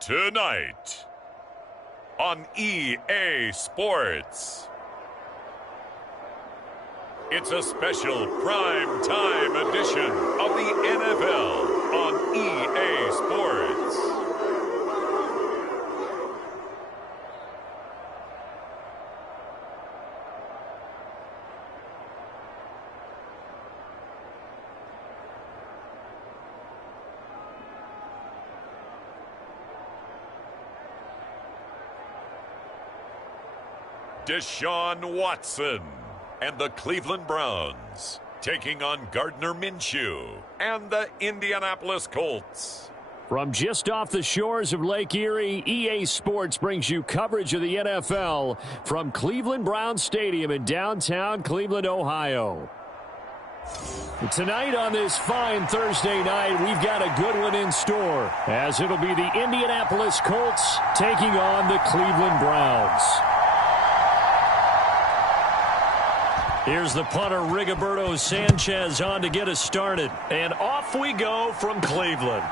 Tonight on EA Sports, it's a special prime time edition of the NFL on EA Sports. Deshaun Watson and the Cleveland Browns taking on Gardner Minshew and the Indianapolis Colts. From just off the shores of Lake Erie, EA Sports brings you coverage of the NFL from Cleveland Browns Stadium in downtown Cleveland, Ohio. Tonight on this fine Thursday night, we've got a good one in store, as it'll be the Indianapolis Colts taking on the Cleveland Browns. Here's the punter, Rigoberto Sanchez, on to get us started. And off we go from Cleveland.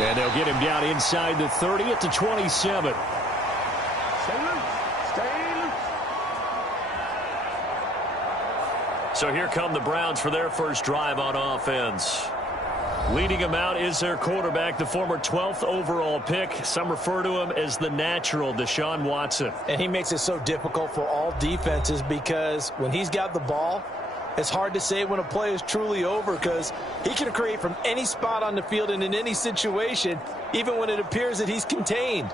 And they'll get him down inside the 30 at the 27. So here come the Browns for their first drive on offense. Leading him out is their quarterback, the former 12th overall pick. Some refer to him as the natural, Deshaun Watson. And he makes it so difficult for all defenses because when he's got the ball, it's hard to say when a play is truly over because he can create from any spot on the field and in any situation, even when it appears that he's contained.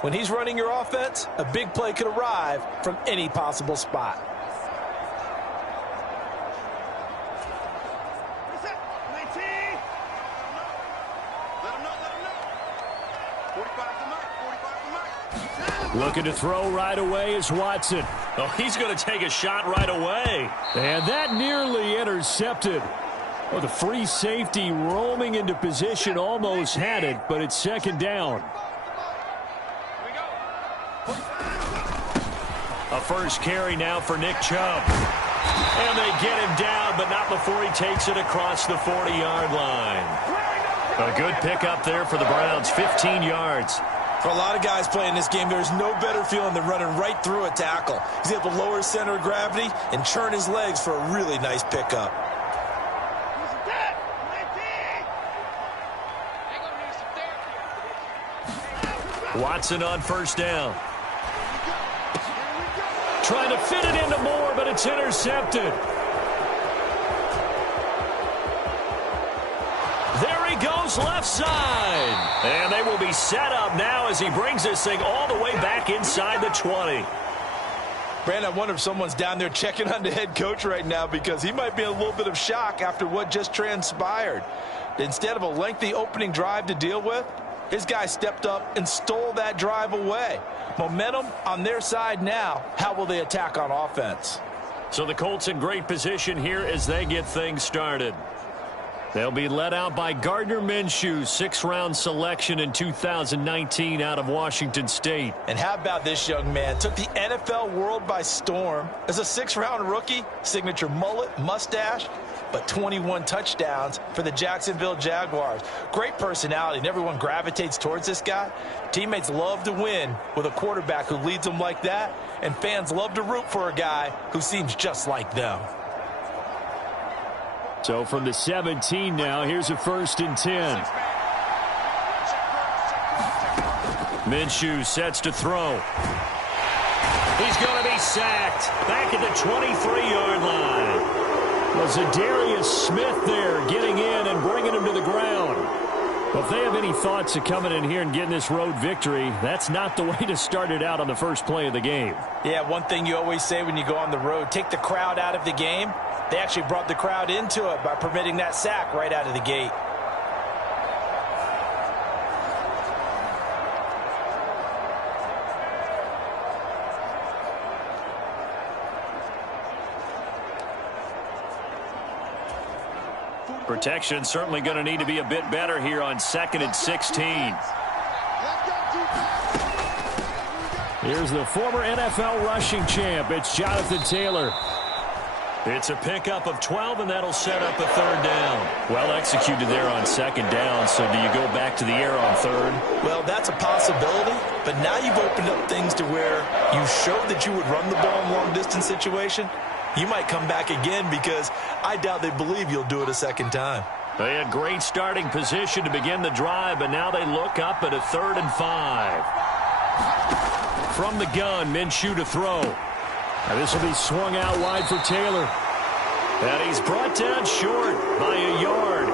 When he's running your offense, a big play could arrive from any possible spot. Looking to throw right away is Watson. Oh, he's going to take a shot right away. And that nearly intercepted. Oh, the free safety roaming into position almost had it, but it's second down. A first carry now for Nick Chubb. And they get him down, but not before he takes it across the 40-yard line. A good pickup there for the Browns, 15 yards. For a lot of guys playing this game, there's no better feeling than running right through a tackle. He's able to lower his center of gravity and churn his legs for a really nice pickup. Watson on first down. Trying to fit it into Moore, but it's intercepted. There he goes left side. And they will be set up now as he brings this thing all the way back inside the 20. Brandon, I wonder if someone's down there checking on the head coach right now because he might be in a little bit of shock after what just transpired. Instead of a lengthy opening drive to deal with, his guy stepped up and stole that drive away. Momentum on their side now. How will they attack on offense? So the Colts in great position here as they get things started. They'll be led out by Gardner Minshew, 6th-round selection in 2019 out of Washington State. And how about this young man? Took the NFL world by storm. As a 6th-round rookie, signature mullet, mustache, but 21 touchdowns for the Jacksonville Jaguars. Great personality, and everyone gravitates towards this guy. Teammates love to win with a quarterback who leads them like that, and fans love to root for a guy who seems just like them. So from the 17 now, here's a 1st and 10. Minshew sets to throw. He's going to be sacked back at the 23-yard line. Was Zadarius Smith there getting in and bringing him to the ground. Well, if they have any thoughts of coming in here and getting this road victory, that's not the way to start it out on the first play of the game. Yeah, one thing you always say when you go on the road, take the crowd out of the game. They actually brought the crowd into it by permitting that sack right out of the gate. Protection certainly going to need to be a bit better here on 2nd and 16. Here's the former NFL rushing champ. It's Jonathan Taylor. It's a pickup of 12, and that'll set up a third down. Well executed there on second down, so do you go back to the air on third? Well, that's a possibility, but now you've opened up things to where you showed that you would run the ball in long-distance situation. You might come back again because I doubt they believe you'll do it a second time. They had great starting position to begin the drive, but now they look up at a 3rd and 5. From the gun, Minshew to throw. And this will be swung out wide for Taylor. And he's brought down short by a yard.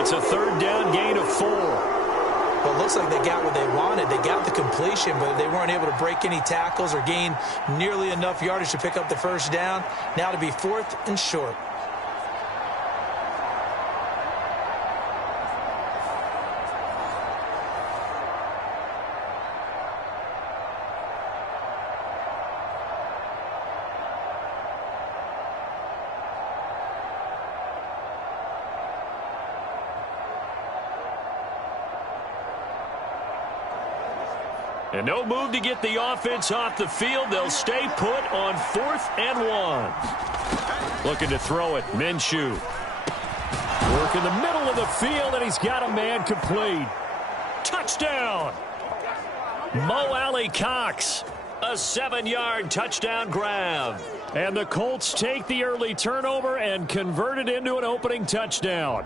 It's a 3rd down gain of 4. Well, it looks like they got what they wanted. They got the completion, but they weren't able to break any tackles or gain nearly enough yardage to pick up the first down. Now to be 4th and short. And no move to get the offense off the field. They'll stay put on 4th and 1. Looking to throw it. Minshew. Work in the middle of the field, and he's got a man complete. Touchdown! Mo Alley Cox. A 7-yard touchdown grab. And the Colts take the early turnover and convert it into an opening touchdown.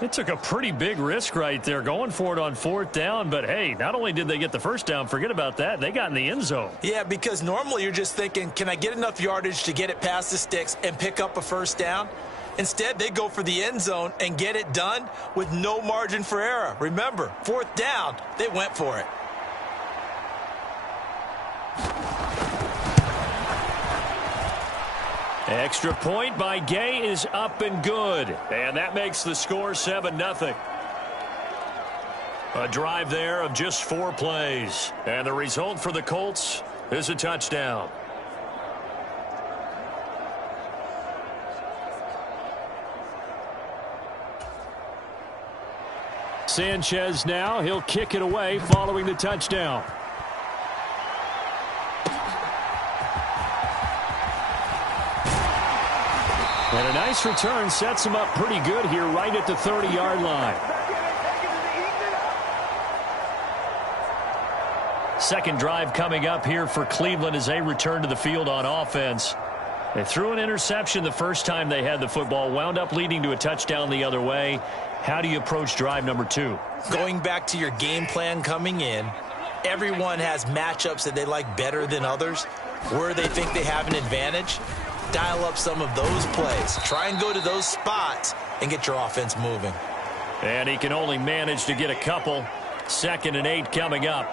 It took a pretty big risk right there going for it on 4th down, but hey, not only did they get the first down, forget about that, they got in the end zone. Yeah, because normally you're just thinking, can I get enough yardage to get it past the sticks and pick up a first down? Instead, they go for the end zone and get it done with no margin for error. Remember, 4th down, they went for it. Extra point by Gay is up and good. And that makes the score 7-0. A drive there of just 4 plays. And the result for the Colts is a touchdown. Sanchez now. He'll kick it away following the touchdown. And a nice return sets him up pretty good here right at the 30-yard line. Second drive coming up here for Cleveland as they return to the field on offense. They threw an interception the first time they had the football, wound up leading to a touchdown the other way. How do you approach drive number 2? Going back to your game plan coming in, everyone has matchups that they like better than others, where they think they have an advantage. Dial up some of those plays. Try and go to those spots and get your offense moving. And he can only manage to get a couple. 2nd and 8 coming up.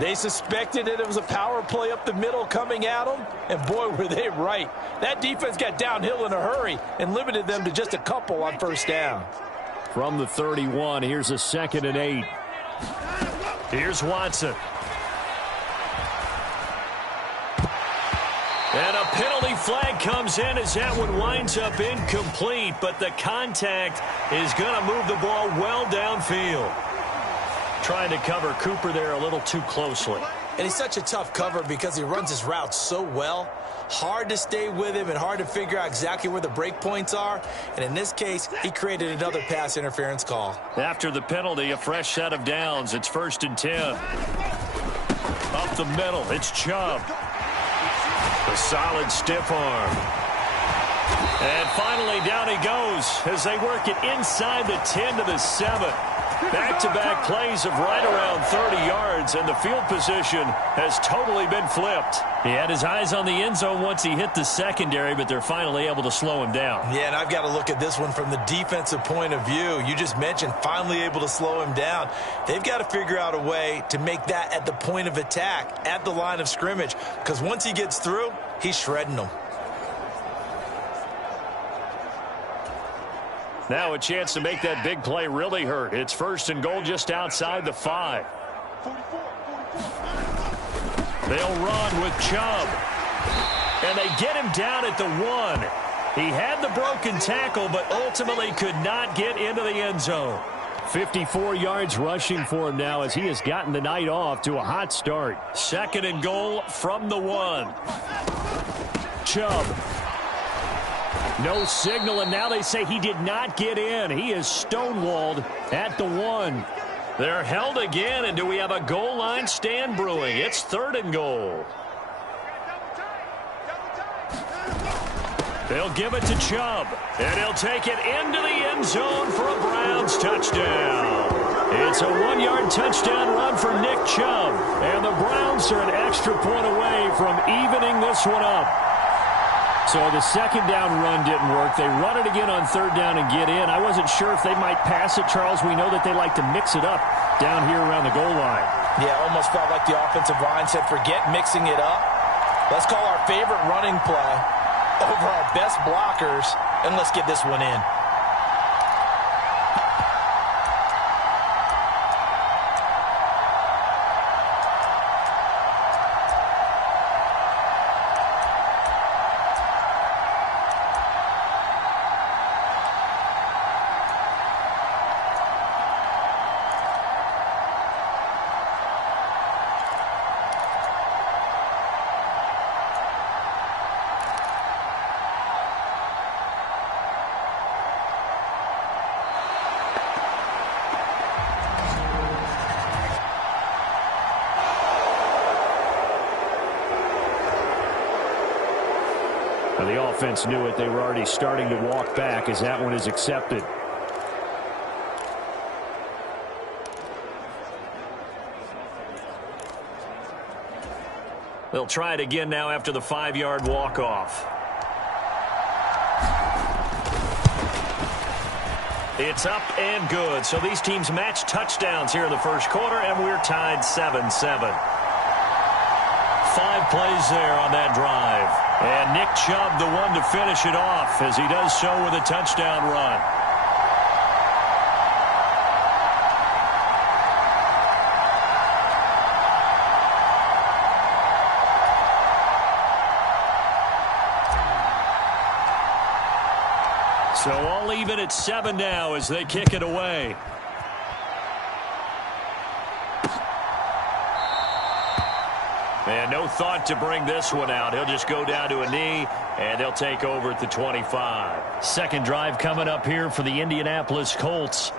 They suspected that it was a power play up the middle coming at them, and boy, were they right. That defense got downhill in a hurry and limited them to just a couple on first down. From the 31, here's a 2nd and 8. Here's Watson. And a penalty flag comes in as that one winds up incomplete, but the contact is going to move the ball well downfield. Trying to cover Cooper there a little too closely. And he's such a tough cover because he runs his routes so well. Hard to stay with him and hard to figure out exactly where the break points are. And in this case, he created another pass interference call. After the penalty, a fresh set of downs. It's 1st and 10. Up the middle, it's Chubb. A solid stiff arm. And finally down he goes as they work it inside the 10 to the 7. Back-to-back plays of right around 30 yards, and the field position has totally been flipped. He had his eyes on the end zone once he hit the secondary, but they're finally able to slow him down. Yeah, and I've got to look at this one from the defensive point of view. You just mentioned finally able to slow him down. They've got to figure out a way to make that at the point of attack, at the line of scrimmage, because once he gets through, he's shredding them. Now a chance to make that big play really hurt. It's 1st and goal just outside the 5. They'll run with Chubb. And they get him down at the 1. He had the broken tackle, but ultimately could not get into the end zone. 54 yards rushing for him now as he has gotten the night off to a hot start. 2nd and goal from the 1. Chubb. No signal, and now they say he did not get in. He is stonewalled at the 1. They're held again, and do we have a goal line stand brewing? It's 3rd and goal. They'll give it to Chubb, and he'll take it into the end zone for a Browns touchdown. It's a 1-yard touchdown run for Nick Chubb, and the Browns are an extra point away from evening this one up. So the second down run didn't work. They run it again on 3rd down and get in. I wasn't sure if they might pass it, Charles. We know that they like to mix it up down here around the goal line. Yeah, almost felt like the offensive line said, forget mixing it up. Let's call our favorite running play over our best blockers, and let's get this one in. The offense knew it. They were already starting to walk back as that one is accepted. They'll try it again now after the 5-yard walk-off. It's up and good. So these teams match touchdowns here in the first quarter, and we're tied 7-7. 5 plays there on that drive. And Nick Chubb, the one to finish it off, as he does so with a touchdown run. So all even at 7 now as they kick it away. And no thought to bring this one out. He'll just go down to a knee, and they'll take over at the 25. Second drive coming up here for the Indianapolis Colts.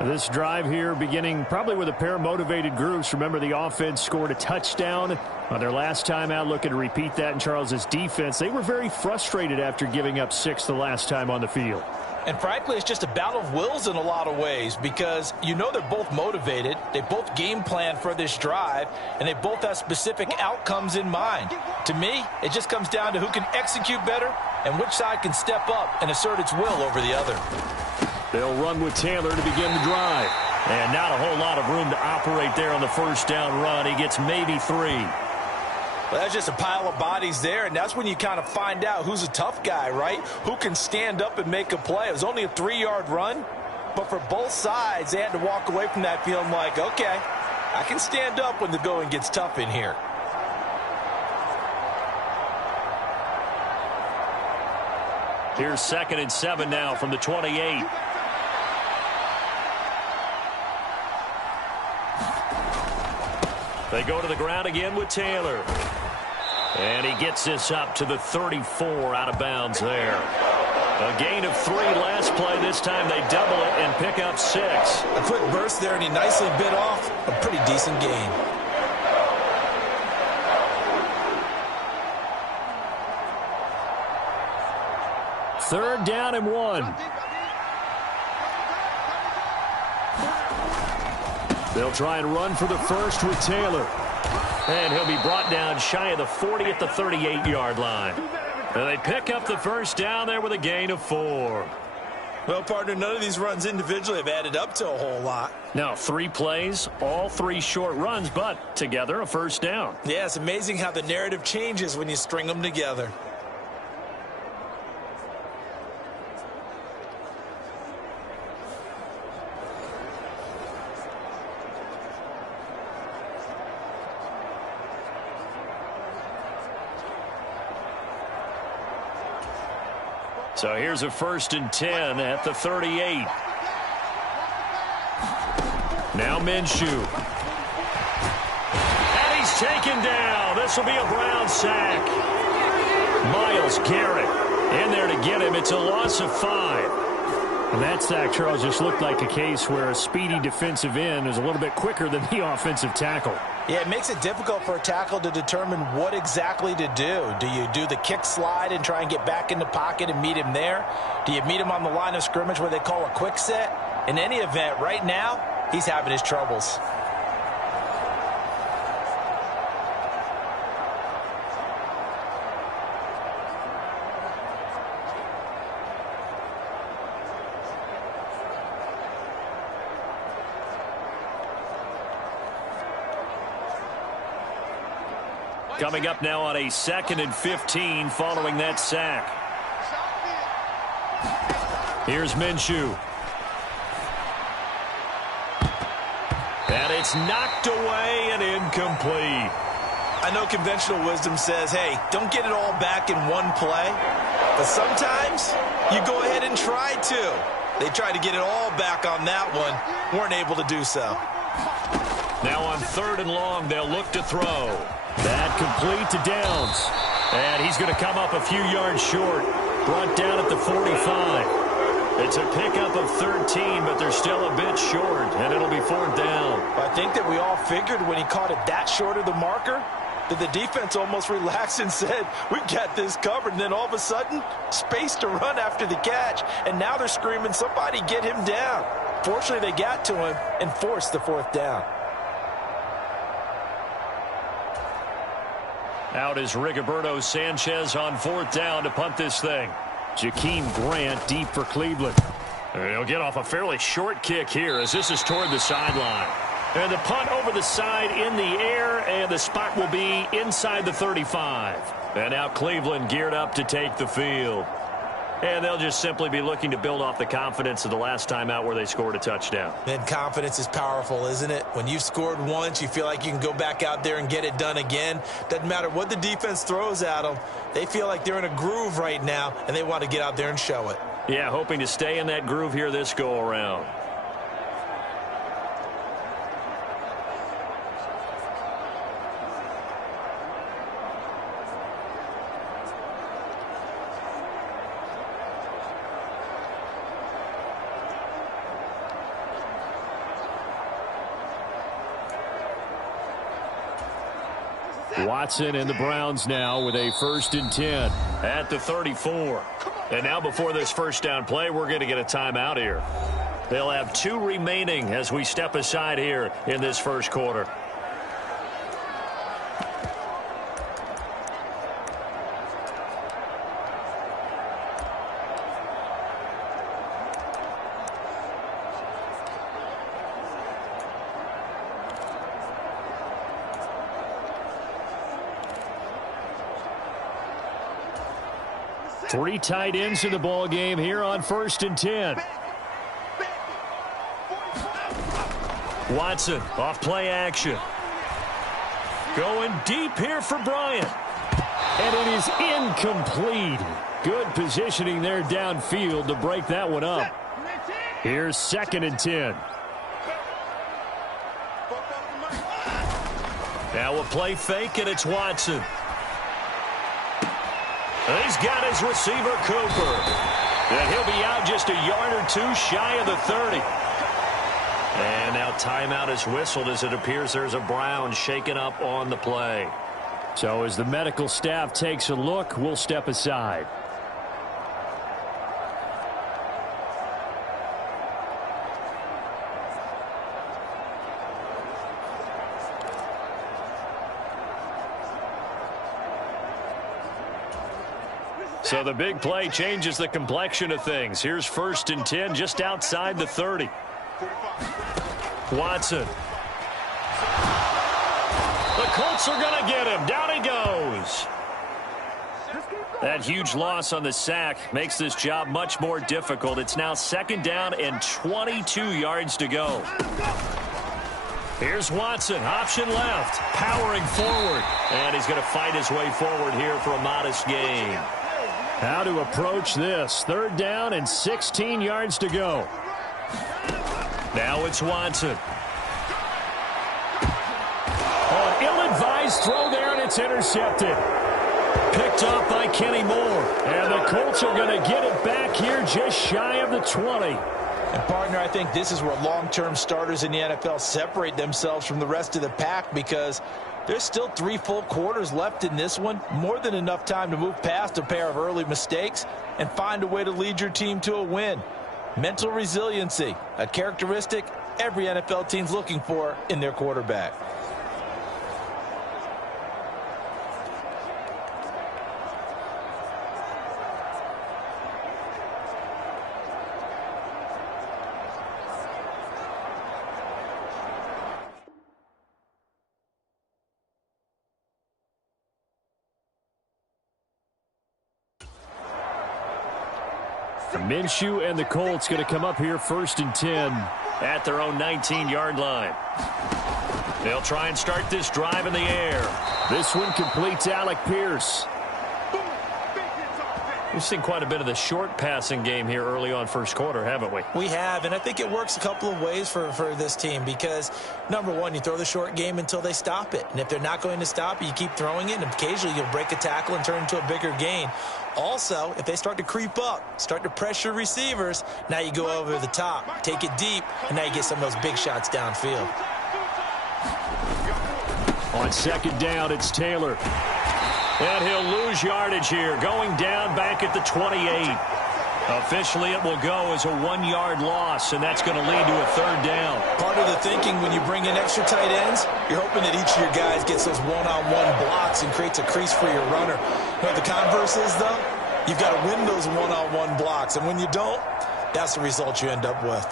This drive here beginning probably with a pair of motivated groups. Remember, the offense scored a touchdown on their last time out, looking to repeat that in Charles's defense. They were very frustrated after giving up 6 the last time on the field. And frankly, it's just a battle of wills in a lot of ways because you know they're both motivated. They both game plan for this drive, and they both have specific outcomes in mind. To me, it just comes down to who can execute better and which side can step up and assert its will over the other. They'll run with Taylor to begin the drive. And not a whole lot of room to operate there on the first down run. He gets maybe 3. Well, that's just a pile of bodies there, and that's when you kind of find out who's a tough guy, right? Who can stand up and make a play. It was only a 3-yard run, but for both sides, they had to walk away from that feeling like, okay, I can stand up when the going gets tough in here. Here's 2nd and 7 now from the 28. They go to the ground again with Taylor. And he gets this up to the 34 out of bounds there. A gain of 3 last play. This time they double it and pick up 6. A quick burst there, and he nicely bit off a pretty decent gain. Third down and 1. They'll try and run for the first with Taylor. And he'll be brought down shy of the 40 at the 38-yard line. And they pick up the first down there with a gain of 4. Well, partner, none of these runs individually have added up to a whole lot. Now, 3 plays, all 3 short runs, but together a first down. Yeah, it's amazing how the narrative changes when you string them together. So here's a 1st and 10 at the 38. Now Minshew. And he's taken down. This will be a Brown sack. Myles Garrett in there to get him. It's a loss of 5. And that sack, Charles, just looked like a case where a speedy defensive end is a little bit quicker than the offensive tackle. Yeah, it makes it difficult for a tackle to determine what exactly to do. Do you do the kick slide and try and get back in the pocket and meet him there? Do you meet him on the line of scrimmage where they call a quick set? In any event, right now, he's having his troubles. Coming up now on a 2nd and 15 following that sack. Here's Minshew. And it's knocked away and incomplete. I know conventional wisdom says, hey, don't get it all back in one play. But sometimes you go ahead and try to. They tried to get it all back on that one. Weren't able to do so. Now on 3rd and long, they'll look to throw. That complete to Downs. And he's going to come up a few yards short. Brought down at the 45. It's a pickup of 13, but they're still a bit short, and it'll be 4th down. I think that we all figured when he caught it that short of the marker that the defense almost relaxed and said, we've got this covered. And then all of a sudden, space to run after the catch. And now they're screaming, somebody get him down. Fortunately, they got to him and forced the 4th down. Out is Rigoberto Sanchez on 4th down to punt this thing. Jakeem Grant deep for Cleveland. He'll get off a fairly short kick here as this is toward the sideline. And the punt over the side in the air, and the spot will be inside the 35. And now Cleveland geared up to take the field. And they'll just simply be looking to build off the confidence of the last time out where they scored a touchdown. And confidence is powerful, isn't it? When you've scored once, you feel like you can go back out there and get it done again. Doesn't matter what the defense throws at them. They feel like they're in a groove right now, and they want to get out there and show it. Yeah, hoping to stay in that groove here this go-around. Watson and the Browns now with a 1st and 10. At the 34. And now before this 1st down play, we're going to get a timeout here. They'll have 2 remaining as we step aside here in this 1st quarter. Three tight ends in the ball game here on 1st and 10. Watson off play action. Going deep here for Bryant. And it is incomplete. Good positioning there downfield to break that one up. Here's 2nd and 10. Now a play fake, and it's Watson. He's got his receiver, Cooper. And he'll be out just a yard or 2 shy of the 30. And now timeout is whistled as it appears there's a Brown shaken up on the play. So as the medical staff takes a look, we'll step aside. So the big play changes the complexion of things. Here's 1st and 10 just outside the 30. Watson. The Colts are going to get him. Down he goes. That huge loss on the sack makes this job much more difficult. It's now 2nd down and 22 yards to go. Here's Watson, option left, powering forward. And he's going to fight his way forward here for a modest gain. How to approach this. 3rd down and 16 yards to go. Now it's Watson. An ill-advised throw there, and it's intercepted. Picked picked off by Kenny Moore. And the Colts are going to get it back here just shy of the 20. And, partner, I think this is where long-term starters in the NFL separate themselves from the rest of the pack, because there's still 3 full quarters left in this one. More than enough time to move past a pair of early mistakes and find a way to lead your team to a win. Mental resiliency, a characteristic every NFL team's looking for in their quarterback. Minshew and the Colts going to come up here 1st and 10 at their own 19-yard line. They'll try and start this drive in the air. This one completes Alec Pierce. We've seen quite a bit of the short passing game here early on first quarter, haven't we? We have, and I think it works a couple of ways for this team, because, number one, you throw the short game until they stop it. And if they're not going to stop it, you keep throwing it, and occasionally you'll break a tackle and turn into a bigger gain. Also, if they start to creep up, start to pressure receivers, now you go over the top, take it deep, and now you get some of those big shots downfield. On 2nd down, it's Taylor. And he'll lose yardage here, going down back at the 28. Officially, it will go as a 1-yard loss, and that's going to lead to a 3rd down. Part of the thinking when you bring in extra tight ends, you're hoping that each of your guys gets those one-on-one blocks and creates a crease for your runner. You know what the converse is, though? You've got to win those one-on-one blocks, and when you don't, that's the result you end up with.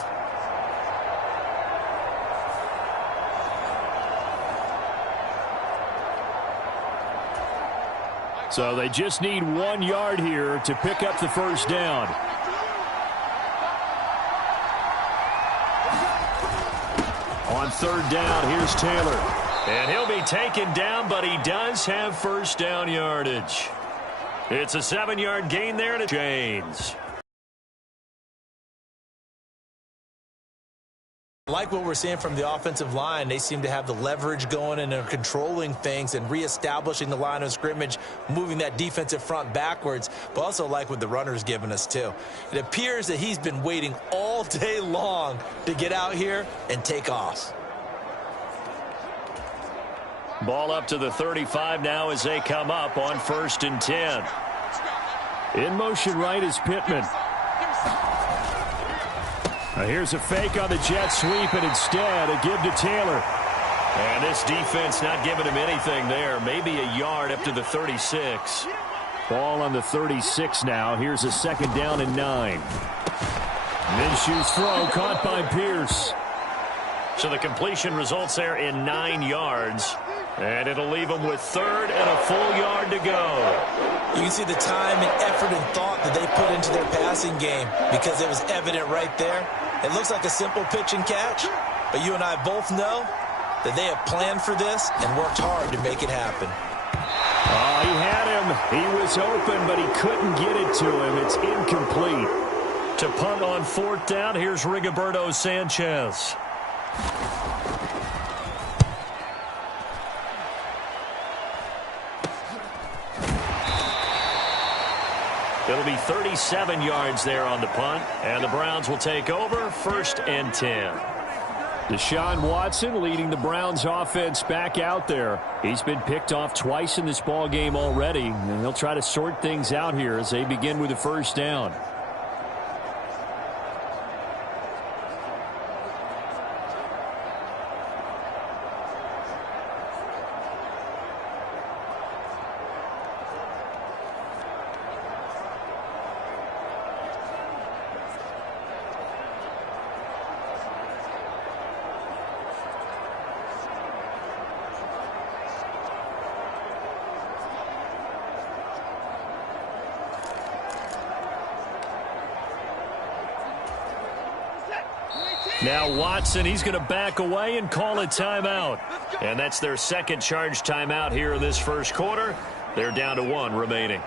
So they just need 1 yard here to pick up the 1st down. On 3rd down, here's Taylor. And he'll be taken down, but he does have 1st down yardage. It's a 7-yard gain there to James. Like what we're seeing from the offensive line, they seem to have the leverage going and are controlling things and reestablishing the line of scrimmage, moving that defensive front backwards, but also like what the runner's given us too. It appears that he's been waiting all day long to get out here and take off. Ball up to the 35 now as they come up on 1st and 10. In motion right is Pittman. Here's a fake on the jet sweep, and instead a give to Taylor. And this defense not giving him anything there. Maybe a yard up to the 36. Ball on the 36 now. Here's a 2nd down and 9. Minshew's throw caught by Pierce. So the completion results there in 9 yards. And it'll leave them with 3rd and a full yard to go. You can see the time and effort and thought that they put into their passing game, because it was evident right there. It looks like a simple pitch and catch, but you and I both know that they have planned for this and worked hard to make it happen. Oh, he had him. He was open, but he couldn't get it to him. It's incomplete. To punt on 4th down, here's Rigoberto Sanchez. It'll be 37 yards there on the punt, and the Browns will take over 1st and 10. Deshaun Watson leading the Browns offense back out there. He's been picked off twice in this ball game already, and he'll try to sort things out here as they begin with the 1st down. Now Watson, he's going to back away and call a timeout. And that's their 2nd charge timeout here in this 1st quarter. They're down to 1 remaining.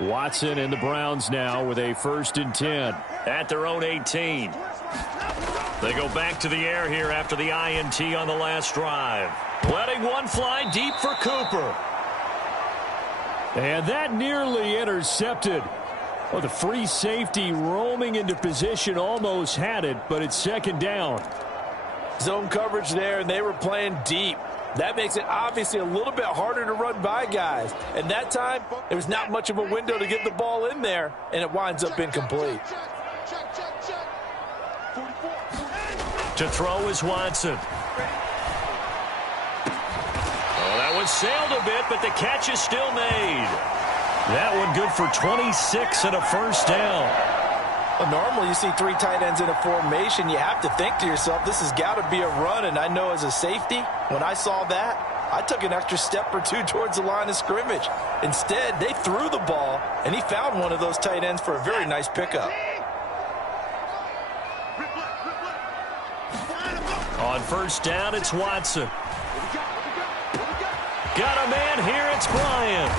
Watson and the Browns now with a 1st and 10. At their own 18. They go back to the air here after the INT on the last drive. Letting one fly deep for Cooper. And that nearly intercepted. Well, the free safety roaming into position almost had it, but it's second down. Zone coverage there, and they were playing deep. That makes it obviously a little bit harder to run by guys. And that time, there was not much of a window to get the ball in there, and it winds up incomplete. To throw is Watson. Oh, that one sailed a bit, but the catch is still made. That one good for 26 and a first down. Well, normally you see three tight ends in a formation. You have to think to yourself, this has got to be a run. And I know as a safety, when I saw that, I took an extra step or two towards the line of scrimmage. Instead, they threw the ball, and he found one of those tight ends for a very nice pickup. On first down, it's Watson. Got a man here, it's Bryant.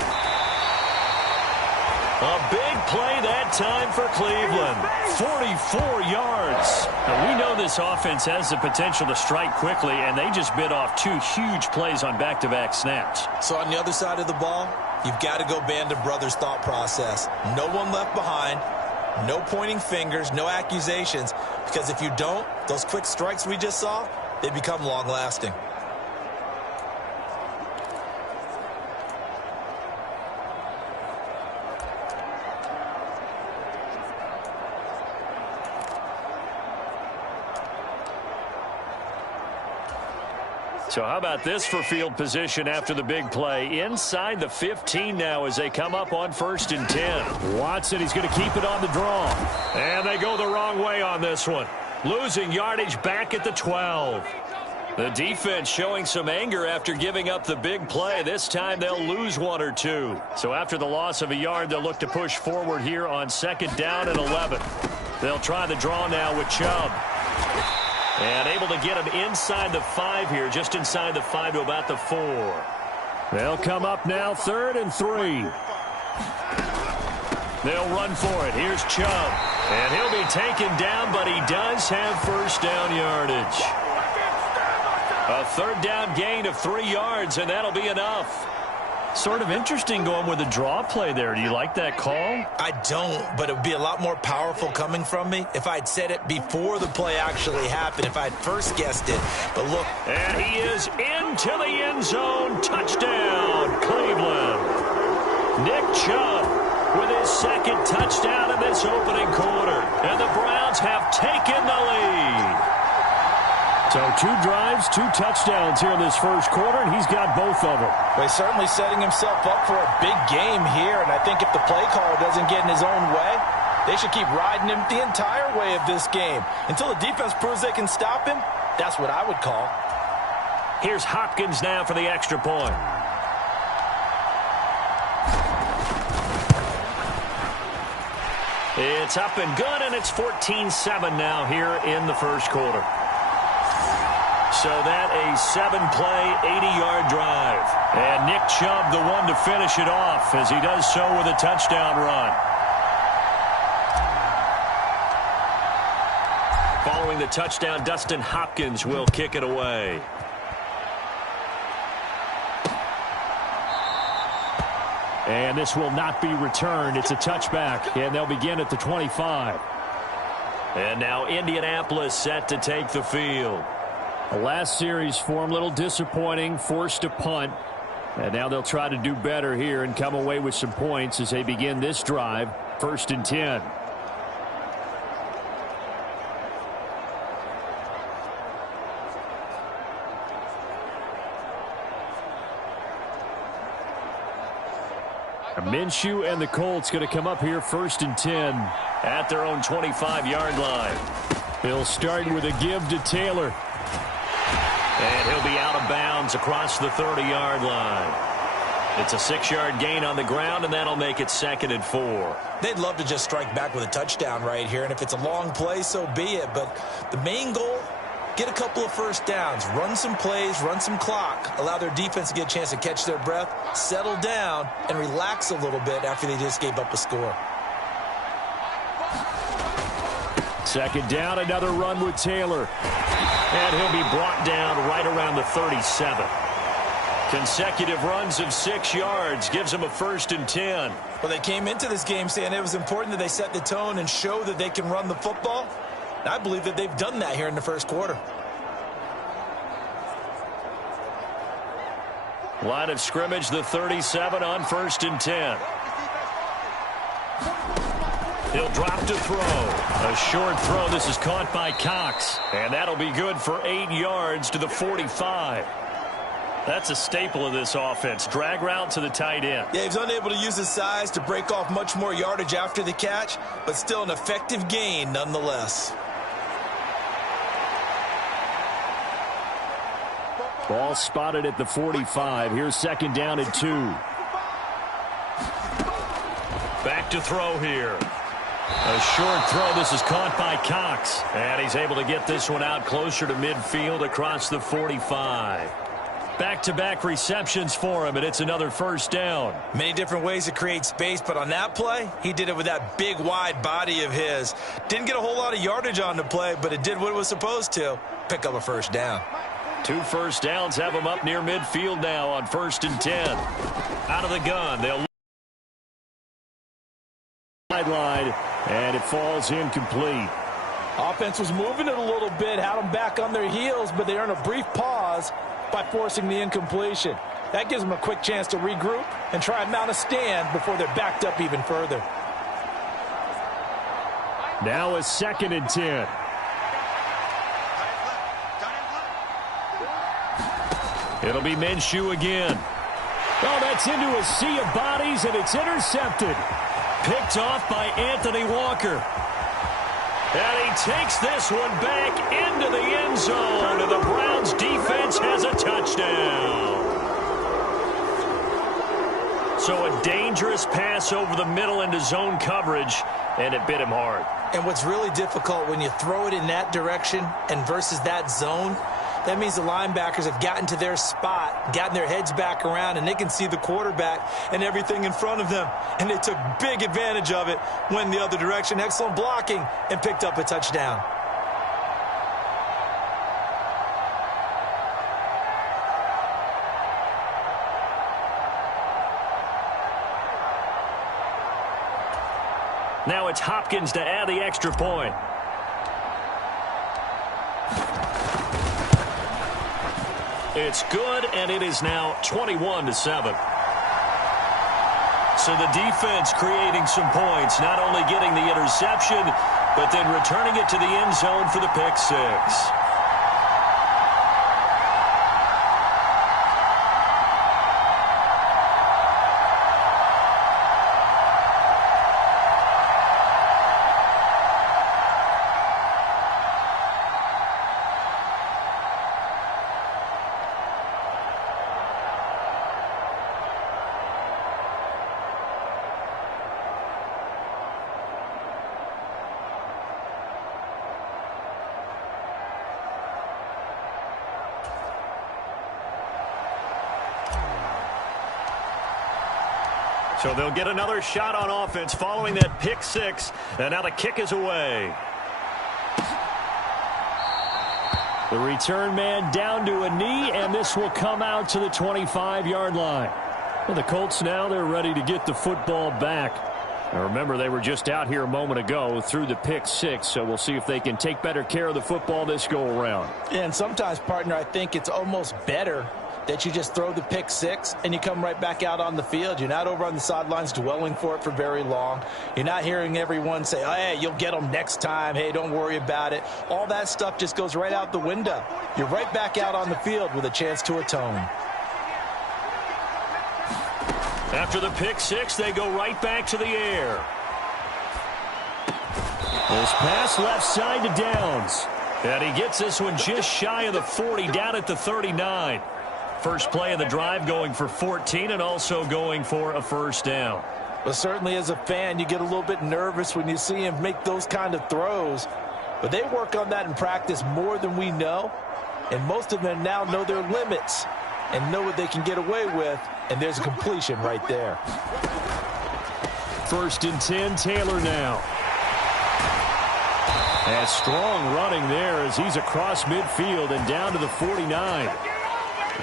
A big play that time for Cleveland. 44 yards. Now, we know this offense has the potential to strike quickly, and they just bit off two huge plays on back-to-back snaps. So on the other side of the ball, you've got to go Band of Brothers thought process. No one left behind. No pointing fingers, no accusations. Because if you don't, those quick strikes we just saw, they become long-lasting. So how about this for field position after the big play? Inside the 15 now as they come up on 1st and 10. Watson, he's going to keep it on the draw. And they go the wrong way on this one. Losing yardage back at the 12. The defense showing some anger after giving up the big play. This time they'll lose one or two. So after the loss of a yard, they'll look to push forward here on 2nd down and 11. They'll try the draw now with Chubb. And able to get him inside the 5 here, just inside the 5 to about the 4. They'll come up now 3rd and 3. They'll run for it. Here's Chubb. And he'll be taken down, but he does have first down yardage. A 3rd down gain of 3 yards, and that'll be enough. Sort of interesting going with a draw play there. Do you like that call? I don't, but it would be a lot more powerful coming from me if I'd said it before the play actually happened, if I'd first guessed it. But look. And he is into the end zone. Touchdown, Cleveland. Nick Chubb with his 2nd touchdown in this opening quarter. And the Browns have taken the lead. So 2 drives, 2 touchdowns here in this first quarter, and he's got both of them. Well, he's certainly setting himself up for a big game here, and I think if the play caller doesn't get in his own way, they should keep riding him the entire way of this game. Until the defense proves they can stop him, that's what I would call. Here's Hopkins now for the extra point. It's up and good, and it's 14-7 now here in the first quarter. So that a 7-play, 80-yard drive. And Nick Chubb, the one to finish it off, as he does so with a touchdown run. Following the touchdown, Dustin Hopkins will kick it away. And this will not be returned. It's a touchback, and they'll begin at the 25. And now Indianapolis set to take the field. The last series for him, a little disappointing, forced a punt. And now they'll try to do better here and come away with some points as they begin this drive, 1st and 10. Minshew and the Colts going to come up here 1st and 10 at their own 25-yard line. He'll start with a give to Taylor. And he'll be out of bounds across the 30-yard line. It's a 6-yard gain on the ground, and that'll make it 2nd and 4. They'd love to just strike back with a touchdown right here, and if it's a long play, so be it. But the main goal, get a couple of first downs, run some plays, run some clock, allow their defense to get a chance to catch their breath, settle down, and relax a little bit after they just gave up a score. 2nd down, another run with Taylor. And he'll be brought down right around the 37. Consecutive runs of 6 yards gives them a 1st and 10. Well, they came into this game saying it was important that they set the tone and show that they can run the football. And I believe that they've done that here in the first quarter. Line of scrimmage, the 37 on 1st and 10. He'll drop to throw. A short throw. This is caught by Cox. And that'll be good for 8 yards to the 45. That's a staple of this offense. Drag route to the tight end. Yeah, he's unable to use his size to break off much more yardage after the catch, but still an effective gain nonetheless. Ball spotted at the 45. Here's 2nd down and 2. Back to throw here. A short throw. This is caught by Cox. And he's able to get this one out closer to midfield across the 45. Back-to-back receptions for him, and it's another 1st down. Many different ways to create space, but on that play, he did it with that big, wide body of his. Didn't get a whole lot of yardage on the play, but it did what it was supposed to. Pick up a 1st down. 2 first downs have him up near midfield now on 1st and 10. Out of the gun. They'll sideline, and it falls incomplete. Offense was moving it a little bit, had them back on their heels, but they earned a brief pause by forcing the incompletion. That gives them a quick chance to regroup and try and mount a stand before they're backed up even further. Now a 2nd and 10. It'll be Minshew again. Oh, that's into a sea of bodies, and it's intercepted. Picked off by Anthony Walker. And he takes this one back into the end zone, and the Browns defense has a touchdown. So a dangerous pass over the middle into zone coverage, and it bit him hard. And what's really difficult when you throw it in that direction and versus that zone, that means the linebackers have gotten to their spot, gotten their heads back around, and they can see the quarterback and everything in front of them. And they took big advantage of it, went the other direction, excellent blocking, and picked up a touchdown. Now it's Hopkins to add the extra point. It's good, and it is now 21-7. So the defense creating some points, not only getting the interception, but then returning it to the end zone for the pick 6. So they'll get another shot on offense following that pick 6. And now the kick is away. The return man down to a knee, and this will come out to the 25-yard line. Well, the Colts now, they're ready to get the football back. Now remember, they were just out here a moment ago through the pick 6, so we'll see if they can take better care of the football this go-around. And sometimes, partner, I think it's almost better that you just throw the pick 6 and you come right back out on the field. You're not over on the sidelines dwelling for it for very long. You're not hearing everyone say, oh, hey, you'll get them next time. Hey, don't worry about it. All that stuff just goes right out the window. You're right back out on the field with a chance to atone. After the pick 6, they go right back to the air. This pass left side to Downs. And he gets this one just shy of the 40, down at the 39. First play of the drive going for 14 and also going for a first down. Well, certainly as a fan, you get a little bit nervous when you see him make those kind of throws. But they work on that in practice more than we know. And most of them now know their limits and know what they can get away with. And there's a completion right there. 1st and 10, Taylor now. And strong running there as he's across midfield and down to the 49.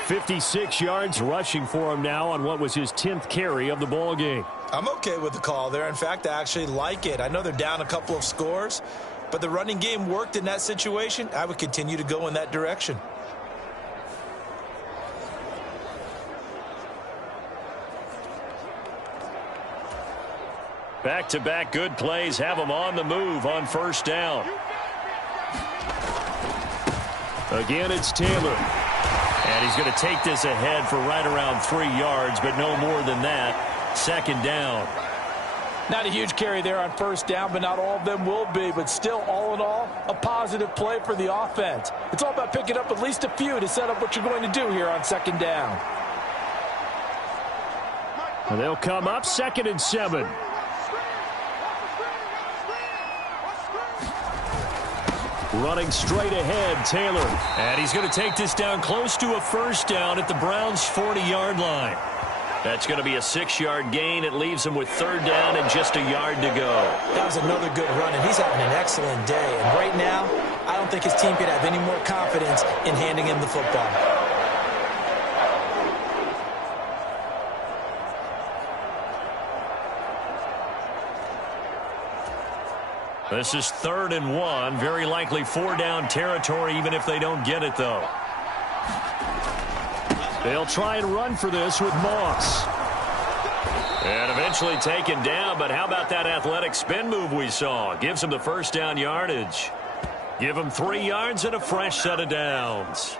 56 yards rushing for him now on what was his 10th carry of the ball game. I'm okay with the call there. In fact, I actually like it. I know they're down a couple of scores, but the running game worked in that situation. I would continue to go in that direction. Back-to-back good plays have him on the move on first down. Again, it's Taylor. And he's going to take this ahead for right around 3 yards, but no more than that. Second down. Not a huge carry there on first down, but not all of them will be. But still, all in all, a positive play for the offense. It's all about picking up at least a few to set up what you're going to do here on second down. And they'll come up 2nd and 7. Running straight ahead, Taylor. And he's going to take this down close to a first down at the Browns' 40-yard line. That's going to be a 6-yard gain. It leaves him with third down and just a yard to go. That was another good run, and he's having an excellent day. And right now, I don't think his team could have any more confidence in handing him the football. This is 3rd and 1. Very likely 4-down territory, even if they don't get it, though. They'll try and run for this with Moss. And eventually taken down, but how about that athletic spin move we saw? Gives him the first down yardage. Give him 3 yards and a fresh set of downs.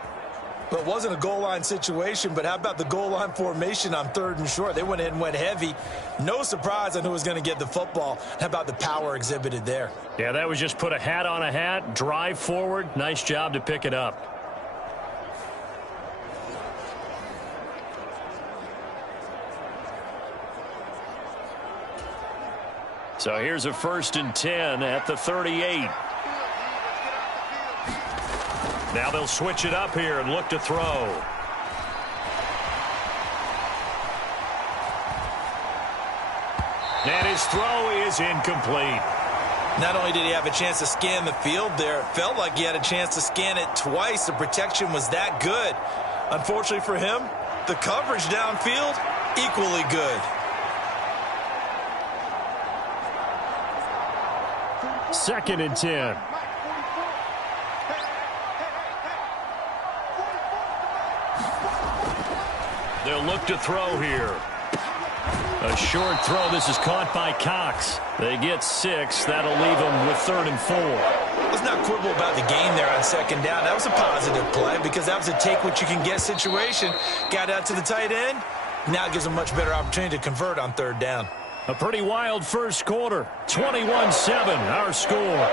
Well, it wasn't a goal line situation, but how about the goal line formation on 3rd and short? They went in and went heavy. No surprise on who was going to get the football. How about the power exhibited there? Yeah, that was just put a hat on a hat, drive forward. Nice job to pick it up. So here's a 1st and 10 at the 38. Now they'll switch it up here and look to throw. And his throw is incomplete. Not only did he have a chance to scan the field there, it felt like he had a chance to scan it twice. The protection was that good. Unfortunately for him, the coverage downfield, equally good. 2nd and 10. They'll look to throw here. A short throw. This is caught by Cox. They get 6. That'll leave them with 3rd and 4. Let's not quibble about the gain there on second down. That was a positive play because that was a take-what-you-can-get situation. Got out to the tight end. Now it gives them a much better opportunity to convert on 3rd down. A pretty wild first quarter. 21-7, our score.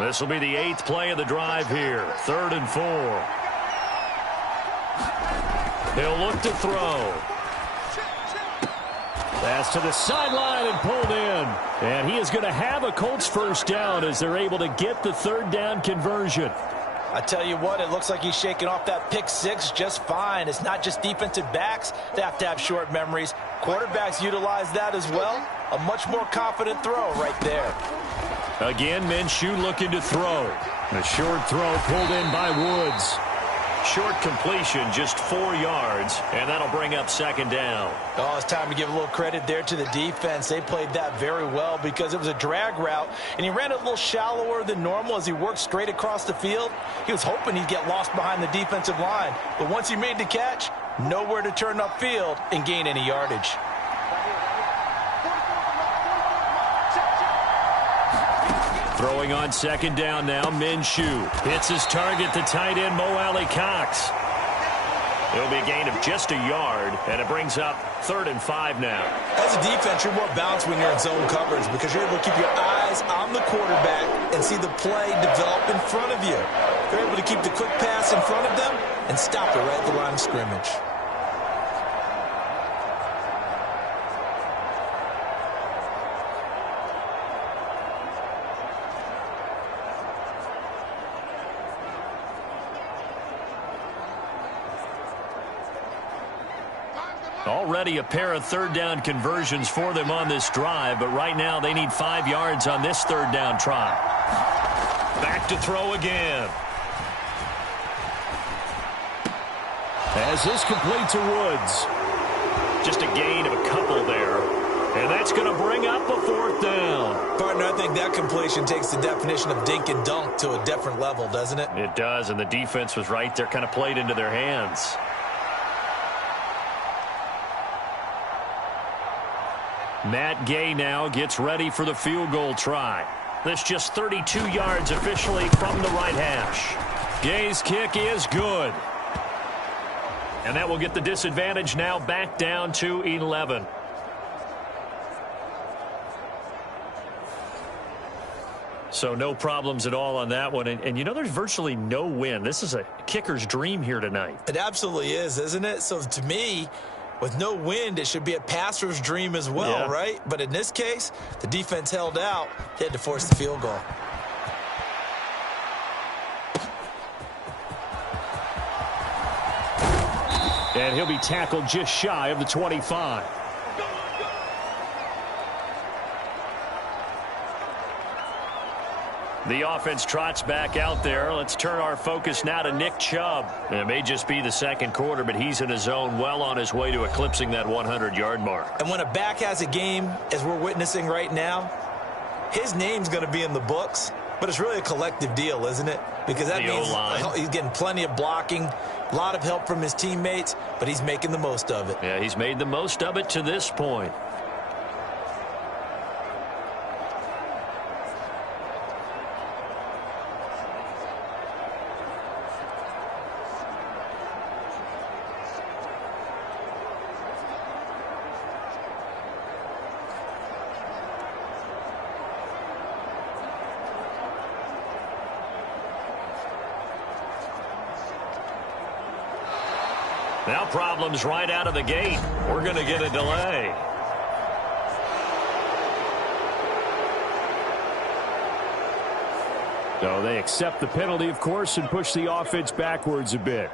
This will be the 8th play of the drive here. 3rd and 4. They'll look to throw. Pass to the sideline and pulled in. And he is going to have a Colts first down as they're able to get the 3rd down conversion. I tell you what, it looks like he's shaking off that pick 6 just fine. It's not just defensive backs that have to have short memories. Quarterbacks utilize that as well. A much more confident throw right there. Again, Minshew looking to throw. A short throw pulled in by Woods. Short completion, just 4 yards, and that'll bring up 2nd down. Oh, it's time to give a little credit there to the defense. They played that very well because it was a drag route, and he ran a little shallower than normal as he worked straight across the field. He was hoping he'd get lost behind the defensive line, but once he made the catch, nowhere to turn upfield and gain any yardage. Throwing on 2nd down now, Minshew. Hits his target, the tight end, Mo Alley Cox. It'll be a gain of just a yard, and it brings up 3rd and 5 now. As a defense, you're more balanced when you're in zone coverage because you're able to keep your eyes on the quarterback and see the play develop in front of you. They're able to keep the quick pass in front of them and stop it right at the line of scrimmage. Already a pair of third down conversions for them on this drive, but right now they need 5 yards on this third down try. Back to throw again. As this complete to Woods. Just a gain of a couple there. And that's going to bring up a 4th down. Partner, I think that completion takes the definition of dink and dunk to a different level, doesn't it? It does, and the defense was right there, kind of played into their hands. Matt Gay now gets ready for the field goal try. That's just 32 yards officially from the right hash. Gay's kick is good. And that will get the disadvantage now back down to 11. So no problems at all on that one. And you know, there's virtually no wind. This is a kicker's dream here tonight. It absolutely is, isn't it? So to me, with no wind, it should be a passer's dream as well, right? But in this case, the defense held out. They had to force the field goal. And he'll be tackled just shy of the 25. The offense trots back out there. Let's turn our focus now to Nick Chubb. It may just be the second quarter, but he's in his zone, well on his way to eclipsing that 100-yard mark. And when a back has a game, as we're witnessing right now, his name's going to be in the books, but it's really a collective deal, isn't it? Because that means he's getting plenty of blocking, a lot of help from his teammates, but he's making the most of it. Yeah, he's made the most of it to this point. Now problems right out of the gate. We're going to get a delay. So they accept the penalty, of course, and push the offense backwards a bit.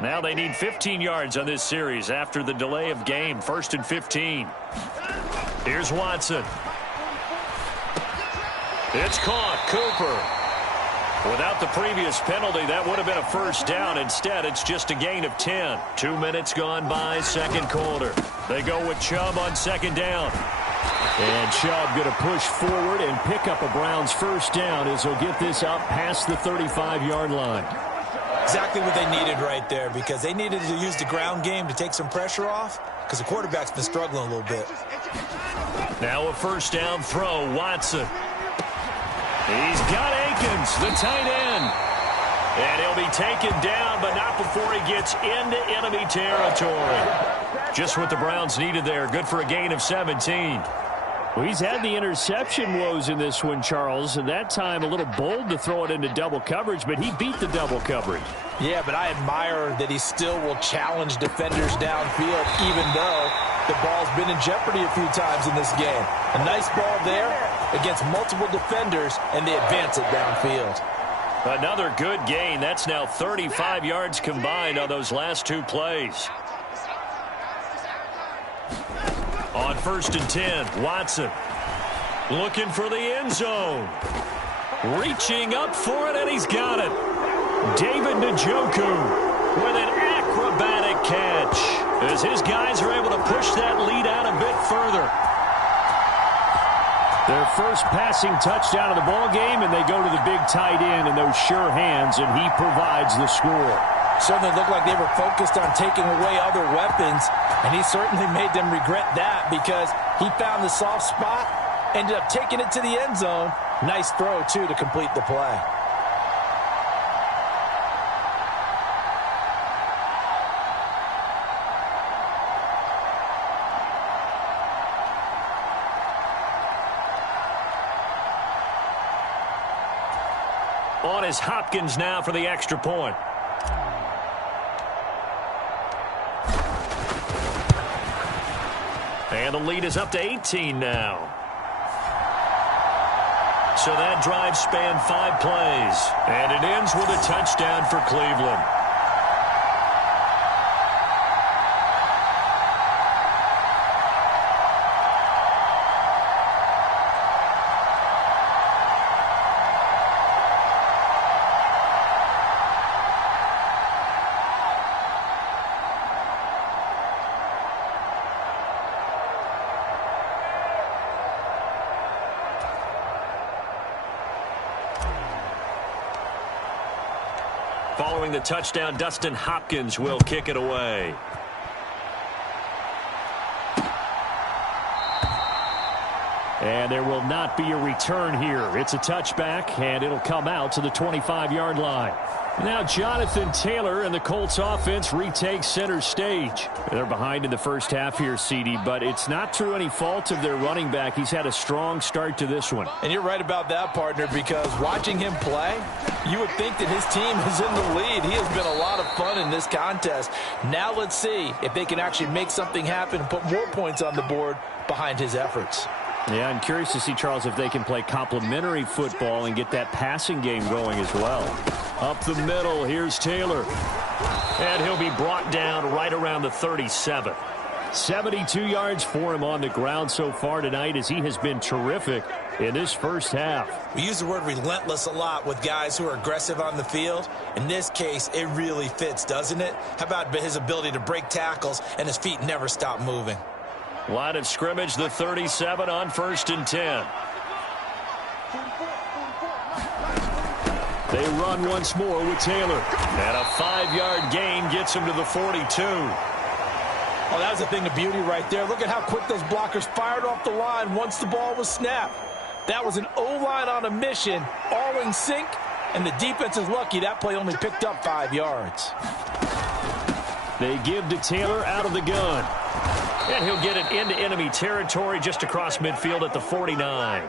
Now they need 15 yards on this series after the delay of game. 1st and 15. Here's Watson. It's caught. Cooper. Without the previous penalty, that would have been a first down. Instead, it's just a gain of 10. 2 minutes gone by, second quarter. They go with Chubb on second down. And Chubb going to push forward and pick up a Browns first down as he'll get this up past the 35-yard line. Exactly what they needed right there, because they needed to use the ground game to take some pressure off, because the quarterback's been struggling a little bit. Now a first down throw. Watson. He's got Akins, the tight end. And he'll be taken down, but not before he gets into enemy territory. Just what the Browns needed there. Good for a gain of 17. Well, he's had the interception woes in this one, Charles, and that time a little bold to throw it into double coverage, but he beat the double coverage. Yeah, but I admire that he still will challenge defenders downfield, even though the ball's been in jeopardy a few times in this game. A nice ball there against multiple defenders, and they advance it downfield. Another good gain. That's now 35 yards combined on those last two plays. On 1st and 10, Watson looking for the end zone. Reaching up for it, and he's got it. David Njoku with an acrobatic catch as his guys are able to push that lead out a bit further. Their first passing touchdown of the ball game, and they go to the big tight end in those sure hands, and he provides the score. Certainly looked like they were focused on taking away other weapons, and he certainly made them regret that because he found the soft spot, ended up taking it to the end zone. Nice throw, too, to complete the play. On is Hopkins now for the extra point. And the lead is up to 18 now. So that drive spanned 5 plays. And it ends with a touchdown for Cleveland. Following the touchdown, Dustin Hopkins will kick it away. And there will not be a return here. It's a touchback, and it'll come out to the 25-yard line. Now Jonathan Taylor and the Colts offense retake center stage. They're behind in the first half here, CD, but it's not through any fault of their running back. He's had a strong start to this one. And you're right about that, partner, because watching him play, you would think that his team is in the lead. He has been a lot of fun in this contest. Now let's see if they can actually make something happen and put more points on the board behind his efforts. Yeah, I'm curious to see, Charles, if they can play complementary football and get that passing game going as well. Up the middle, here's Taylor. And he'll be brought down right around the 37. 72 yards for him on the ground so far tonight, as he has been terrific in this first half. We use the word relentless a lot with guys who are aggressive on the field. In this case, it really fits, doesn't it? How about his ability to break tackles and his feet never stop moving? Line of scrimmage, the 37 on 1st and 10. They run once more with Taylor. And a 5-yard gain gets him to the 42. Oh, that was a thing of beauty right there. Look at how quick those blockers fired off the line once the ball was snapped. That was an O-line on a mission, all in sync, and the defense is lucky that play only picked up 5 yards. They give to Taylor out of the gun. And he'll get it into enemy territory just across midfield at the 49.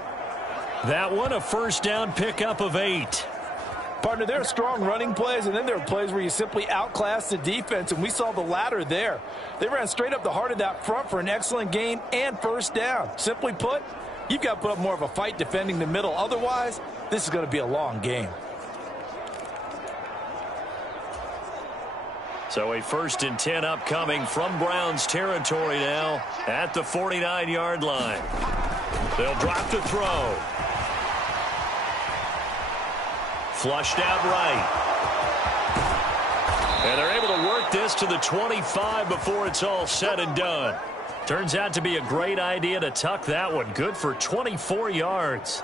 That one, a first down pickup of 8. Partner, there are strong running plays, and then there are plays where you simply outclass the defense, and we saw the latter there. They ran straight up the heart of that front for an excellent gain and first down. Simply put, you've got to put up more of a fight defending the middle. Otherwise, this is going to be a long game. So a 1st and 10 upcoming from Browns territory now at the 49-yard line. They'll drop to throw. Flushed out right. And they're able to work this to the 25 before it's all said and done. Turns out to be a great idea to tuck that one. Good for 24 yards.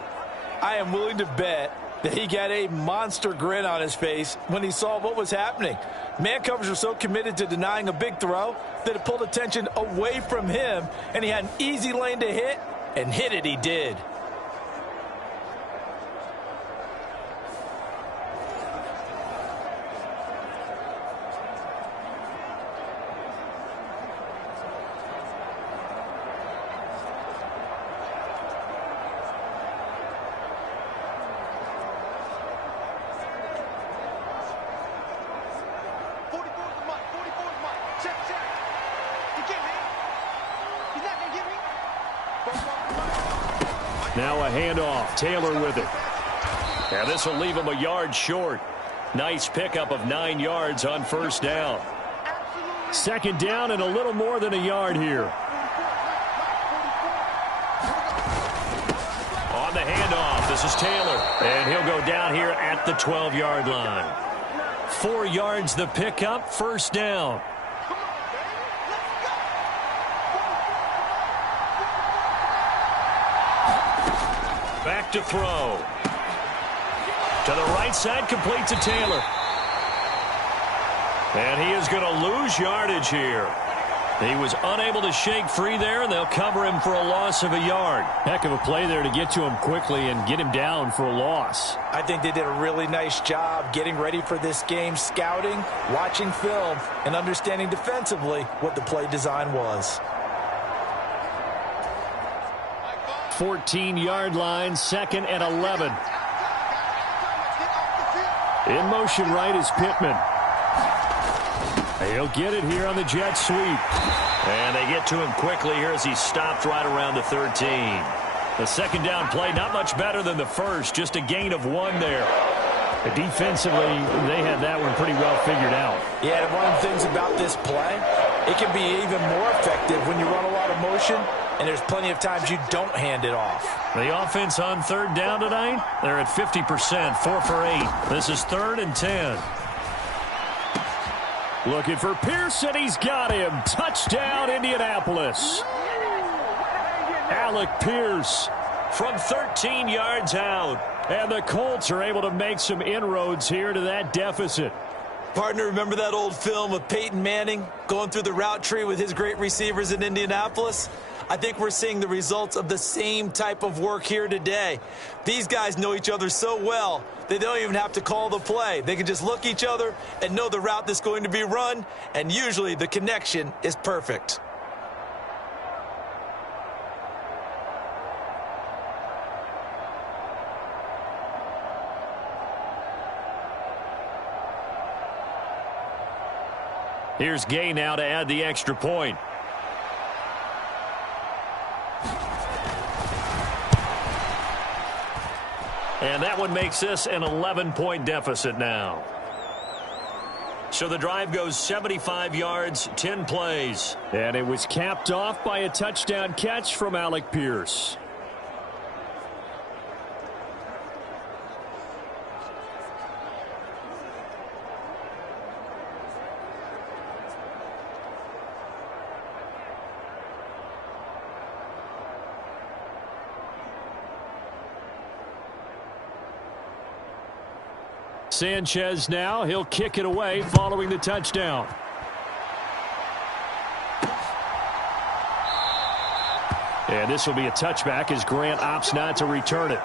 I am willing to bet that he got a monster grin on his face when he saw what was happening. Man covers are so committed to denying a big throw that it pulled attention away from him, and he had an easy lane to hit, and hit it he did. Now a handoff. Taylor with it. And this will leave him a yard short. Nice pickup of 9 yards on first down. 2nd down and a little more than a yard here. On the handoff, this is Taylor. And he'll go down here at the 12-yard line. 4 yards the pickup, first down. Back to throw. To the right side, complete to Taylor. And he is going to lose yardage here. He was unable to shake free there, and they'll cover him for a loss of a yard. Heck of a play there to get to him quickly and get him down for a loss. I think they did a really nice job getting ready for this game, scouting, watching film, and understanding defensively what the play design was. 14-yard line, 2nd and 11. In motion right is Pittman. He'll get it here on the jet sweep. And they get to him quickly here as he's stopped right around the 13. The second down play, not much better than the first, just a gain of 1 there. Defensively, they had that one pretty well figured out. Yeah, and one of the things about this play, it can be even more effective when you run a lot of motion, and there's plenty of times you don't hand it off. The offense on third down tonight, they're at 50%, 4 for 8. This is 3rd and 10. Looking for Pearson. He's got him. Touchdown, Indianapolis. Alec Pierce from 13 yards out. And the Colts are able to make some inroads here to that deficit. Partner, remember that old film of Peyton Manning going through the route tree with his great receivers in Indianapolis? I think we're seeing the results of the same type of work here today. These guys know each other so well, they don't even have to call the play. They can just look each other and know the route that's going to be run, and usually the connection is perfect. Here's Gay now to add the extra point. And that one makes this an 11-point deficit now. So the drive goes 75 yards, 10 plays. And it was capped off by a touchdown catch from Alec Pierce. Sanchez now, he'll kick it away following the touchdown. And this will be a touchback as Grant opts not to return it.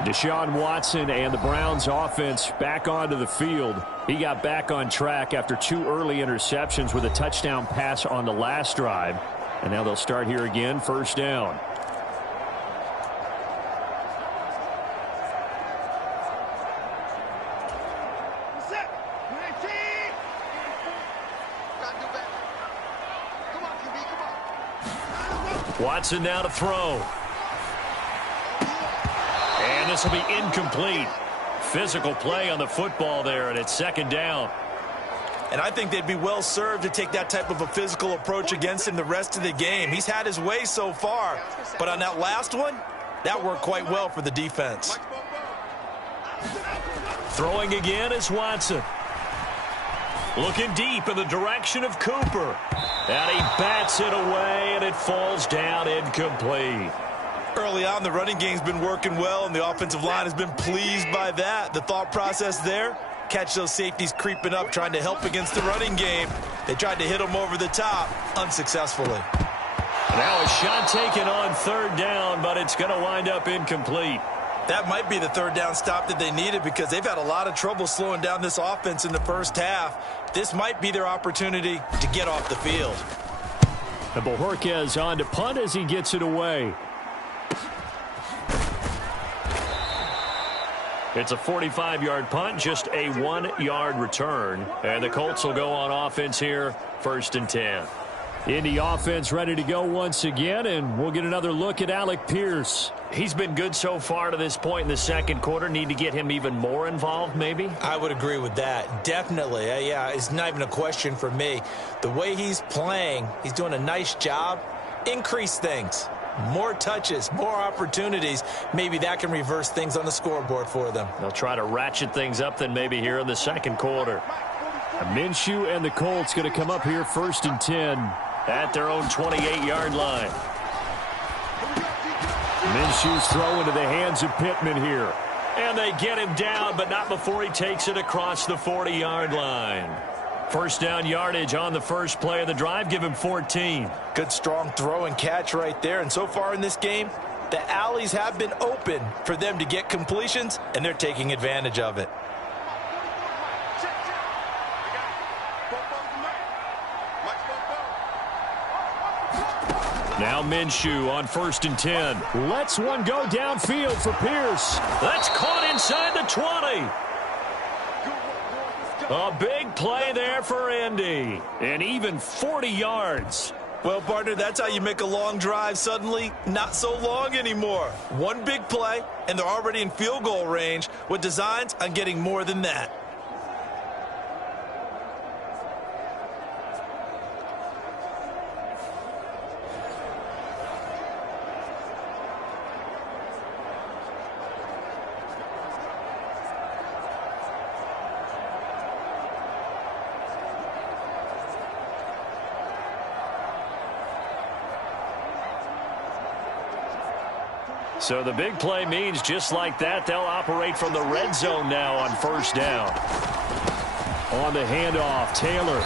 Deshaun Watson and the Browns offense back onto the field. He got back on track after 2 early interceptions with a touchdown pass on the last drive. And now they'll start here again, first down. Watson now to throw. And this will be incomplete. Physical play on the football there, and it's second down. And I think they'd be well served to take that type of a physical approach against him the rest of the game. He's had his way so far, but on that last one, that worked quite well for the defense. Throwing again is Watson. Looking deep in the direction of Cooper. And he bats it away, and it falls down incomplete. Early on, the running game's been working well, and the offensive line has been pleased by that. The thought process there, catch those safeties creeping up, trying to help against the running game. They tried to hit them over the top, unsuccessfully. Now a shot taken on third down, but it's going to wind up incomplete. That might be the third down stop that they needed because they've had a lot of trouble slowing down this offense in the first half. This might be their opportunity to get off the field. And Bojorquez on to punt as he gets it away. It's a 45-yard punt, just a 1-yard return. And the Colts will go on offense here, 1st and 10. Indy offense ready to go once again, and we'll get another look at Alec Pierce. He's been good so far to this point in the second quarter. Need to get him even more involved, maybe? I would agree with that. Definitely. Yeah, it's not even a question for me. The way he's playing, he's doing a nice job. Increase things. More touches, more opportunities. Maybe that can reverse things on the scoreboard for them. They'll try to ratchet things up then maybe here in the second quarter. Minshew and the Colts going to come up here 1st and 10. At their own 28-yard line. Minshew's throw into the hands of Pittman here. And they get him down, but not before he takes it across the 40-yard line. First down yardage on the first play of the drive. Give him 14. Good strong throw and catch right there. And so far in this game, the alleys have been open for them to get completions, and they're taking advantage of it. Now Minshew on 1st and 10. Lets one go downfield for Pierce. That's caught inside the 20. A big play there for Indy. And even 40 yards. Well, partner, that's how you make a long drive suddenly not so long anymore. One big play, and they're already in field goal range with designs on getting more than that. So the big play means just like that, they'll operate from the red zone now on first down. On the handoff, Taylor.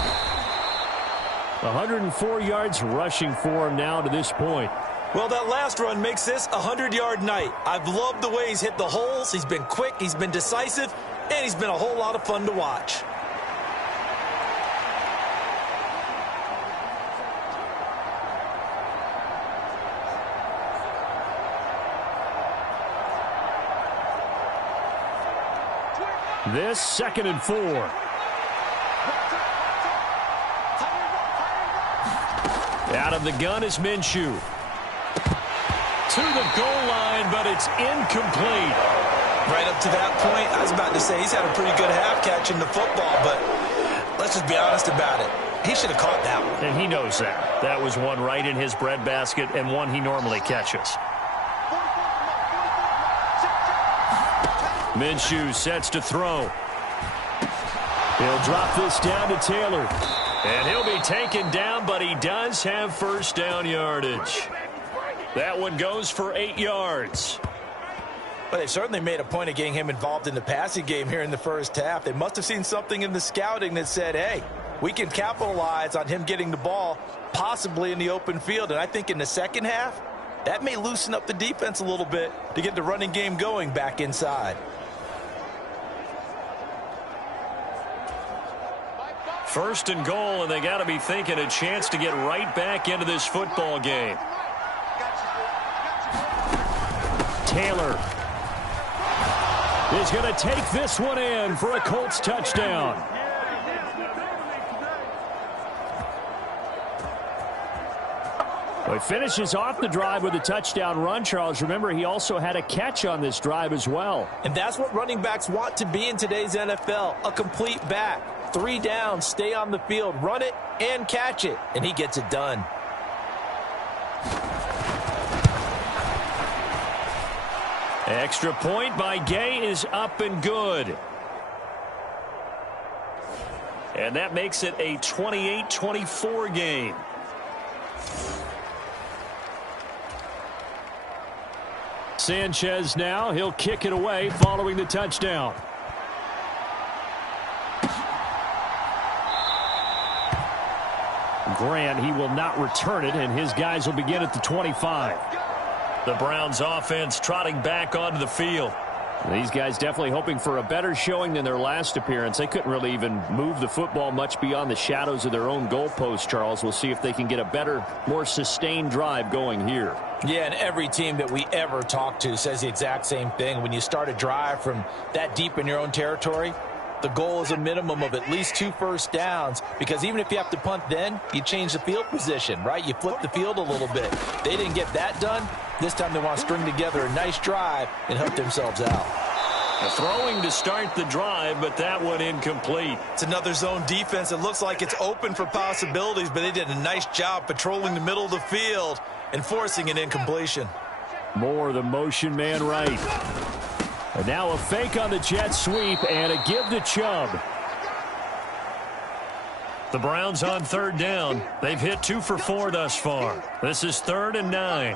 104 yards rushing for him now to this point. Well, that last run makes this a 100-yard night. I've loved the way he's hit the holes. He's been quick, he's been decisive, and he's been a whole lot of fun to watch. This 2nd and 4. Out of the gun is Minshew. To the goal line, but it's incomplete. Right up to that point, I was about to say he's had a pretty good half catching the football, but let's just be honest about it. He should have caught that one. And he knows that. That was one right in his breadbasket and one he normally catches. Minshew sets to throw. He'll drop this down to Taylor. And he'll be taken down, but he does have first down yardage. That one goes for 8 yards. But they certainly made a point of getting him involved in the passing game here in the first half. They must have seen something in the scouting that said, hey, we can capitalize on him getting the ball possibly in the open field. And I think in the second half, that may loosen up the defense a little bit to get the running game going back inside. First and goal, and they got to be thinking a chance to get right back into this football game. Taylor is going to take this one in for a Colts touchdown. Well, he finishes off the drive with a touchdown run, Charles. Remember, he also had a catch on this drive as well. And that's what running backs want to be in today's NFL, a complete back. 3 downs, stay on the field, run it, and catch it. And he gets it done. Extra point by Gay is up and good. And that makes it a 28-24 game. Sanchez now, he'll kick it away following the touchdown. Grant, he will not return it, and his guys will begin at the 25. The Browns offense trotting back onto the field. These guys definitely hoping for a better showing than their last appearance. They couldn't really even move the football much beyond the shadows of their own goalpost, Charles. We'll see if they can get a better, more sustained drive going here. Yeah, and every team that we ever talk to says the exact same thing. When you start a drive from that deep in your own territory, the goal is a minimum of at least 2 first downs, because even if you have to punt then, you change the field position, right? You flip the field a little bit. They didn't get that done. This time they want to string together a nice drive and help themselves out. Throwing to start the drive, but that one incomplete. It's another zone defense. It looks like it's open for possibilities, but they did a nice job patrolling the middle of the field and forcing an incompletion. More the motion man right. And now a fake on the jet sweep and a give to Chubb. The Browns on 3rd down. They've hit 2 for 4 thus far. This is 3rd and 9.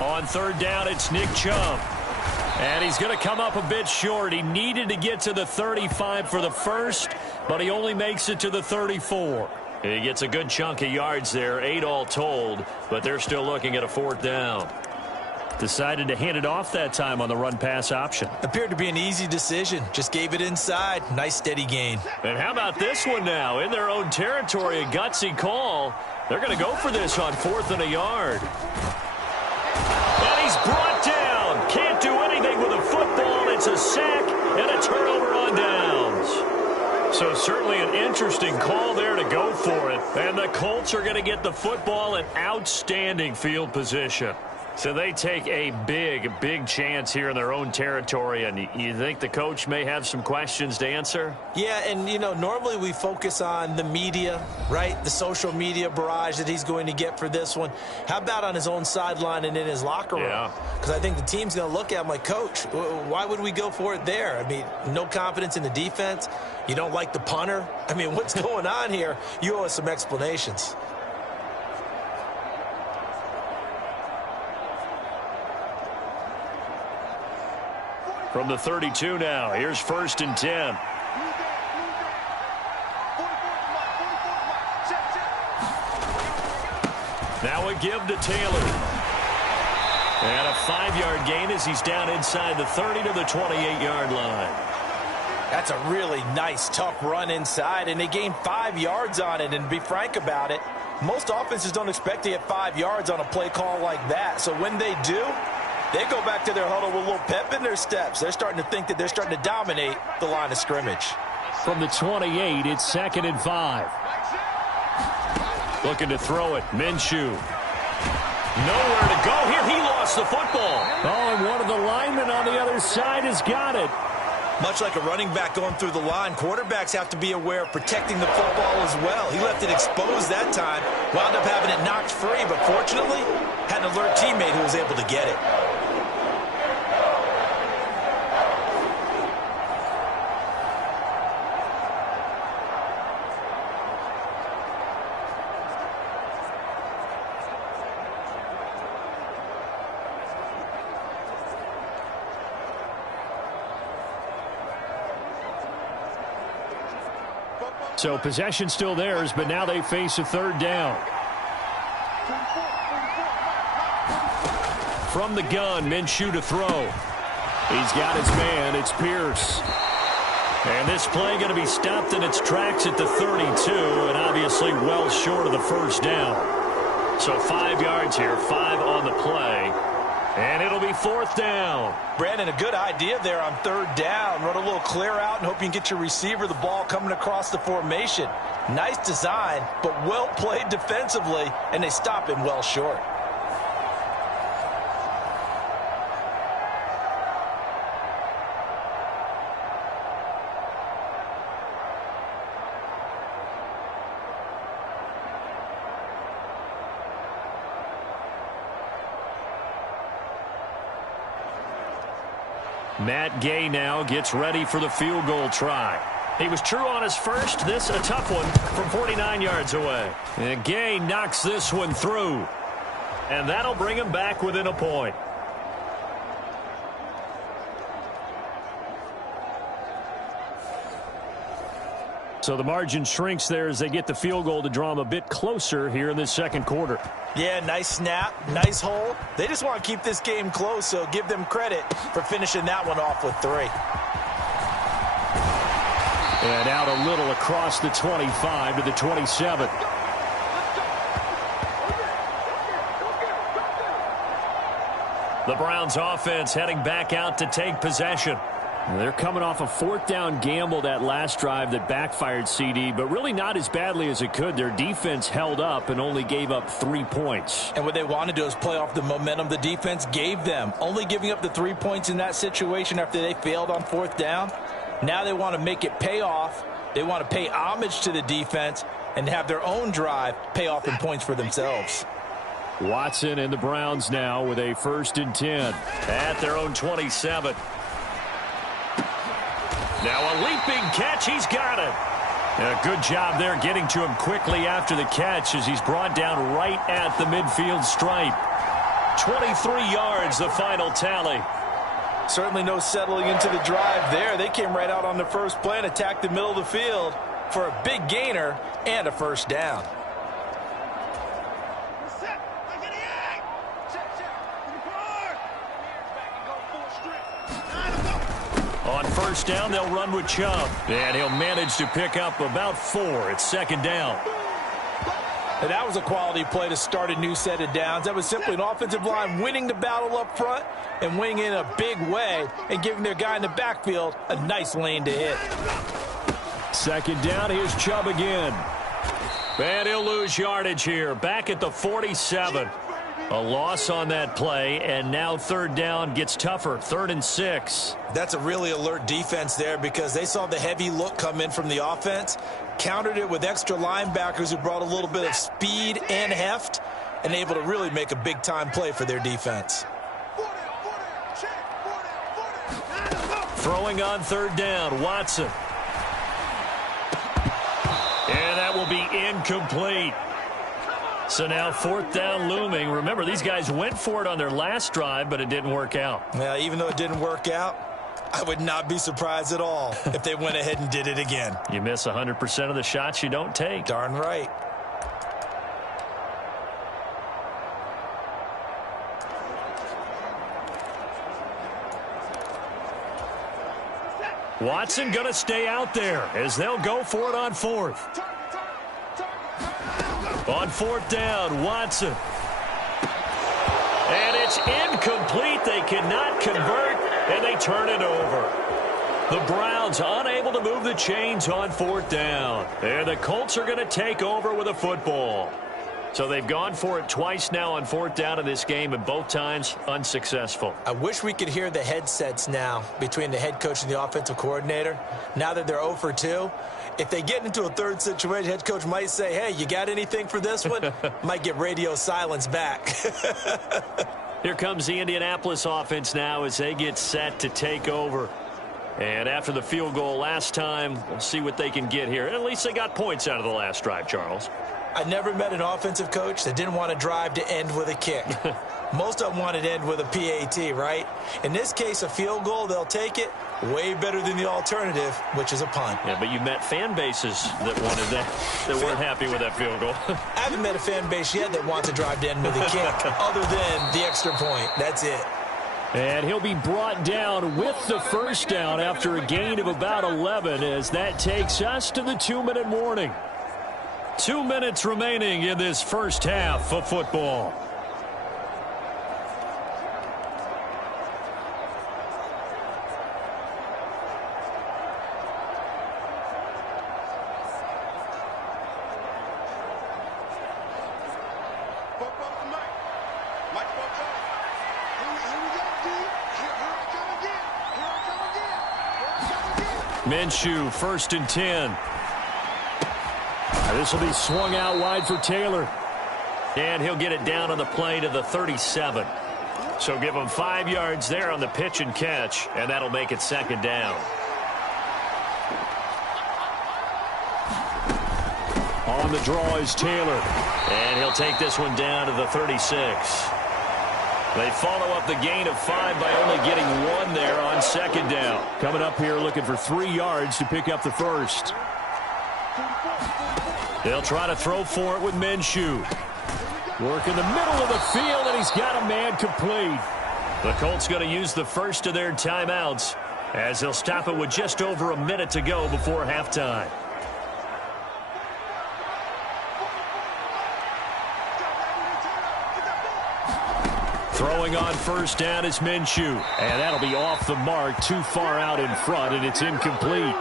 On 3rd down, it's Nick Chubb. And he's going to come up a bit short. He needed to get to the 35 for the first, but he only makes it to the 34. He gets a good chunk of yards there, 8 all told, but they're still looking at a 4th down. Decided to hand it off that time on the run-pass option. Appeared to be an easy decision. Just gave it inside. Nice steady gain. And how about this one now? In their own territory, a gutsy call. They're going to go for this on 4th and a yard. And he's brought down. Can't do anything with a Interesting call there to go for it. And the Colts are going to get the football in outstanding field position. So they take a big chance here in their own territory. And you think the coach may have some questions to answer? Yeah, and, you know, normally we focus on the media, right? The social media barrage that he's going to get for this one. How about on his own sideline and in his locker room? Yeah. Because I think the team's going to look at him like, Coach, why would we go for it there? I mean, no confidence in the defense. You don't like the punter. I mean, what's going on here? You owe us some explanations. From the 32 now, here's 1st and 10. Now a give to Taylor. And a 5-yard gain as he's down inside the 30 to the 28-yard line. That's a really nice, tough run inside, and they gained 5 yards on it. And to be frank about it, most offenses don't expect to get 5 yards on a play call like that. So when they do, they go back to their huddle with a little pep in their steps. They're starting to think that they're starting to dominate the line of scrimmage. From the 28, it's 2nd and 5. Looking to throw it. Minshew. Nowhere to go here. He lost the football. Oh, and one of the linemen on the other side has got it. Much like a running back going through the line, quarterbacks have to be aware of protecting the football as well. He left it exposed that time, wound up having it knocked free, but fortunately, had an alert teammate who was able to get it. So possession still theirs, but now they face a 3rd down. From the gun, Minshew to throw. He's got his man. It's Pierce. And this play going to be stopped in its tracks at the 32, and obviously well short of the 1st down. So 5 yards here, 5 on the play. And it'll be 4th down. Brandon, a good idea there on 3rd down. Run a little clear out and hope you can get your receiver the ball coming across the formation. Nice design, but well played defensively, and they stop him well short. Matt Gay now gets ready for the field goal try. He was true on his first. This a tough one from 49 yards away. And Gay knocks this one through. And that'll bring him back within a point. So the margin shrinks there as they get the field goal to draw them a bit closer here in this 2nd quarter. Yeah, nice snap, nice hold. They just want to keep this game close, so give them credit for finishing that one off with 3. And out a little across the 25 to the 27. The Browns offense heading back out to take possession. They're coming off a 4th down gamble that last drive that backfired, CD, but really not as badly as it could. Their defense held up and only gave up 3 points. And what they want to do is play off the momentum the defense gave them. Only giving up the 3 points in that situation after they failed on 4th down. Now they want to make it pay off. They want to pay homage to the defense and have their own drive pay off in points for themselves. Watson and the Browns now with a 1st and 10. At their own 27. Now a leaping catch. He's got it. A good job there getting to him quickly after the catch as he's brought down right at the midfield stripe. 23 yards, the final tally. Certainly no settling into the drive there. They came right out on the first play and attacked the middle of the field for a big gainer and a 1st down. On 1st down, they'll run with Chubb. And he'll manage to pick up about 4. It's 2nd down. And that was a quality play to start a new set of downs. That was simply an offensive line winning the battle up front and winning in a big way and giving their guy in the backfield a nice lane to hit. Second down, here's Chubb again. And he'll lose yardage here. Back at the 47. A loss on that play, and now third down gets tougher. 3rd and 6. That's a really alert defense there because they saw the heavy look come in from the offense, countered it with extra linebackers who brought a little bit of speed and heft, and able to really make a big-time play for their defense. Throwing on third down, Watson. And that will be incomplete. So now 4th down looming. Remember, these guys went for it on their last drive, but it didn't work out. Yeah, even though it didn't work out, I would not be surprised at all if they went ahead and did it again. You miss 100% of the shots you don't take. Darn right. Watson going to stay out there as they'll go for it on 4th. On 4th down, Watson. And it's incomplete. They cannot convert, and they turn it over. The Browns unable to move the chains on 4th down. And the Colts are going to take over with a football. So they've gone for it twice now on 4th down in this game, and both times unsuccessful. I wish we could hear the headsets now between the head coach and the offensive coordinator. Now that they're 0 for 2, if they get into a third situation, head coach might say, hey, you got anything for this one? Might get radio silence back. Here comes the Indianapolis offense now as they get set to take over. And after the field goal last time, we'll see what they can get here. At least they got points out of the last drive, Charles. I never met an offensive coach that didn't want to drive to end with a kick. Most of them wanted to end with a PAT, right? In this case, a field goal, they'll take it. Way better than the alternative, which is a punt. Yeah, but you met fan bases that wanted that, that weren't happy with that field goal. I haven't met a fan base yet that wants to drive to end with a kick, other than the extra point. That's it. And he'll be brought down with the first down after a gain of about 11 as that takes us to the 2-minute warning. 2 minutes remaining in this first half of football. Minshew, 1st and 10. This will be swung out wide for Taylor. And he'll get it down on the play to the 37. So give him 5 yards there on the pitch and catch, and that'll make it 2nd down. On the draw is Taylor. And he'll take this one down to the 36. They follow up the gain of 5 by only getting 1 there on 2nd down. Coming up here looking for 3 yards to pick up the first. They'll try to throw for it with Minshew. Work in the middle of the field, and he's got a man complete. The Colts going to use the first of their timeouts as they'll stop it with just over a minute to go before halftime. Throwing on first down is Minshew. And that'll be off the mark, too far out in front, and it's incomplete.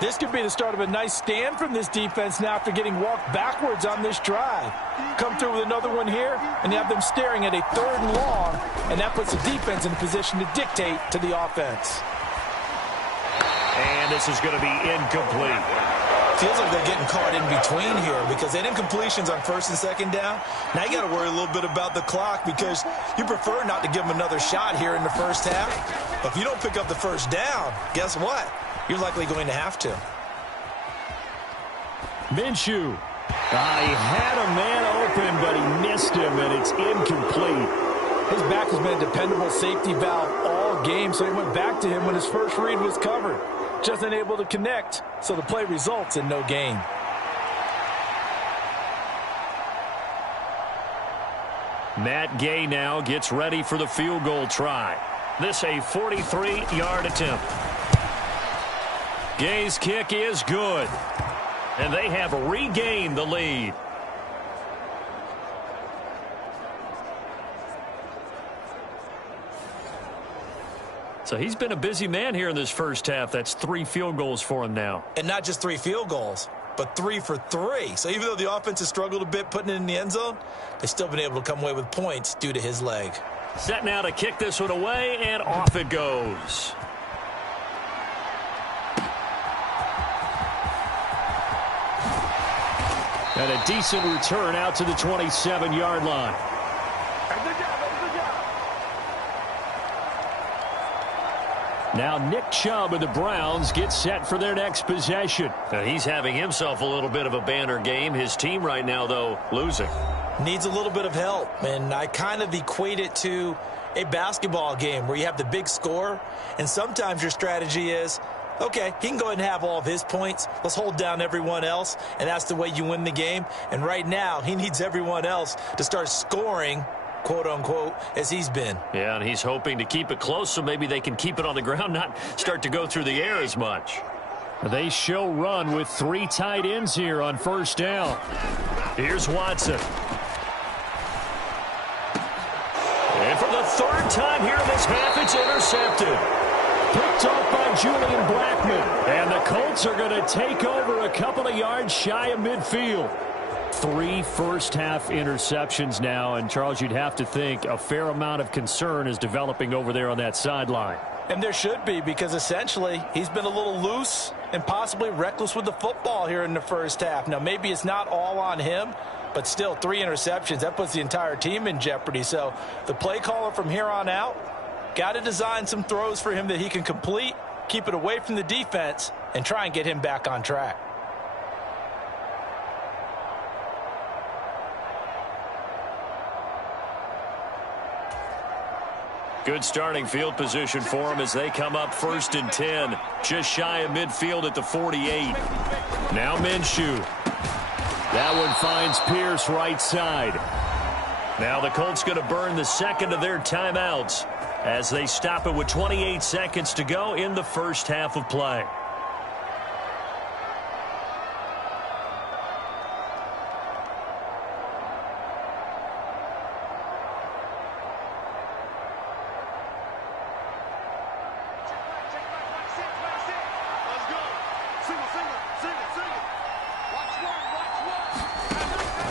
This could be the start of a nice stand from this defense now after getting walked backwards on this drive. Come through with another one here, and you have them staring at a 3rd and long, and that puts the defense in a position to dictate to the offense. And this is going to be incomplete. Feels like they're getting caught in between here because they had incompletions on 1st and 2nd down. Now you got to worry a little bit about the clock because you prefer not to give them another shot here in the first half. But if you don't pick up the first down, guess what? You're likely going to have to. Minshew. He had a man open, but he missed him, and it's incomplete. His back has been a dependable safety valve all game, so he went back to him when his first read was covered. Just unable to connect, so the play results in no gain. Matt Gay now gets ready for the field goal try. This a 43-yard attempt. Gay's kick is good. And they have regained the lead. So he's been a busy man here in this first half. That's 3 field goals for him now. And not just 3 field goals, but 3 for 3. So even though the offense has struggled a bit putting it in the end zone, they've still been able to come away with points due to his leg. Set now to kick this one away, and off it goes. And a decent return out to the 27-yard line. Now Nick Chubb of the Browns gets set for their next possession. Now he's having himself a little bit of a banner game. His team right now, though, losing. Needs a little bit of help, and I kind of equate it to a basketball game where you have the big score, and sometimes your strategy is, okay, he can go ahead and have all of his points. Let's hold down everyone else, and that's the way you win the game. And right now, he needs everyone else to start scoring, quote-unquote, as he's been. Yeah, and he's hoping to keep it close so maybe they can keep it on the ground, not start to go through the air as much. They show run with 3 tight ends here on first down. Here's Watson. And for the 3rd time here in this half, it's intercepted. Picked off by Julian Blackmon. And the Colts are going to take over a couple of yards shy of midfield. 3 first-half interceptions now, and Charles, you'd have to think a fair amount of concern is developing over there on that sideline. And there should be, because essentially he's been a little loose and possibly reckless with the football here in the first half. Now, maybe it's not all on him, but still 3 interceptions. That puts the entire team in jeopardy. So the play caller from here on out got to design some throws for him that he can complete, keep it away from the defense, and try and get him back on track. Good starting field position for them as they come up 1st and 10. Just shy of midfield at the 48. Now Minshew. That one finds Pierce right side. Now the Colts going to burn the second of their timeouts as they stop it with 28 seconds to go in the first half of play.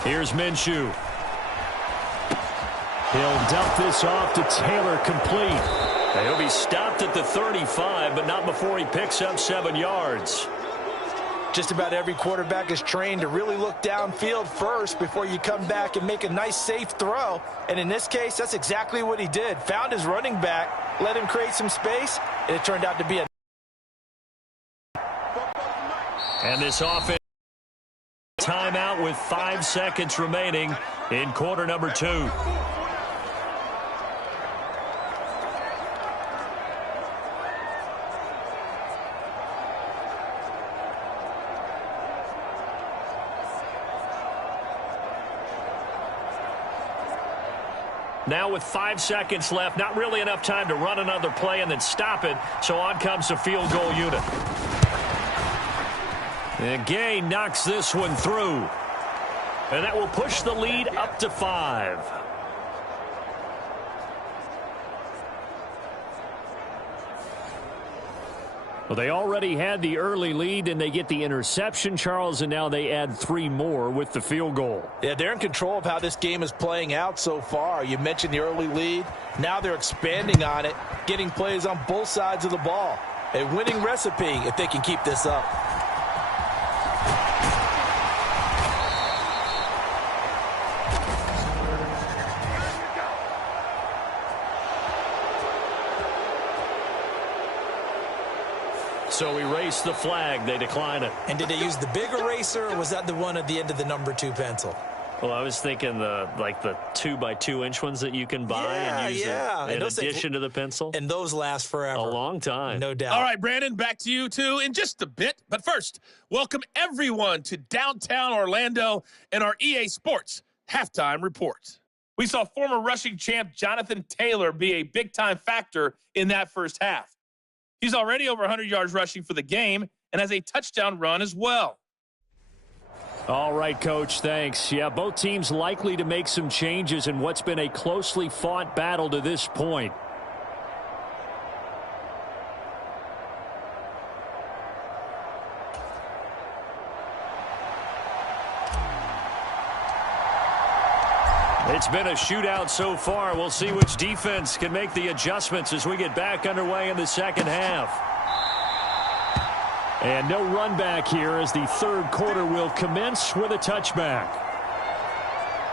Here's Minshew. He'll dump this off to Taylor, complete. He'll be stopped at the 35, but not before he picks up 7 yards. Just about every quarterback is trained to really look downfield first before you come back and make a nice, safe throw. And in this case, that's exactly what he did. Found his running back, let him create some space, and it turned out to be a... And this offense, timeout with 5 seconds remaining in quarter number 2. Now with 5 seconds left, not really enough time to run another play and then stop it, so on comes the field goal unit. And Gay knocks this one through. And that will push the lead up to 5. Well, they already had the early lead, and they get the interception, Charles, and now they add 3 more with the field goal. Yeah, they're in control of how this game is playing out so far. You mentioned the early lead. Now they're expanding on it, getting plays on both sides of the ball. A winning recipe if they can keep this up. So erase the flag. They decline it. And did they use the big eraser, or was that the one at the end of the number 2 pencil? Well, I was thinking the 2x2-inch ones that you can buy and use in addition to the pencil. And those last forever. A long time. No doubt. All right, Brandon, back to you, too, in just a bit. But first, welcome everyone to downtown Orlando and our EA Sports Halftime Report. We saw former rushing champ Jonathan Taylor be a big-time factor in that first half. He's already over 100 yards rushing for the game and has a touchdown run as well. All right, Coach, thanks. Yeah, both teams likely to make some changes in what's been a closely fought battle to this point. It's been a shootout so far. We'll see which defense can make the adjustments as we get back underway in the second half. And no run back here as the third quarter will commence with a touchback.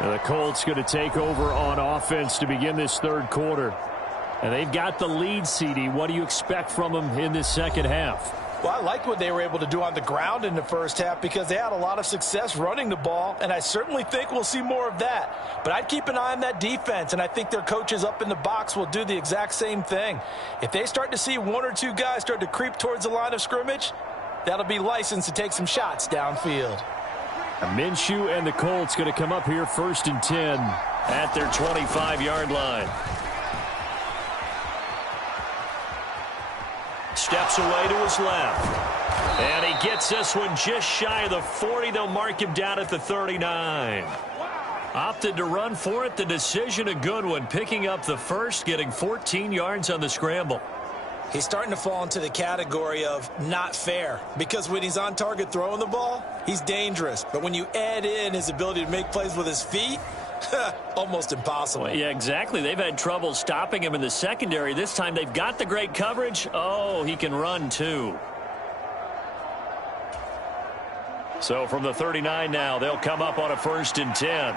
And the Colts going to take over on offense to begin this third quarter. And they've got the lead, CD. What do you expect from them in this second half? Well, I liked what they were able to do on the ground in the first half because they had a lot of success running the ball, and I certainly think we'll see more of that. But I'd keep an eye on that defense, and I think their coaches up in the box will do the exact same thing. If they start to see one or two guys start to creep towards the line of scrimmage, that'll be licensed to take some shots downfield. Minshew and the Colts going to come up here 1st and 10 at their 25-yard line. Steps away to his left. And he gets this one just shy of the 40. They'll mark him down at the 39. Opted to run for it. The decision a good one. Picking up the first, getting 14 yards on the scramble. He's starting to fall into the category of not fair because when he's on target throwing the ball, he's dangerous. But when you add in his ability to make plays with his feet, almost impossible. Well, yeah, exactly. They've had trouble stopping him in the secondary. This time they've got the great coverage. Oh, he can run too. So from the 39 now, they'll come up on a 1st and 10.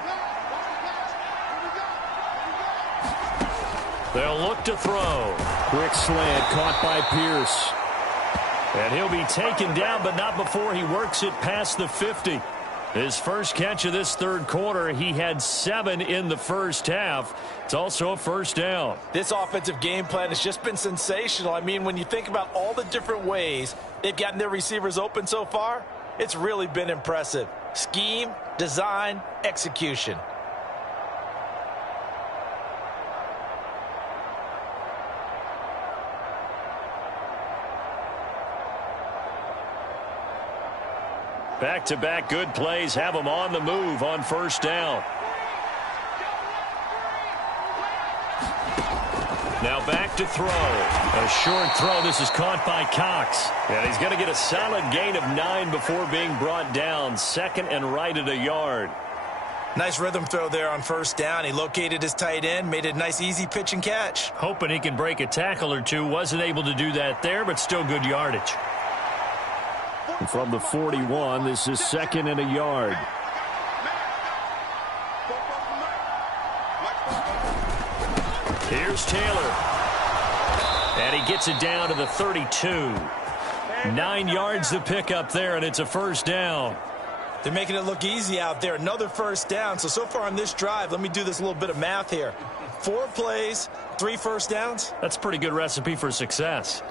They'll look to throw. Quick slant caught by Pierce. And he'll be taken down, but not before he works it past the 50. His first catch of this third quarter, he had 7 in the first half. It's also a first down. This offensive game plan has just been sensational. I mean, when you think about all the different ways they've gotten their receivers open so far, it's really been impressive. Scheme, design, execution. Back-to-back good plays have them on the move on first down. Now back to throw. A short throw. This is caught by Cox. And he's going to get a solid gain of 9 before being brought down. 2nd and right at a yard. Nice rhythm throw there on first down. He located his tight end, made it a nice easy pitch and catch. Hoping he can break a tackle or two. Wasn't able to do that there, but still good yardage. From the 41, this is 2nd and a yard. Here's Taylor. And he gets it down to the 32. 9 yards to pick up there, and it's a first down. They're making it look easy out there. Another first down. So far on this drive, let me do this little bit of math here. 4 plays, 3 first downs. That's a pretty good recipe for success.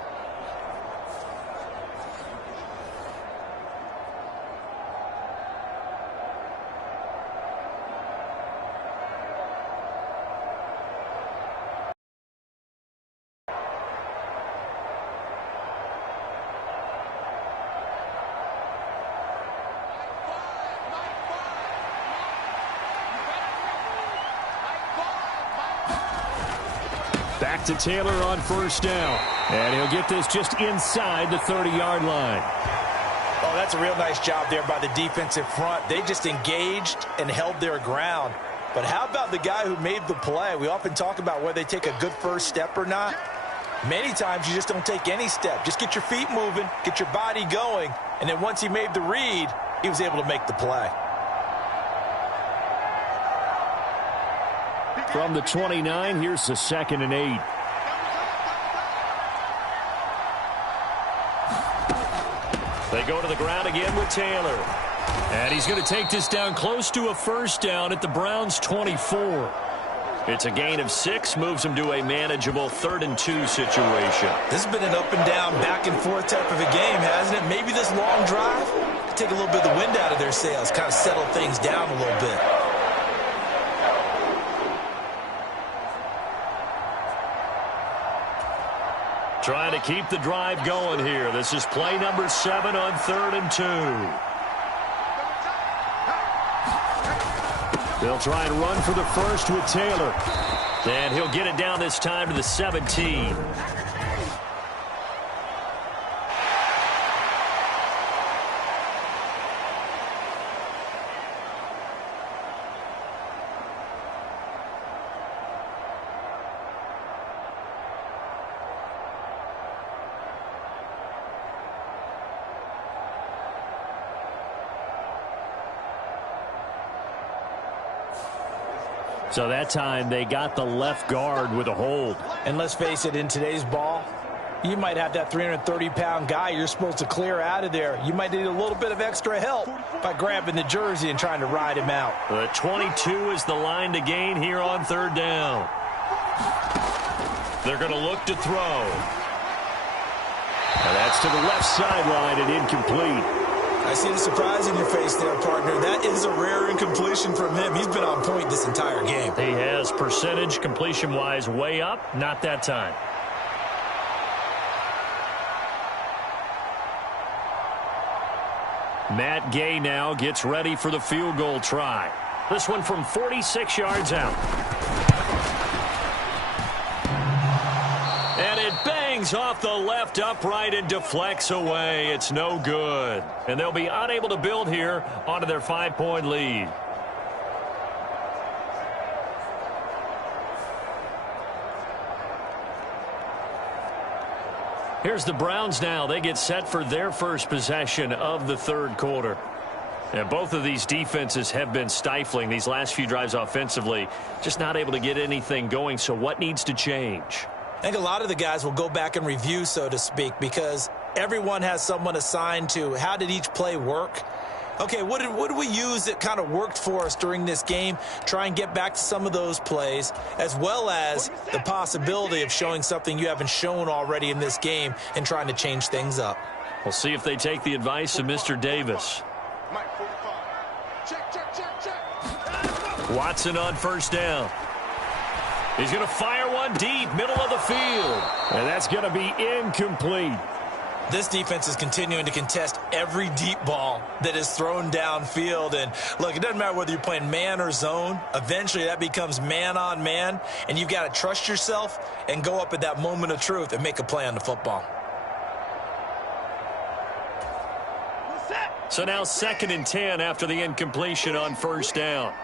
Back to Taylor on first down. And he'll get this just inside the 30-yard line. Oh, that's a real nice job there by the defensive front. They just engaged and held their ground. But how about the guy who made the play? We often talk about whether they take a good first step or not. Many times you just don't take any step. Just get your feet moving, get your body going, and then once he made the read, he was able to make the play. From the 29, here's the 2nd and 8. They go to the ground again with Taylor. And he's going to take this down close to a first down at the Browns' 24. It's a gain of 6, moves them to a manageable 3rd and 2 situation. This has been an up and down, back and forth type of a game, hasn't it? Maybe this long drive could take a little bit of the wind out of their sails, kind of settle things down a little bit. Trying to keep the drive going here. This is play number 7 on 3rd and 2. They'll try and run for the first with Taylor. And he'll get it down this time to the 17. So that time they got the left guard with a hold. And let's face it, in today's ball, you might have that 330-pound guy you're supposed to clear out of there. You might need a little bit of extra help by grabbing the jersey and trying to ride him out. The 22 is the line to gain here on third down. They're going to look to throw. And that's to the left sideline and incomplete. I see the surprise in your face there, partner. That is a rare incompletion from him. He's been on point this entire game. He has percentage completion-wise way up. Not that time. Matt Gay now gets ready for the field goal try. This one from 46 yards out. And it bangs off the left upright and deflects away. It's no good. And they'll be unable to build here onto their 5-point lead. Here's the Browns now. They get set for their first possession of the third quarter. And both of these defenses have been stifling these last few drives offensively. Just not able to get anything going. So what needs to change? I think a lot of the guys will go back and review, so to speak, because everyone has someone assigned to how did each play work. Okay, what did we use that kind of worked for us during this game? Try and get back to some of those plays, as well as the possibility of showing something you haven't shown already in this game and trying to change things up. We'll see if they take the advice of Mr. Davis. Watson on first down. He's going to fire one deep, middle of the field. And that's going to be incomplete. This defense is continuing to contest every deep ball that is thrown downfield. And, look, it doesn't matter whether you're playing man or zone. Eventually, that becomes man on man, and you've got to trust yourself and go up at that moment of truth and make a play on the football. So now 2nd and 10 after the incompletion on first down.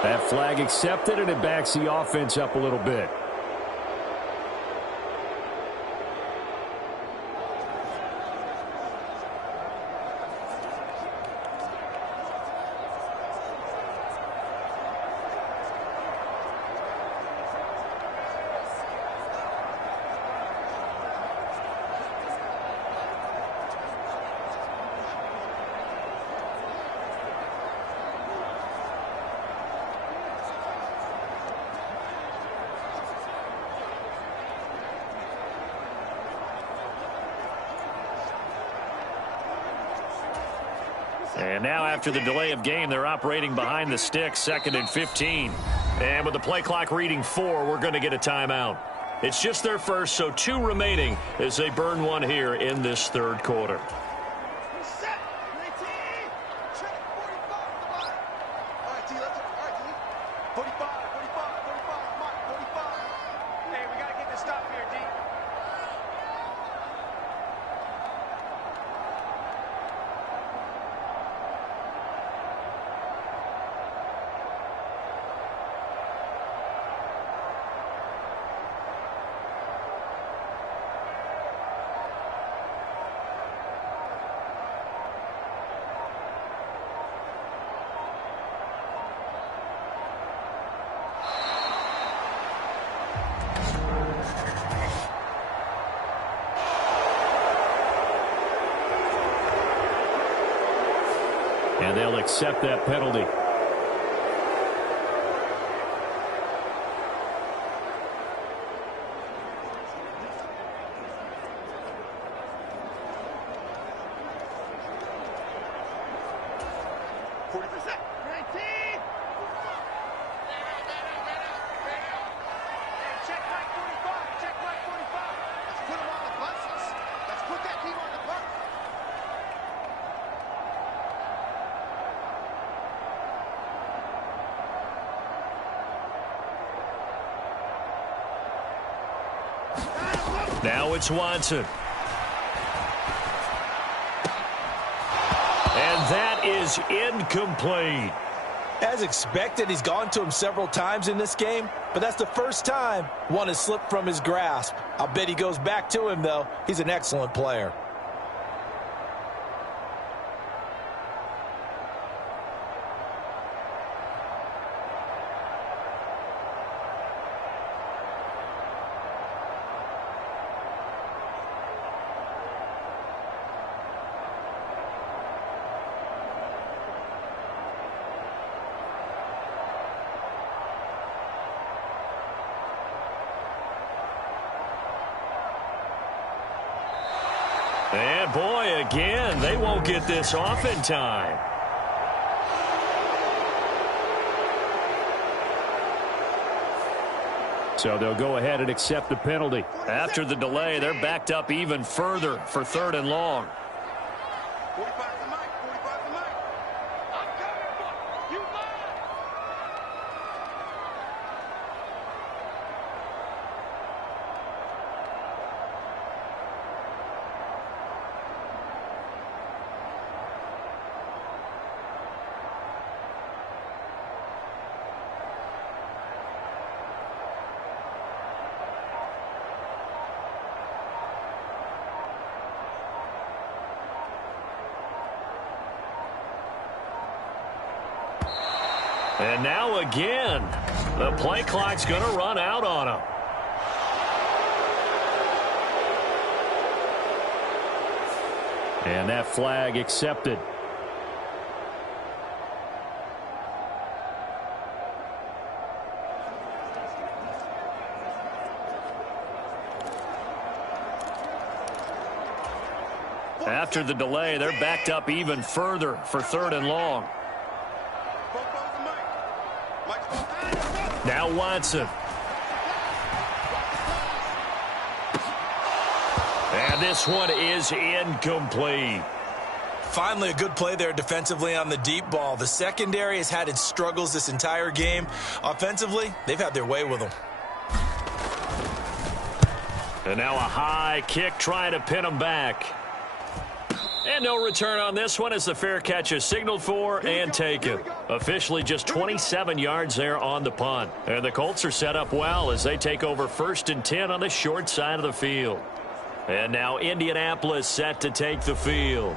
That flag accepted, and it backs the offense up a little bit. And now after the delay of game, they're operating behind the sticks, 2nd and 15. And with the play clock reading 4, we're going to get a timeout. It's just their first, so 2 remaining as they burn one here in this third quarter. And they'll accept that penalty. Now it's Watson. And that is incomplete. As expected, he's gone to him several times in this game, but that's the first time one has slipped from his grasp. I'll bet he goes back to him, though. He's an excellent player. And boy, again, they won't get this off in time. So they'll go ahead and accept the penalty. After the delay, they're backed up even further for 3rd and long. And now again, the play clock's going to run out on him. And that flag accepted. After the delay, they're backed up even further for 3rd and long. Now Watson. And this one is incomplete. Finally, a good play there defensively on the deep ball. The secondary has had its struggles this entire game. Offensively, they've had their way with them. And now a high kick trying to pin him back. And no return on this one as the fair catch is signaled for and taken. Officially just 27 yards there on the punt. And the Colts are set up well as they take over 1st and 10 on the short side of the field. And now Indianapolis set to take the field.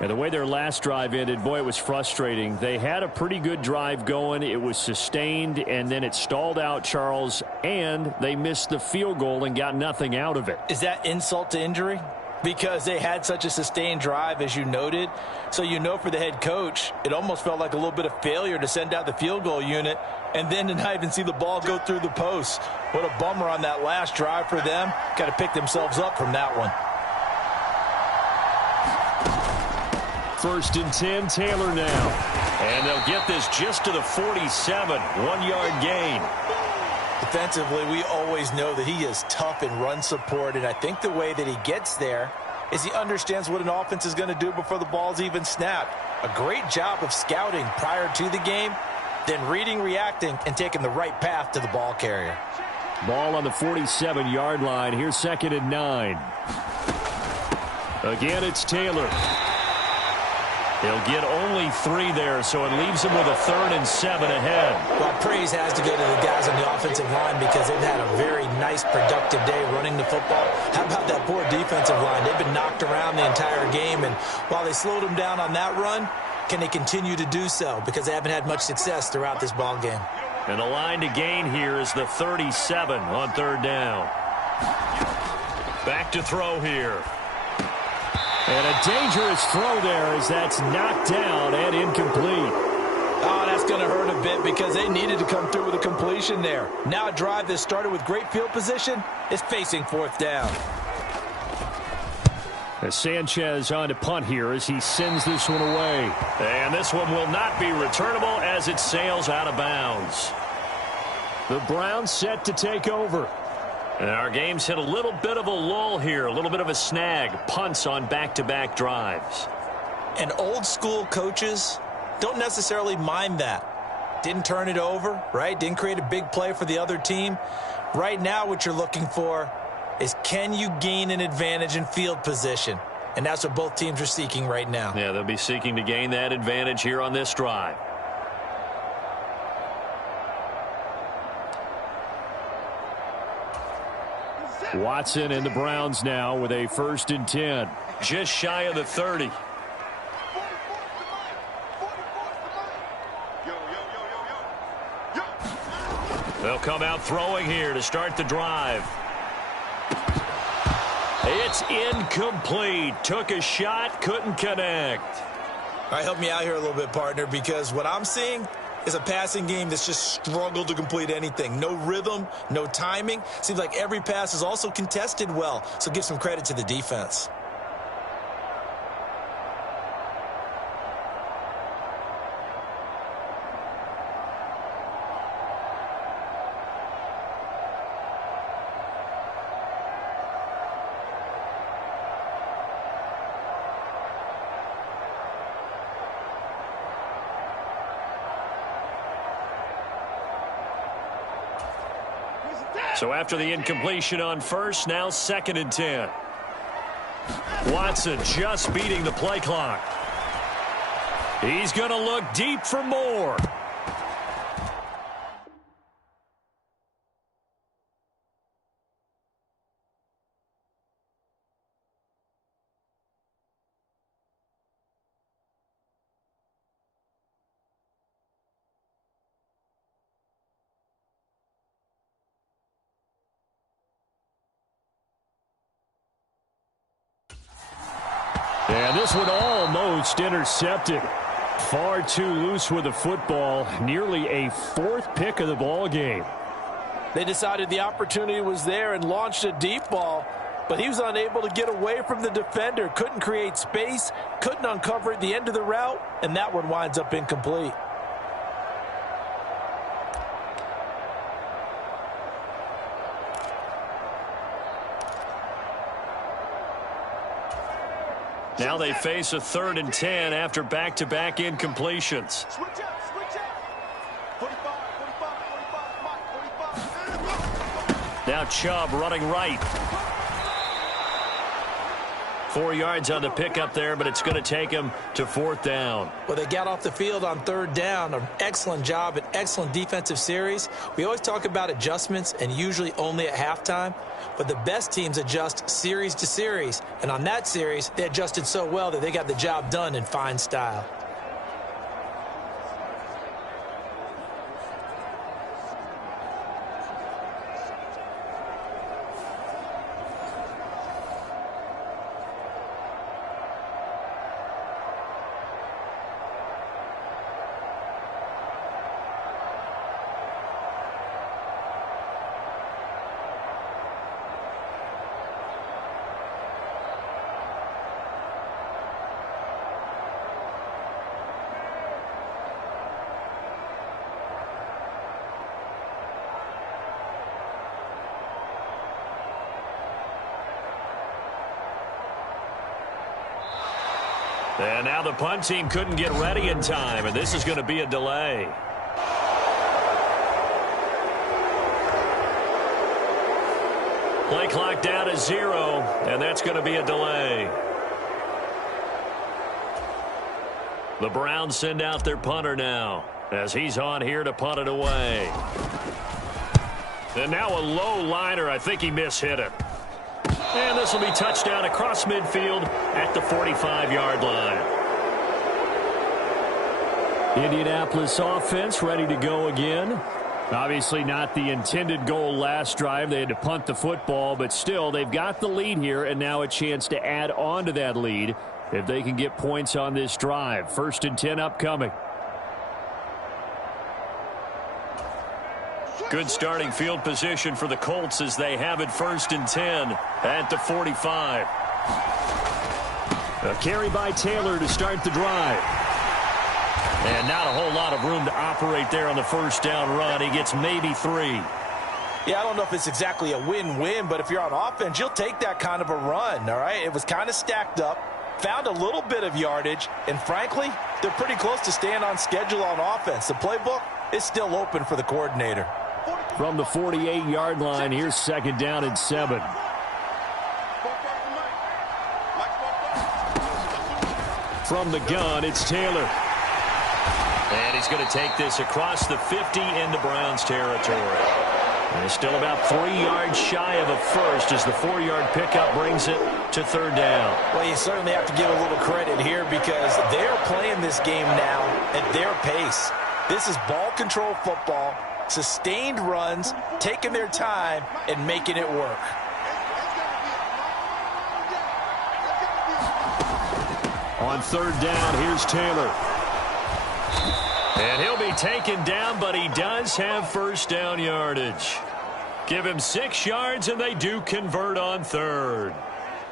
And the way their last drive ended, boy, it was frustrating. They had a pretty good drive going. It was sustained, and then it stalled out, Charles, and they missed the field goal and got nothing out of it. Is that insult to injury? Because they had such a sustained drive, as you noted. So you know for the head coach, it almost felt like a little bit of failure to send out the field goal unit and then to not even see the ball go through the post. What a bummer on that last drive for them. Got to pick themselves up from that one. 1st and 10, Taylor now. And they'll get this just to the 47, 1-yard gain. Defensively, we always know that he is tough in run support, and I think the way that he gets there is he understands what an offense is going to do before the ball's even snapped. A great job of scouting prior to the game, then reading, reacting, and taking the right path to the ball carrier. Ball on the 47-yard line. Here's 2nd and 9. Again, it's Taylor. He'll get only 3 there, so it leaves him with a 3rd and 7 ahead. Well, praise has to go to the guys on the offensive line because they've had a very nice, productive day running the football. How about that poor defensive line? They've been knocked around the entire game, and while they slowed them down on that run, can they continue to do so? Because they haven't had much success throughout this ball game. And the line to gain here is the 37 on 3rd down. Back to throw here. And a dangerous throw there as that's knocked down and incomplete. Oh, that's going to hurt a bit because they needed to come through with a completion there. Now a drive that started with great field position is facing 4th down. As Sanchez on to punt here as he sends this one away. And this one will not be returnable as it sails out of bounds. The Browns set to take over. And our game's hit a little bit of a lull here, a little bit of a snag. Punts on back-to-back drives. And old school coaches don't necessarily mind that. Didn't turn it over, right? Didn't create a big play for the other team. Right now what you're looking for is can you gain an advantage in field position? And that's what both teams are seeking right now. Yeah, they'll be seeking to gain that advantage here on this drive. Watson and the Browns now with a 1st and 10. Just shy of the 30. They'll come out throwing here to start the drive. It's incomplete. Took a shot, couldn't connect. All right, help me out here a little bit, partner, because what I'm seeing is a passing game that's just struggled to complete anything. No rhythm, no timing. Seems like every pass is also contested well, so give some credit to the defense. So after the incompletion on first, now 2nd and 10. Watson just beating the play clock. He's going to look deep for more. And this one almost intercepted. Far too loose with the football. Nearly a 4th pick of the ball game. They decided the opportunity was there and launched a deep ball, but he was unable to get away from the defender. Couldn't create space, couldn't uncover at the end of the route, and that one winds up incomplete. Now they face a 3rd and 10 after back-to-back incompletions. Switch up, switch up. 45, 45. Now Chubb running right. 4 yards on the pickup there, but it's going to take him to 4th down. Well, they got off the field on 3rd down. An excellent job, an excellent defensive series. We always talk about adjustments and usually only at halftime. But the best teams adjust series to series. And on that series, they adjusted so well that they got the job done in fine style. And now the punt team couldn't get ready in time, and this is going to be a delay. Play clock down to 0, and that's going to be a delay. The Browns send out their punter now, as he's on here to punt it away. And now a low liner. I think he mishit it. And this will be touchdown across midfield at the 45-yard line. Indianapolis offense ready to go again. Obviously not the intended goal last drive. They had to punt the football, but still they've got the lead here and now a chance to add on to that lead if they can get points on this drive. 1st and 10 upcoming. Good starting field position for the Colts as they have it 1st and 10 at the 45. A carry by Taylor to start the drive. And not a whole lot of room to operate there on the 1st down run. He gets maybe 3. Yeah, I don't know if it's exactly a win-win, but if you're on offense, you'll take that kind of a run, all right? It was kind of stacked up, found a little bit of yardage, and frankly, they're pretty close to staying on schedule on offense. The playbook is still open for the coordinator. From the 48-yard line, here's 2nd down and 7. From the gun, it's Taylor. And he's going to take this across the 50 into Browns territory. And it's still about 3 yards shy of a first as the 4-yard pickup brings it to third down. Well, you certainly have to give a little credit here because they're playing this game now at their pace. This is ball control football, sustained runs, taking their time, and making it work. On third down, here's Taylor. And he'll be taken down, but he does have first down yardage. Give him 6 yards, and they do convert on third.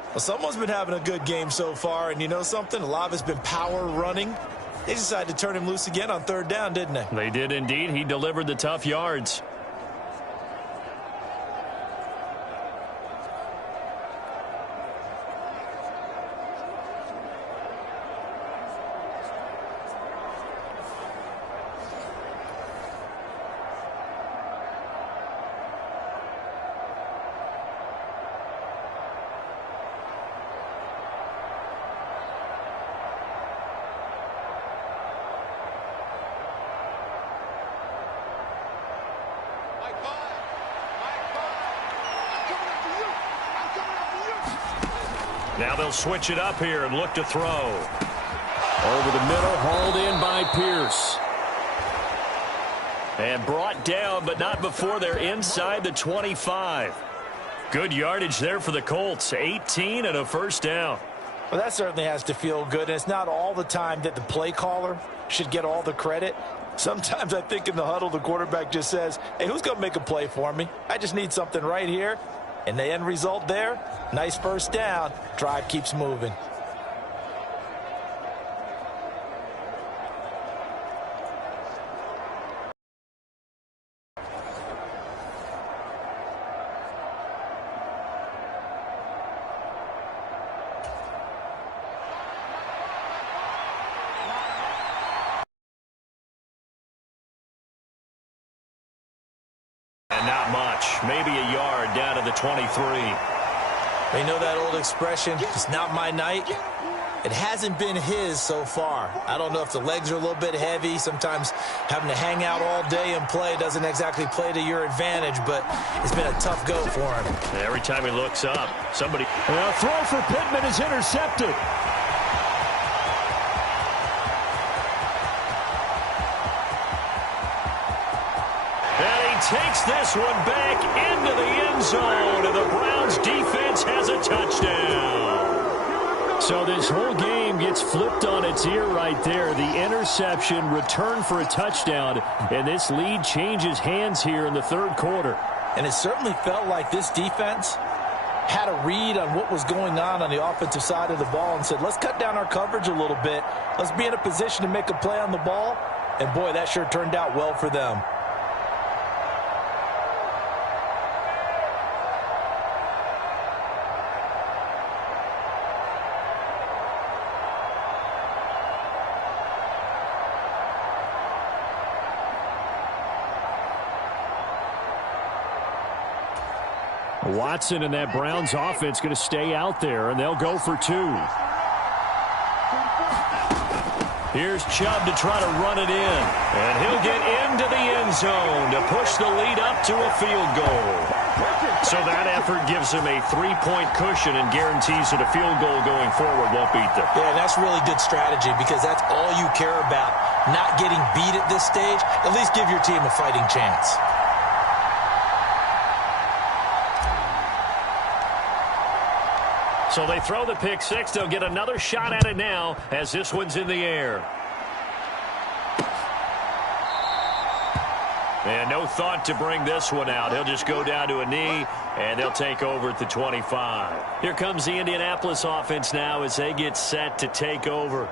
Well, someone's been having a good game so far, and you know something? A lot of it's been power running. They decided to turn him loose again on third down, didn't they? They did indeed. He delivered the tough yards. Now they'll switch it up here and look to throw. Over the middle, hauled in by Pierce. And brought down, but not before they're inside the 25. Good yardage there for the Colts. 18 and a first down. Well, that certainly has to feel good. And it's not all the time that the play caller should get all the credit. Sometimes I think in the huddle, the quarterback just says, hey, who's going to make a play for me? I just need something right here. And the end result there, nice first down. Drive keeps moving. And not much. Maybe a yard down to the 23. You know that old expression, it's not my night? It hasn't been his so far. I don't know if the legs are a little bit heavy. Sometimes having to hang out all day and play doesn't exactly play to your advantage, but it's been a tough go for him. Every time he looks up, somebody... A throw for Pittman is intercepted. Takes this one back into the end zone, and the Browns defense has a touchdown. So this whole game gets flipped on its ear right there. The interception, return for a touchdown, and this lead changes hands here in the third quarter. And it certainly felt like this defense had a read on what was going on the offensive side of the ball and said, let's cut down our coverage a little bit. Let's be in a position to make a play on the ball. And, boy, that sure turned out well for them. Watson and that Browns offense going to stay out there, and they'll go for 2. Here's Chubb to try to run it in, and he'll get into the end zone to push the lead up to a field goal. So that effort gives him a 3-point cushion and guarantees that a field goal going forward won't beat them. Yeah, that's really good strategy because that's all you care about, not getting beat at this stage. At least give your team a fighting chance. So they throw the pick six. They'll get another shot at it now as this one's in the air. And no thought to bring this one out. He'll just go down to a knee, and they'll take over at the 25. Here comes the Indianapolis offense now as they get set to take over.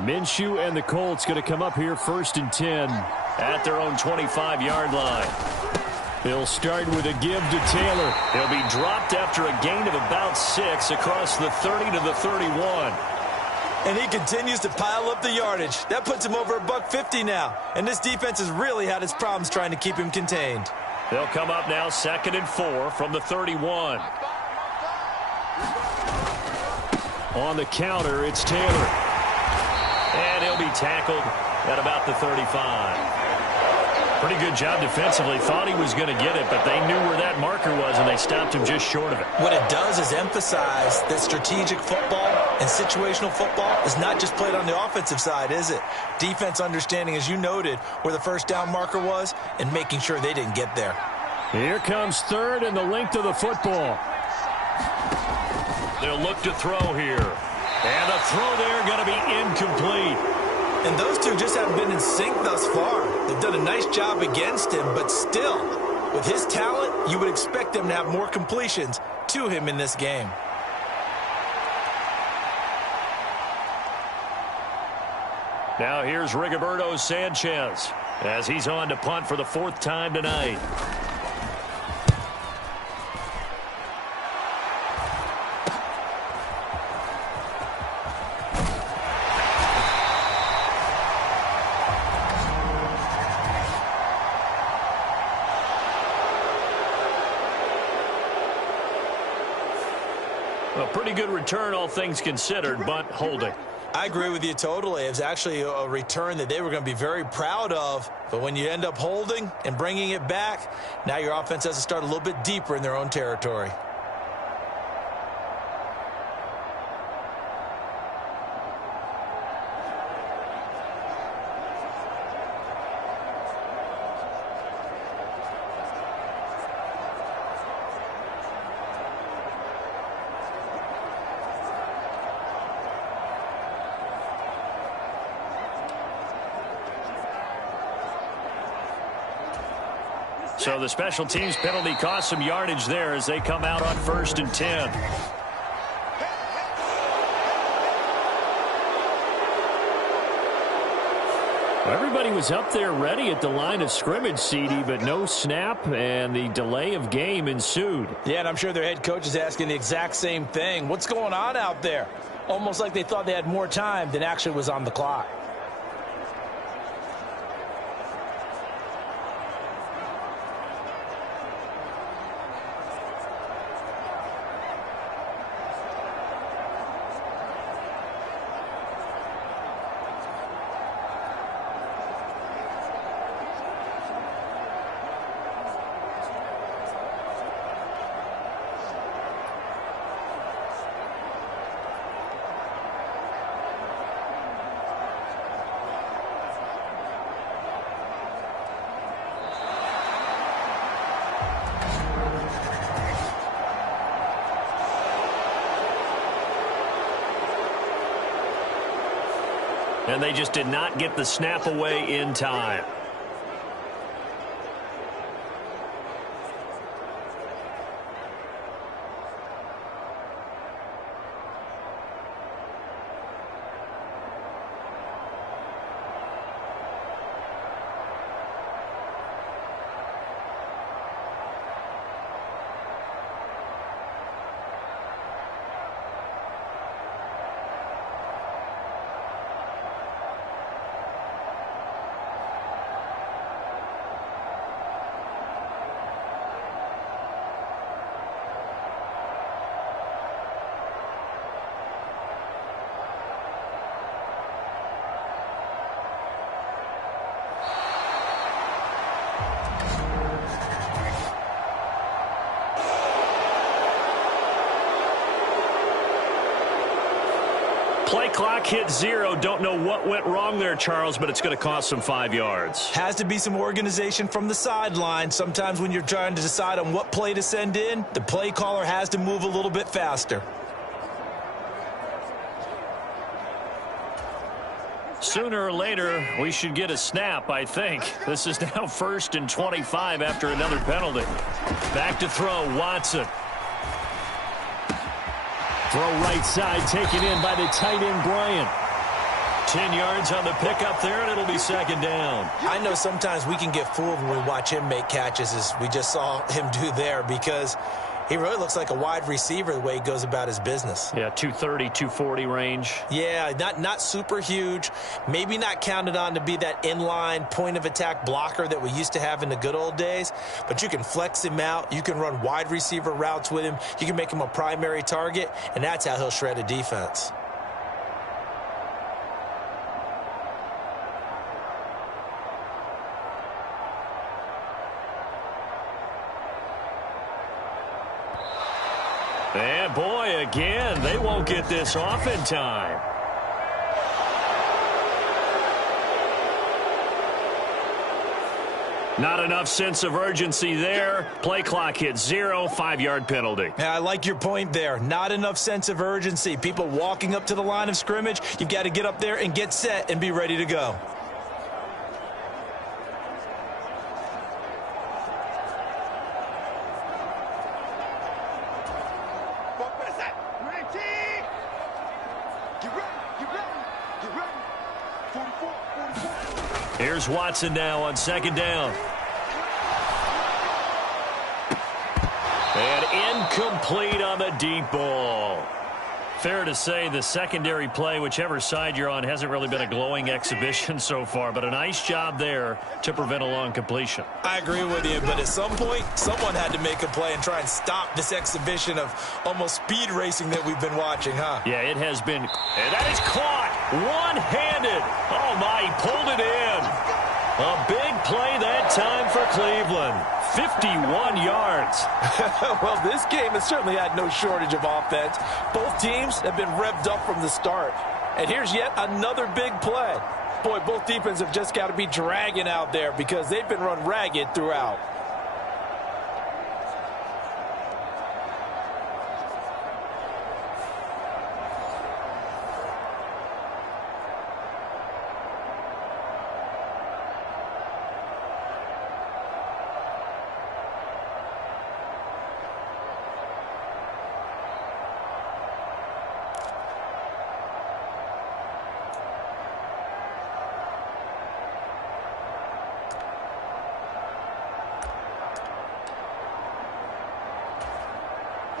Minshew and the Colts going to come up here 1st and 10 at their own 25-yard line. They'll start with a give to Taylor. He'll be dropped after a gain of about 6 across the 30 to the 31. And he continues to pile up the yardage. That puts him over $150 now. And this defense has really had its problems trying to keep him contained. They'll come up now 2nd and 4 from the 31. On the counter, it's Taylor. And he'll be tackled at about the 35. Pretty good job defensively. Thought he was going to get it, but they knew where that marker was, and they stopped him just short of it. What it does is emphasize that strategic football and situational football is not just played on the offensive side, is it? Defense understanding, as you noted, where the first down marker was and making sure they didn't get there. Here comes 3rd and the length of the football. They'll look to throw here. And the throw there going to be incomplete. And those two just haven't been in sync thus far. They've done a nice job against him, but still, with his talent, you would expect them to have more completions to him in this game. Now here's Rigoberto Sanchez as he's on to punt for the 4th time tonight. A pretty good return, all things considered, but holding. I agree with you totally. It's actually a return that they were going to be very proud of. But when you end up holding and bringing it back, now your offense has to start a little bit deeper in their own territory. So the special teams penalty cost some yardage there as they come out on 1st and 10. Everybody was up there ready at the line of scrimmage, CD, but no snap, and the delay of game ensued. Yeah, and I'm sure their head coach is asking the exact same thing. What's going on out there? Almost like they thought they had more time than actually was on the clock. And they just did not get the snap away in time. Play clock hit 0. Don't know what went wrong there, Charles, but it's going to cost them 5 yards. Has to be some organization from the sideline. Sometimes when you're trying to decide on what play to send in, the play caller has to move a little bit faster. Sooner or later, we should get a snap, I think. This is now 1st and 25 after another penalty. Back to throw, Watson. Throw right side, taken in by the tight end, Bryant. 10 yards on the pickup there, and it'll be 2nd down. I know sometimes we can get fooled when we watch him make catches, as we just saw him do there, because He really looks like a wide receiver the way he goes about his business. Yeah, 230, 240 range. Yeah, not super huge. Maybe not counted on to be that inline point-of-attack blocker that we used to have in the good old days. But you can flex him out. You can run wide receiver routes with him. You can make him a primary target, and that's how he'll shred a defense. And boy, again, they won't get this off in time. Not enough sense of urgency there. Play clock hits 0, 5-yard penalty. Yeah, I like your point there. Not enough sense of urgency. People walking up to the line of scrimmage, you've got to get up there and get set and be ready to go. Here's Watson now on second down. And incomplete on the deep ball. Fair to say the secondary play, whichever side you're on, hasn't really been a glowing exhibition so far, but a nice job there to prevent a long completion. I agree with you, but at some point, someone had to make a play and try and stop this exhibition of almost speed racing that we've been watching, huh? Yeah, it has been. And that is caught one-handed. Oh, my, he pulled it in. A big play that time for Cleveland. 51 yards. Well, this game has certainly had no shortage of offense. Both teams have been revved up from the start. And here's yet another big play. Boy, both defenses have just got to be dragging out there because they've been run ragged throughout.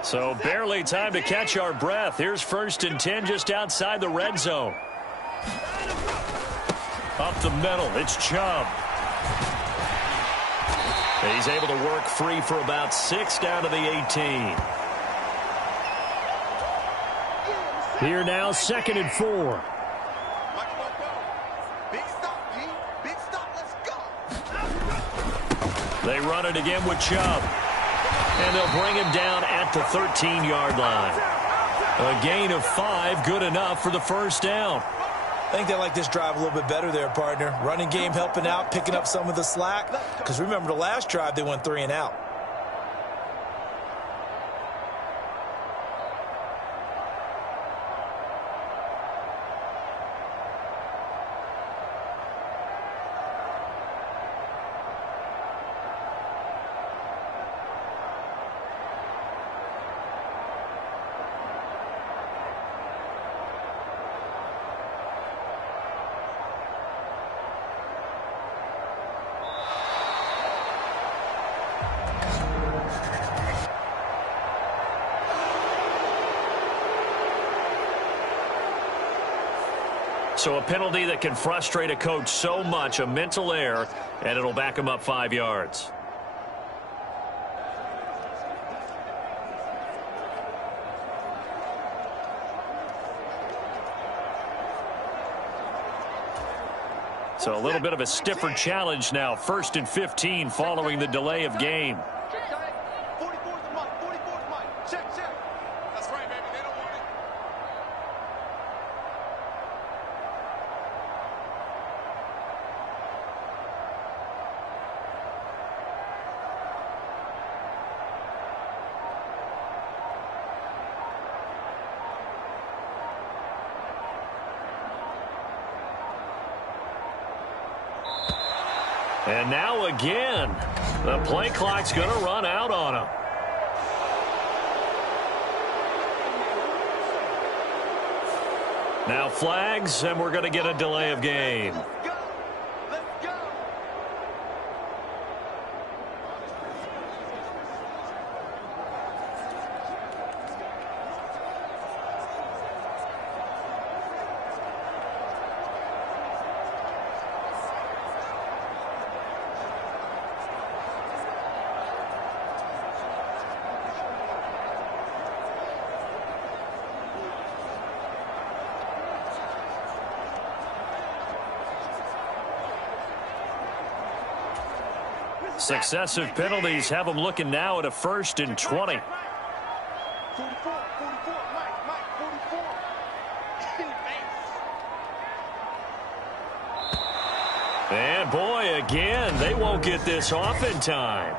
So barely time to catch our breath. Here's 1st and 10 just outside the red zone. Up the middle, it's Chubb. He's able to work free for about 6 down to the 18. Here now, 2nd and 4. Big stop, G. Big stop. Let's go. They run it again with Chubb. And they'll bring him down at the 13-yard line. A gain of 5, good enough for the first down. I think they like this drive a little bit better there, partner. Running game helping out, picking up some of the slack. Because remember the last drive, they went 3 and out. So a penalty that can frustrate a coach so much, a mental error, and it'll back him up 5 yards. So a little bit of a stiffer challenge now. 1st and 15 following the delay of game. 44's the mic. 44's the mic. Check. That's right, baby. They don't want it. And now again, the play clock's going to run out on him. Now flags, and we're going to get a delay of game. Let's go. Let's go. Successive penalties have them looking now at a 1st and 20. 44, Mike, 44. And boy, again, they won't get this off in time.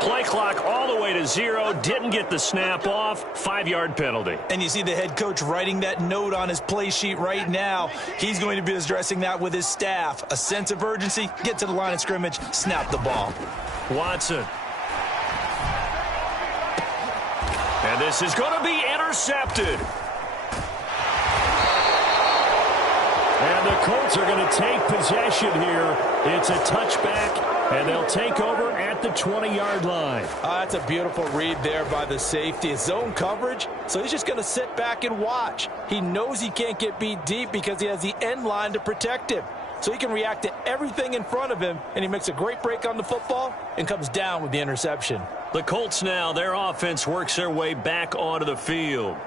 Play clock all the way to 0. Didn't get the snap off. 5-yard penalty. And you see the head coach writing that note on his play sheet right now. He's going to be addressing that with his staff. A sense of urgency. Get to the line of scrimmage. Snap the ball. Watson. And this is going to be intercepted. And the Colts are going to take possession here. It's a touchback, and they'll take over at the 20-yard line. That's a beautiful read there by the safety. It's zone coverage, so he's just going to sit back and watch. He knows he can't get beat deep because he has the end line to protect him. So he can react to everything in front of him, and he makes a great break on the football and comes down with the interception. The Colts now, their offense works their way back onto the field.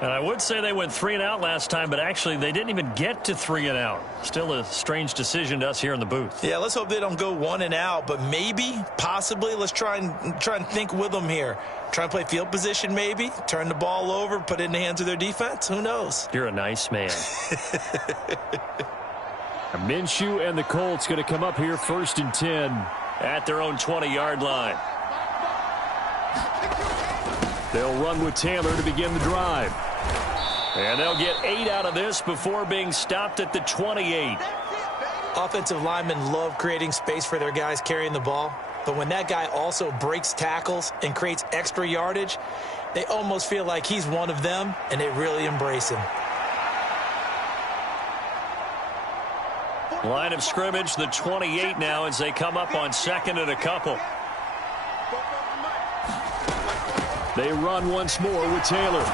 And I would say they went 3 and out last time, but actually they didn't even get to 3 and out. Still a strange decision to us here in the booth. Yeah, let's hope they don't go 1 and out, but maybe, possibly, let's try and think with them here. Try and play field position maybe, turn the ball over, put it in the hands of their defense. Who knows? You're a nice man. Minshew and the Colts going to come up here 1st and 10. At their own 20-yard line. They'll run with Taylor to begin the drive. And they'll get 8 out of this before being stopped at the 28. Offensive linemen love creating space for their guys carrying the ball. But when that guy also breaks tackles and creates extra yardage, they almost feel like he's one of them, and they really embrace him. Line of scrimmage, the 28 now as they come up on 2nd and a couple. They run once more with Taylor.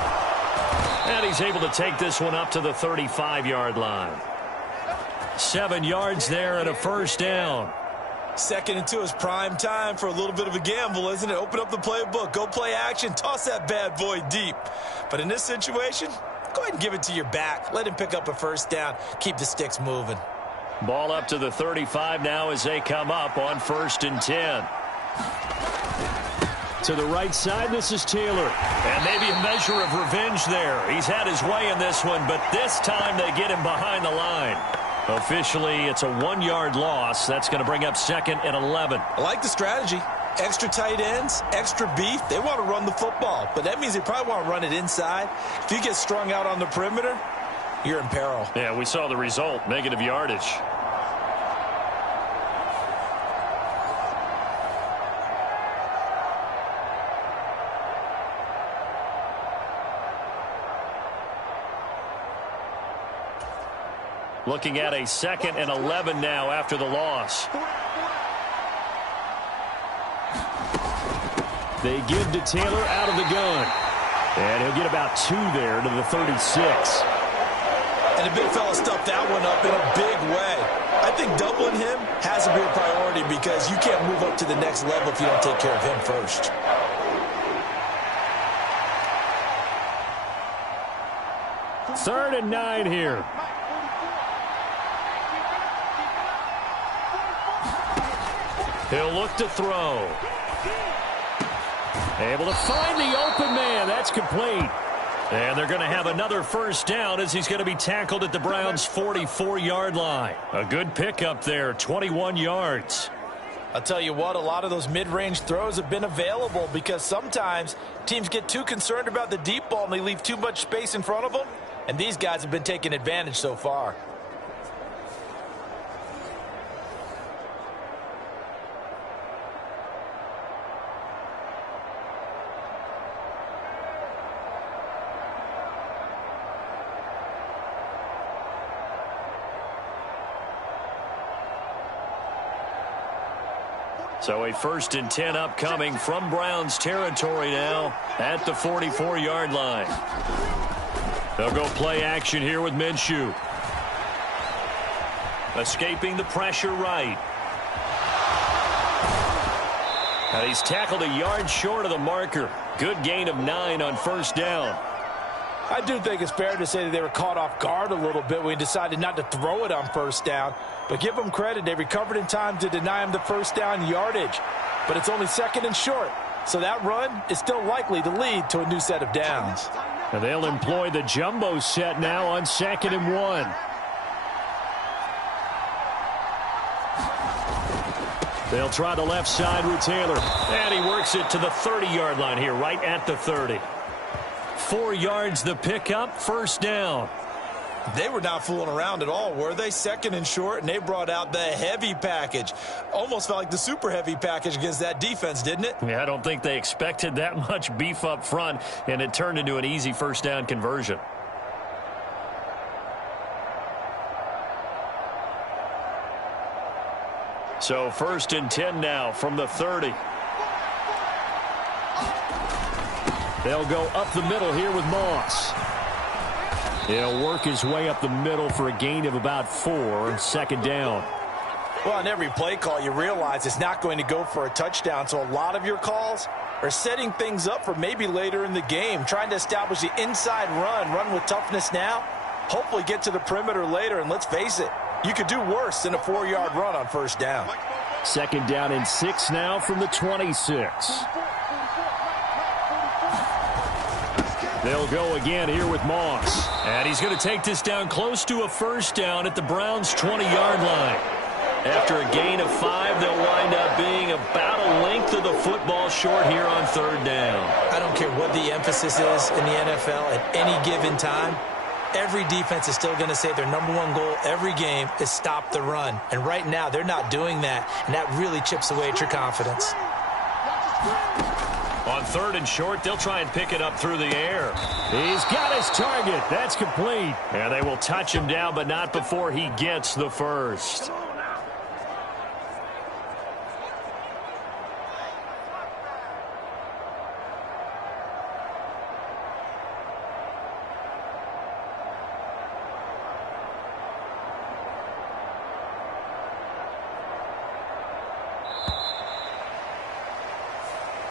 And he's able to take this one up to the 35-yard line. 7 yards there and a 1st down. 2nd and 2 is prime time for a little bit of a gamble, isn't it? Open up the playbook, go play action, toss that bad boy deep. But in this situation, go ahead and give it to your back. Let him pick up a 1st down. Keep the sticks moving. Ball up to the 35 now as they come up on 1st and 10. To the right side, this is Taylor. And maybe a measure of revenge there. He's had his way in this one, but this time they get him behind the line. Officially, it's a 1-yard loss. That's going to bring up 2nd and 11. I like the strategy. Extra tight ends, extra beef. They want to run the football, but that means they probably want to run it inside. If you get strung out on the perimeter, you're in peril. Yeah, we saw the result, negative yardage. Looking at a 2nd and 11 now after the loss. They give to Taylor out of the gun. And he'll get about 2 there to the 36. And the big fella stuffed that one up in a big way. I think doubling him has to be a priority because you can't move up to the next level if you don't take care of him first. Third and 9 here. He'll look to throw. Able to find the open man. That's complete. And they're going to have another 1st down as he's going to be tackled at the Browns' 44-yard line. A good pickup there, 21 yards. I'll tell you what, a lot of those mid-range throws have been available because sometimes teams get too concerned about the deep ball and they leave too much space in front of them. And these guys have been taking advantage so far. So a 1st and 10 upcoming from Browns territory now at the 44-yard line. They'll go play action here with Minshew. Escaping the pressure right. And he's tackled a yard short of the marker. Good gain of 9 on 1st down. I do think it's fair to say that they were caught off guard a little bit when he decided not to throw it on first down. But give them credit, they recovered in time to deny him the first down yardage. But it's only second and short, so that run is still likely to lead to a new set of downs. And they'll employ the jumbo set now on 2nd and 1. They'll try the left side with Taylor. And he works it to the 30-yard line here, right at the 30. 4 yards the pickup, first down. They were not fooling around at all, were they? Second and short, and they brought out the heavy package. Almost felt like the super heavy package against that defense, didn't it? Yeah, I don't think they expected that much beef up front, and it turned into an easy first down conversion. So 1st and 10 now from the 30. They'll go up the middle here with Moss. He'll work his way up the middle for a gain of about 4, second down. Well, on every play call, you realize it's not going to go for a touchdown, so a lot of your calls are setting things up for maybe later in the game, trying to establish the inside run with toughness now, hopefully get to the perimeter later, and let's face it, you could do worse than a 4-yard run on first down. Second down and 6 now from the 26. They'll go again here with Moss. And he's going to take this down close to a first down at the Browns' 20-yard line. After a gain of 5, they'll wind up being about a length of the football short here on 3rd down. I don't care what the emphasis is in the NFL at any given time. Every defense is still going to say their #1 goal every game is stop the run. And right now, they're not doing that, and that really chips away at your confidence. On 3rd and short, they'll try and pick it up through the air. He's got his target. That's complete. And they will touch him down, but not before he gets the first.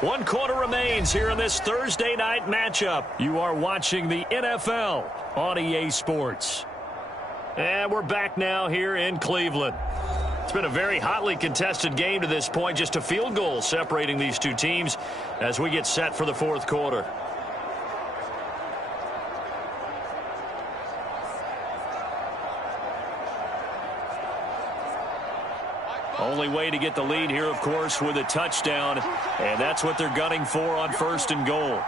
One quarter remains here in this Thursday night matchup. You are watching the NFL on EA Sports. And we're back now here in Cleveland. It's been a very hotly contested game to this point. Just a field goal separating these two teams as we get set for the 4th quarter. Only way to get the lead here, of course, with a touchdown. And that's what they're gunning for on 1st and goal.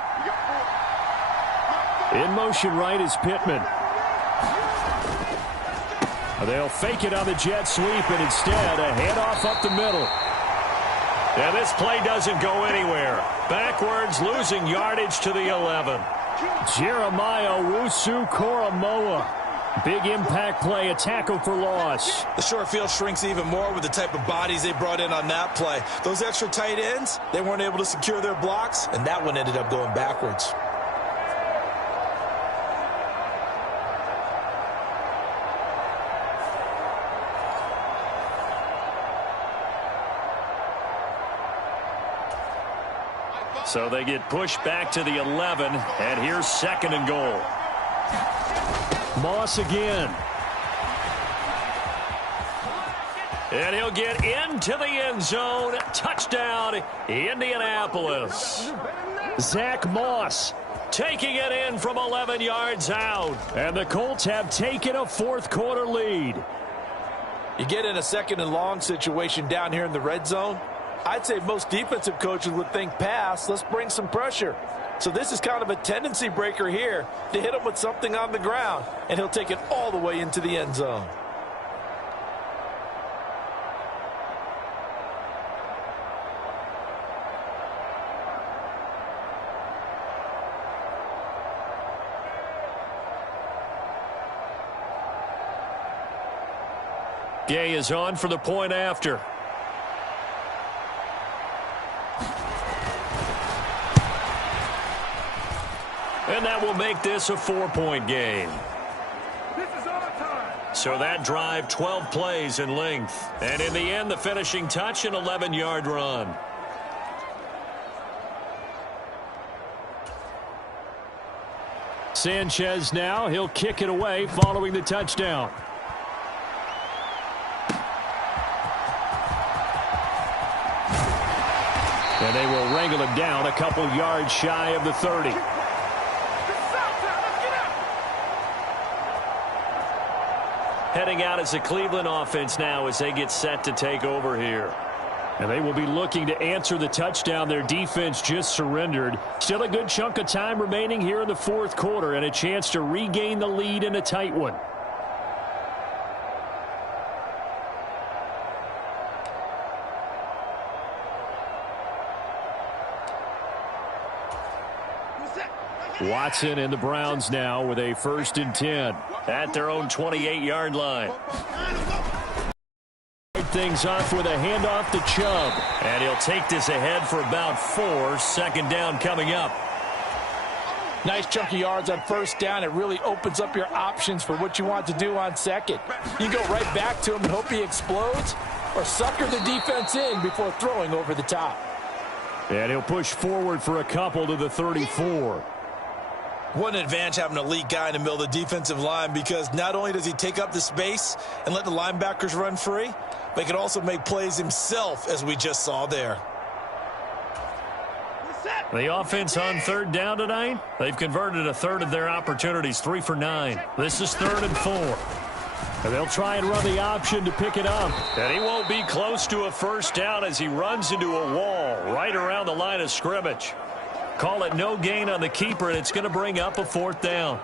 In motion right is Pittman. They'll fake it on the jet sweep, and instead a handoff up the middle. And this play doesn't go anywhere. Backwards, losing yardage to the 11. Jeremiah Owusu-Koramoah. Big impact play, a tackle for loss. The short field shrinks even more with the type of bodies they brought in on that play. Those extra tight ends, they weren't able to secure their blocks, and that one ended up going backwards. So they get pushed back to the 11, and here's 2nd and goal. Moss again. And he'll get into the end zone. Touchdown, Indianapolis. Zach Moss taking it in from 11 yards out. And the Colts have taken a 4th quarter lead. You get in a 2nd and long situation down here in the red zone. I'd say most defensive coaches would think pass. Let's bring some pressure. So this is kind of a tendency breaker here to hit him with something on the ground, and he'll take it all the way into the end zone. Gay is on for the point after. And that will make this a 4-point game. So that drive, 12 plays in length. And in the end, the finishing touch, an 11-yard run. Sanchez now. He'll kick it away following the touchdown. And they will wrangle him down a couple yards shy of the 30. Heading out as a Cleveland offense now as they get set to take over here. And they will be looking to answer the touchdown their defense just surrendered. Still a good chunk of time remaining here in the fourth quarter and a chance to regain the lead in a tight one. Watson and the Browns now with a 1st and 10. At their own 28-yard line. Things off with a handoff to Chubb. And he'll take this ahead for about 4. 2nd down coming up. Nice chunk of yards on 1st down. It really opens up your options for what you want to do on 2nd. You go right back to him and hope he explodes, or sucker the defense in before throwing over the top. And he'll push forward for a couple to the 34. What an advantage having an elite guy in the middle of the defensive line, because not only does he take up the space and let the linebackers run free, but he can also make plays himself, as we just saw there. The offense on 3rd down tonight, they've converted a third of their opportunities, 3 for 9. This is 3rd and 4. And they'll try and run the option to pick it up. And he won't be close to a 1st down as he runs into a wall right around the line of scrimmage. Call it no gain on the keeper, and it's going to bring up a 4th down.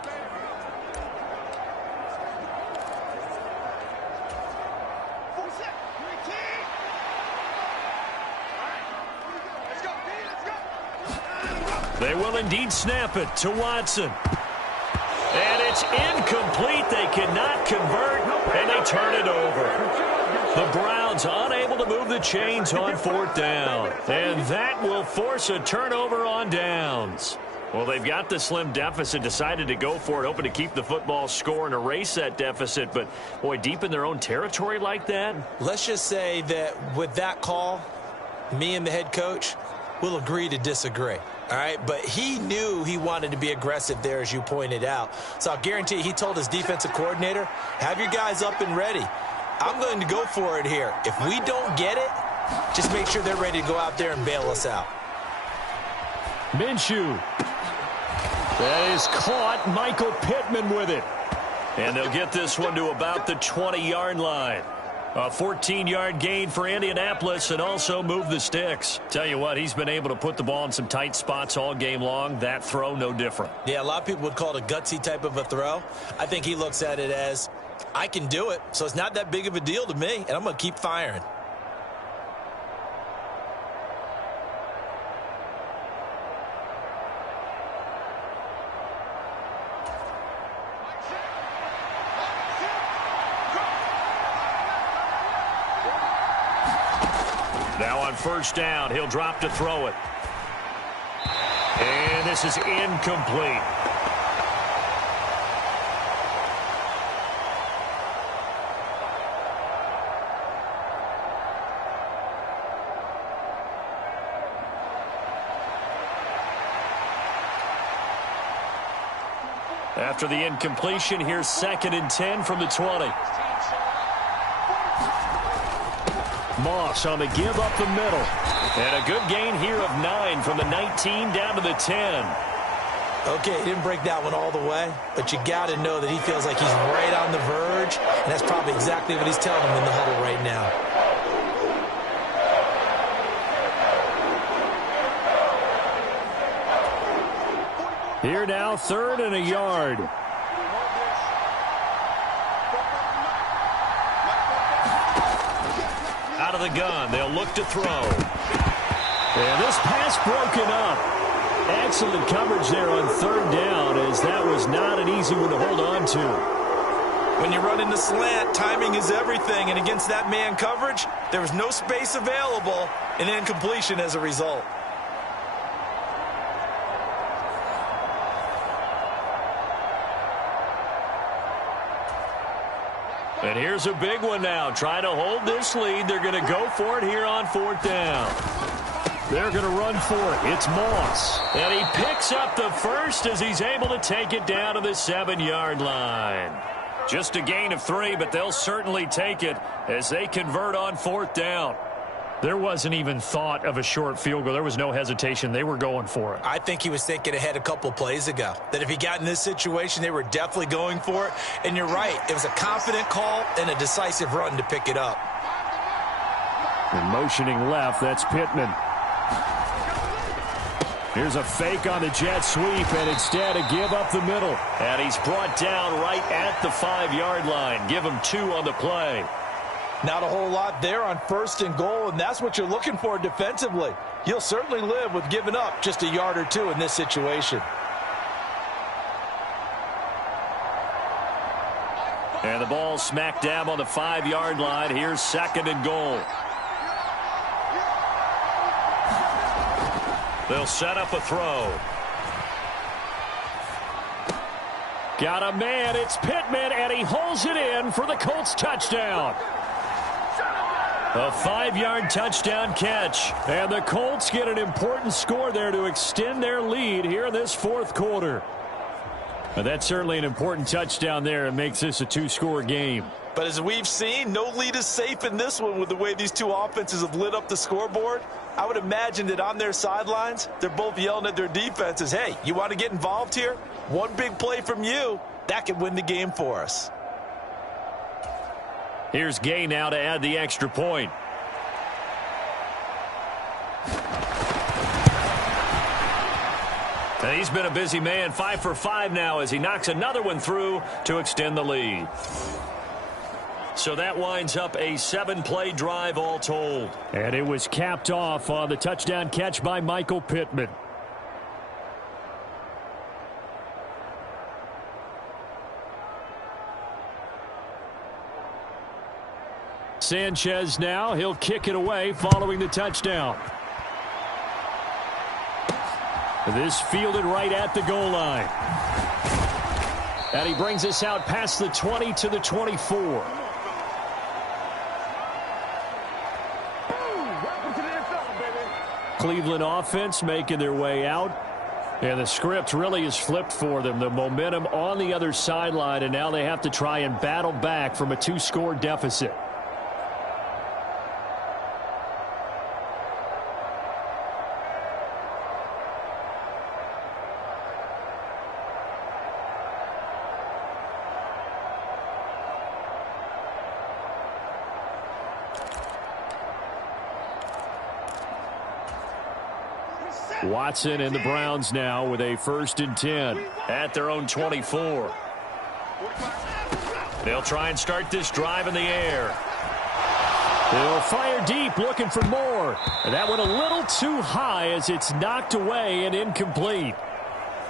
They will indeed snap it to Watson. And it's incomplete. They cannot convert, and they turn it over. The Browns unable to move the chains on 4th down. And that will force a turnover on downs. Well, they've got the slim deficit, decided to go for it, hoping to keep the football score and erase that deficit. But, boy, deep in their own territory like that. Let's just say that with that call, me and the head coach will agree to disagree. All right, but he knew he wanted to be aggressive there, as you pointed out. So I'll guarantee he told his defensive coordinator, have your guys up and ready. I'm going to go for it here. If we don't get it, just make sure they're ready to go out there and bail us out. Minshew. That is caught. Michael Pittman with it. And they'll get this one to about the 20-yard line. A 14-yard gain for Indianapolis and also move the sticks. Tell you what, he's been able to put the ball in some tight spots all game long. That throw, no different. Yeah, a lot of people would call it a gutsy type of a throw. I think he looks at it as, I can do it, so it's not that big of a deal to me, and I'm going to keep firing. Now on 1st down, he'll drop to throw it. And this is incomplete. After the incompletion, here's 2nd and 10 from the 20. Moss on the give up the middle. And a good gain here of 9 from the 19 down to the 10. Okay, he didn't break that one all the way, but you got to know that he feels like he's right on the verge, and that's probably exactly what he's telling him in the huddle right now. Here now, 3rd and a yard. Out of the gun, they'll look to throw. And this pass broken up. Excellent coverage there on 3rd down, as that was not an easy one to hold on to. When you're running the slant, timing is everything, and against that man coverage, there was no space available, and incompletion as a result. And here's a big one now. Trying to hold this lead. They're going to go for it here on 4th down. They're going to run for it. It's Moss. And he picks up the first as he's able to take it down to the 7-yard line. Just a gain of 3, but they'll certainly take it as they convert on 4th down. There wasn't even thought of a short field goal. There was no hesitation. They were going for it. I think he was thinking ahead a couple plays ago, that if he got in this situation, they were definitely going for it. And you're right. It was a confident call and a decisive run to pick it up. And motioning left, that's Pittman. Here's a fake on the jet sweep, and instead a give up the middle. And he's brought down right at the 5-yard line. Give him 2 on the play. Not a whole lot there on 1st and goal, and that's what you're looking for defensively. You'll certainly live with giving up just a yard or 2 in this situation. And the ball smack dab on the 5-yard line. Here's 2nd and goal. They'll set up a throw. Got a man. It's Pittman, and he holds it in for the Colts touchdown. A 5-yard touchdown catch. And the Colts get an important score there to extend their lead here in this 4th quarter. And that's certainly an important touchdown there. It makes this a 2-score game. But as we've seen, no lead is safe in this one with the way these two offenses have lit up the scoreboard. I would imagine that on their sidelines, they're both yelling at their defenses, hey, you want to get involved here? One big play from you, that could win the game for us. Here's Gay now to add the extra point. And he's been a busy man, 5 for 5 now as he knocks another one through to extend the lead. So that winds up a 7-play drive all told. And it was capped off on the touchdown catch by Michael Pittman. Sanchez now, he'll kick it away following the touchdown. This fielded right at the goal line. And he brings us out past the 20 to the 24. Cleveland offense making their way out. And the script really is flipped for them. The momentum on the other sideline, and now they have to try and battle back from a 2-score deficit. Watson and the Browns now with a 1st and 10 at their own 24. They'll try and start this drive in the air. They'll fire deep looking for more. And that went a little too high as it's knocked away and incomplete.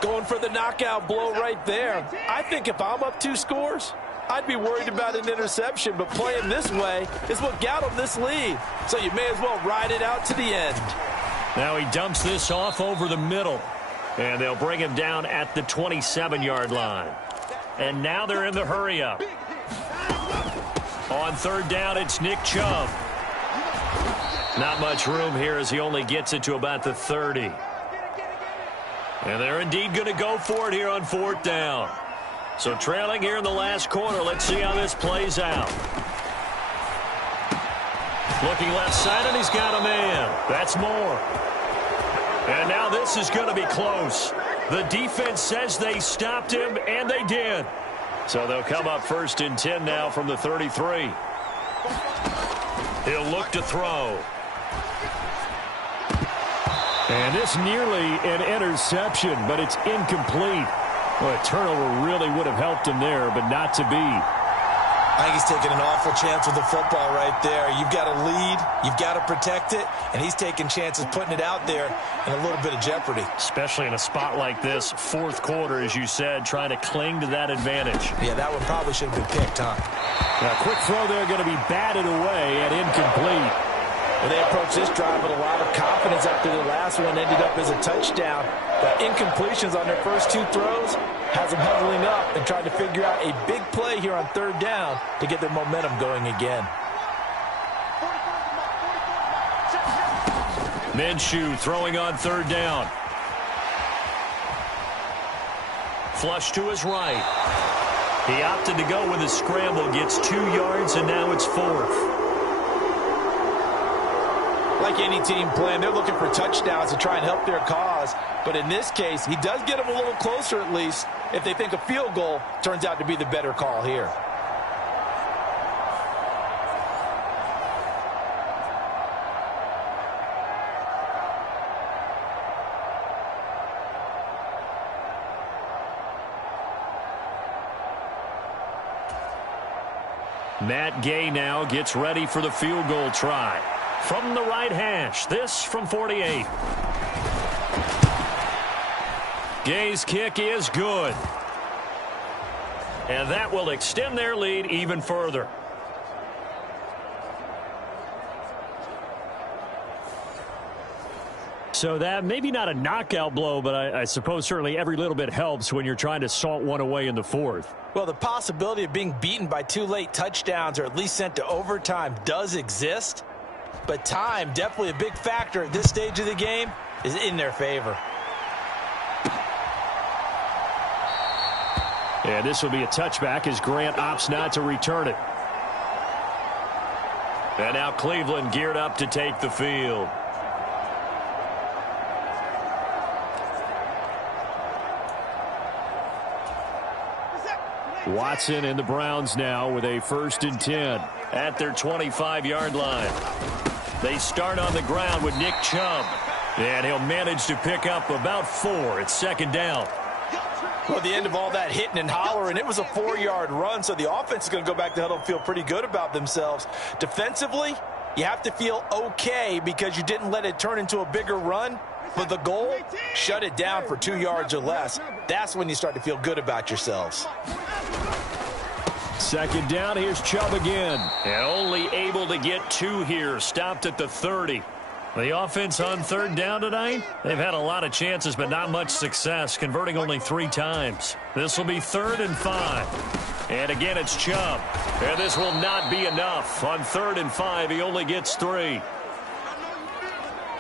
Going for the knockout blow right there. I think if I'm up 2 scores, I'd be worried about an interception, but playing this way is what got them this lead. So you may as well ride it out to the end. Now he dumps this off over the middle. And they'll bring him down at the 27-yard line. And now they're in the hurry-up. On 3rd down, it's Nick Chubb. Not much room here as he only gets it to about the 30. And they're indeed going to go for it here on 4th down. So trailing here in the last quarter. Let's see how this plays out. Looking left side, and he's got a man. That's Moore. And now this is going to be close. The defense says they stopped him, and they did. So they'll come up 1st and 10 now from the 33. He'll look to throw. And this nearly an interception, but it's incomplete. Well, a turnover really would have helped him there, but not to be. I think he's taking an awful chance with the football right there. You've got to lead, you've got to protect it, and he's taking chances putting it out there in a little bit of jeopardy. Especially in a spot like this, 4th quarter, as you said, trying to cling to that advantage. Yeah, that one probably should have been picked, huh? Now, quick throw there going to be batted away and incomplete. And they approached this drive with a lot of confidence after the last one ended up as a touchdown. But incompletions on their first 2 throws has them huddling up and trying to figure out a big play here on 3rd down to get their momentum going again. Minshew throwing on third down. Flush to his right. He opted to go with a scramble, gets 2 yards, and now it's 4th. Like any team plan, they're looking for touchdowns to try and help their cause. But in this case, he does get them a little closer at least if they think a field goal turns out to be the better call here. Matt Gay now gets ready for the field goal try. From the right hash, this from 48. Gay's kick is good. And that will extend their lead even further. So that maybe not a knockout blow, but I suppose certainly every little bit helps when you're trying to salt one away in the 4th. Well, the possibility of being beaten by 2 late touchdowns or at least sent to overtime does exist. But time, definitely a big factor at this stage of the game, is in their favor. And this will be a touchback as Grant opts not to return it. And now Cleveland geared up to take the field. Watson and the Browns now with a 1st and 10. At their 25-yard line. They start on the ground with Nick Chubb. And he'll manage to pick up about 4. It's 2nd down. Well, at the end of all that hitting and hollering, it was a 4-yard run, so the offense is going to go back to huddle and feel pretty good about themselves. Defensively, you have to feel okay because you didn't let it turn into a bigger run. But the goal, shut it down for 2 yards or less. That's when you start to feel good about yourselves. 2nd down, here's Chubb again. And only able to get 2 here, stopped at the 30. The offense on 3rd down tonight, they've had a lot of chances but not much success, converting only 3 times. This will be 3rd and 5. And again, it's Chubb. And this will not be enough. On 3rd and 5, he only gets 3.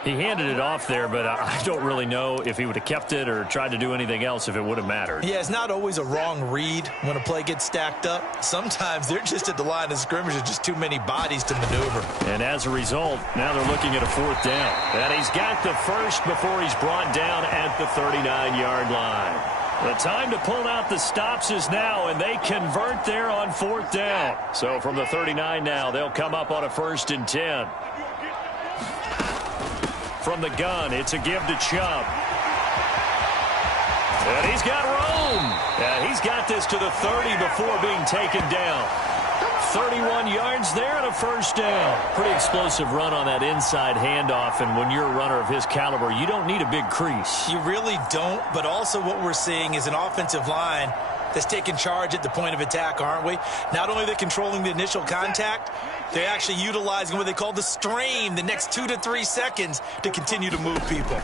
He handed it off there, but I don't really know if he would have kept it or tried to do anything else if it would have mattered. Yeah, it's not always a wrong read when a play gets stacked up. Sometimes they're just at the line of scrimmage. There's just too many bodies to maneuver. And as a result, now they're looking at a 4th down. And he's got the first before he's brought down at the 39-yard line. The time to pull out the stops is now, and they convert there on 4th down. So from the 39 now, they'll come up on a 1st and 10. From the gun, it's a give to Chubb. And he's got room. And he's got this to the 30 before being taken down. 31 yards there and a 1st down. Pretty explosive run on that inside handoff, and when you're a runner of his caliber, you don't need a big crease. You really don't, but also what we're seeing is an offensive line that's taking charge at the point of attack, aren't we? Not only are they controlling the initial contact, they're actually utilizing what they call the strain, the next 2 to 3 seconds to continue to move people.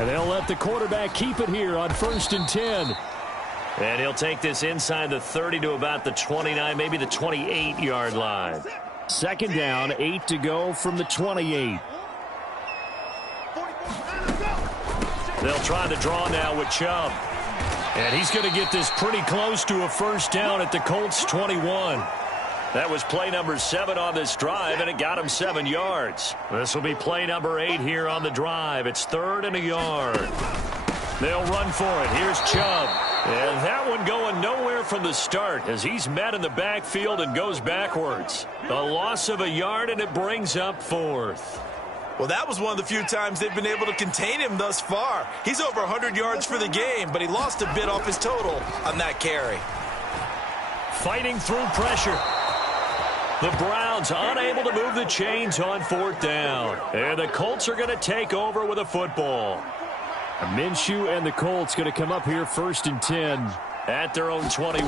And they'll let the quarterback keep it here on 1st and 10. And he'll take this inside the 30 to about the 29, maybe the 28-yard line. 2nd down, 8 to go from the 28. They'll try to draw now with Chubb. And he's going to get this pretty close to a 1st down at the Colts 21. That was play number 7 on this drive, and it got him 7 yards. This will be play number 8 here on the drive. It's 3rd and a yard. They'll run for it. Here's Chubb. And that one going nowhere from the start as he's met in the backfield and goes backwards. A loss of a yard, and it brings up 4th. Well, that was one of the few times they've been able to contain him thus far. He's over 100 yards for the game, but he lost a bit off his total on that carry. Fighting through pressure. The Browns unable to move the chains on 4th down. And the Colts are going to take over with a football. Minshew and the Colts going to come up here 1st and 10. At their own 21.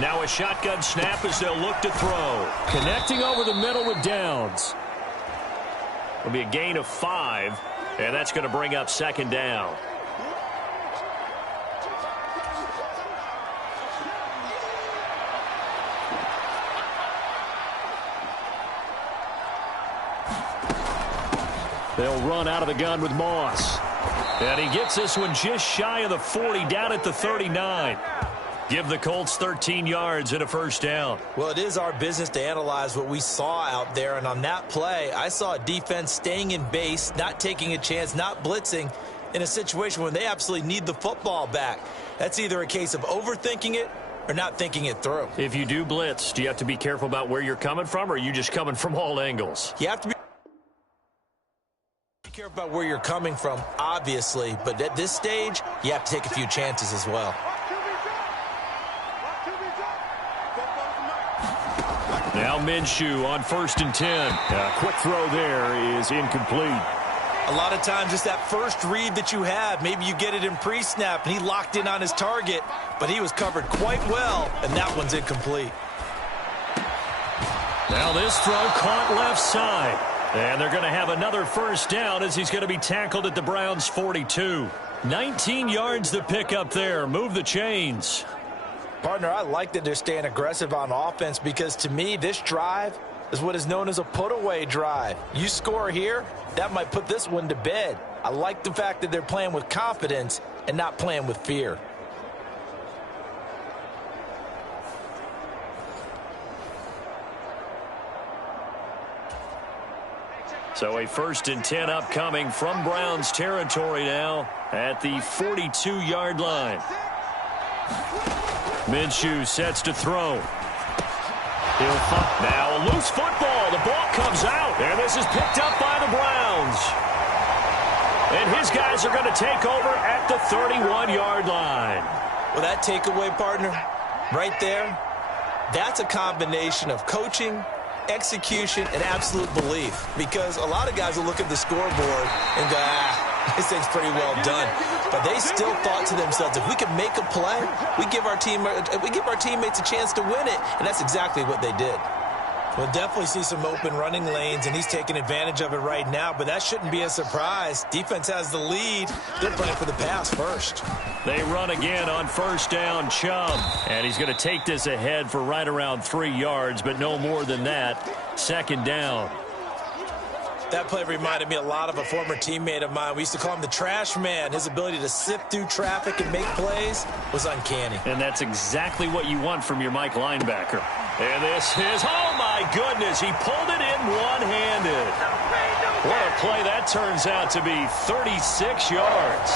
Now a shotgun snap as they'll look to throw. Connecting over the middle with Downs. It'll be a gain of 5, and that's going to bring up 2nd down. They'll run out of the gun with Moss. And he gets this one just shy of the 40, down at the 39. Give the Colts 13 yards and a first down. Well, it is our business to analyze what we saw out there. And on that play, I saw a defense staying in base, not taking a chance, not blitzing in a situation where they absolutely need the football back. That's either a case of overthinking it or not thinking it through. If you do blitz, do you have to be careful about where you're coming from, or are you just coming from all angles? You have to be careful about where you're coming from, obviously. But at this stage, you have to take a few chances as well. Now Minshew on 1st and 10. A quick throw there is incomplete. A lot of times it's that first read that you have. Maybe you get it in pre-snap, and he locked in on his target, but he was covered quite well, and that one's incomplete. Now this throw caught left side. And they're going to have another first down as he's going to be tackled at the Browns' 42. 19 yards to pick up there. Move the chains. Partner, I like that they're staying aggressive on offense because, to me, this drive is what is known as a put-away drive. You score here, that might put this one to bed. I like the fact that they're playing with confidence and not playing with fear. So a 1st and 10 upcoming from Browns territory now at the 42-yard line. Minshew sets to throw. Now a loose football. The ball comes out, and this is picked up by the Browns. And his guys are going to take over at the 31-yard line. Well, that takeaway, partner, right there, that's a combination of coaching, execution, and absolute belief. Because a lot of guys will look at the scoreboard and go, this thing's pretty well done. But they still thought to themselves, if we can make a play, we give our teammates a chance to win it. And that's exactly what they did. We'll definitely see some open running lanes, and he's taking advantage of it right now. But that shouldn't be a surprise. Defense has the lead. They're playing for the pass first. They run again on 1st down, Chubb. And he's going to take this ahead for right around 3 yards, but no more than that. 2nd down. That play reminded me a lot of a former teammate of mine. We used to call him the trash man. His ability to sift through traffic and make plays was uncanny. And that's exactly what you want from your Mike linebacker. And this is, oh my goodness, he pulled it in one-handed. What a play that turns out to be, 36 yards.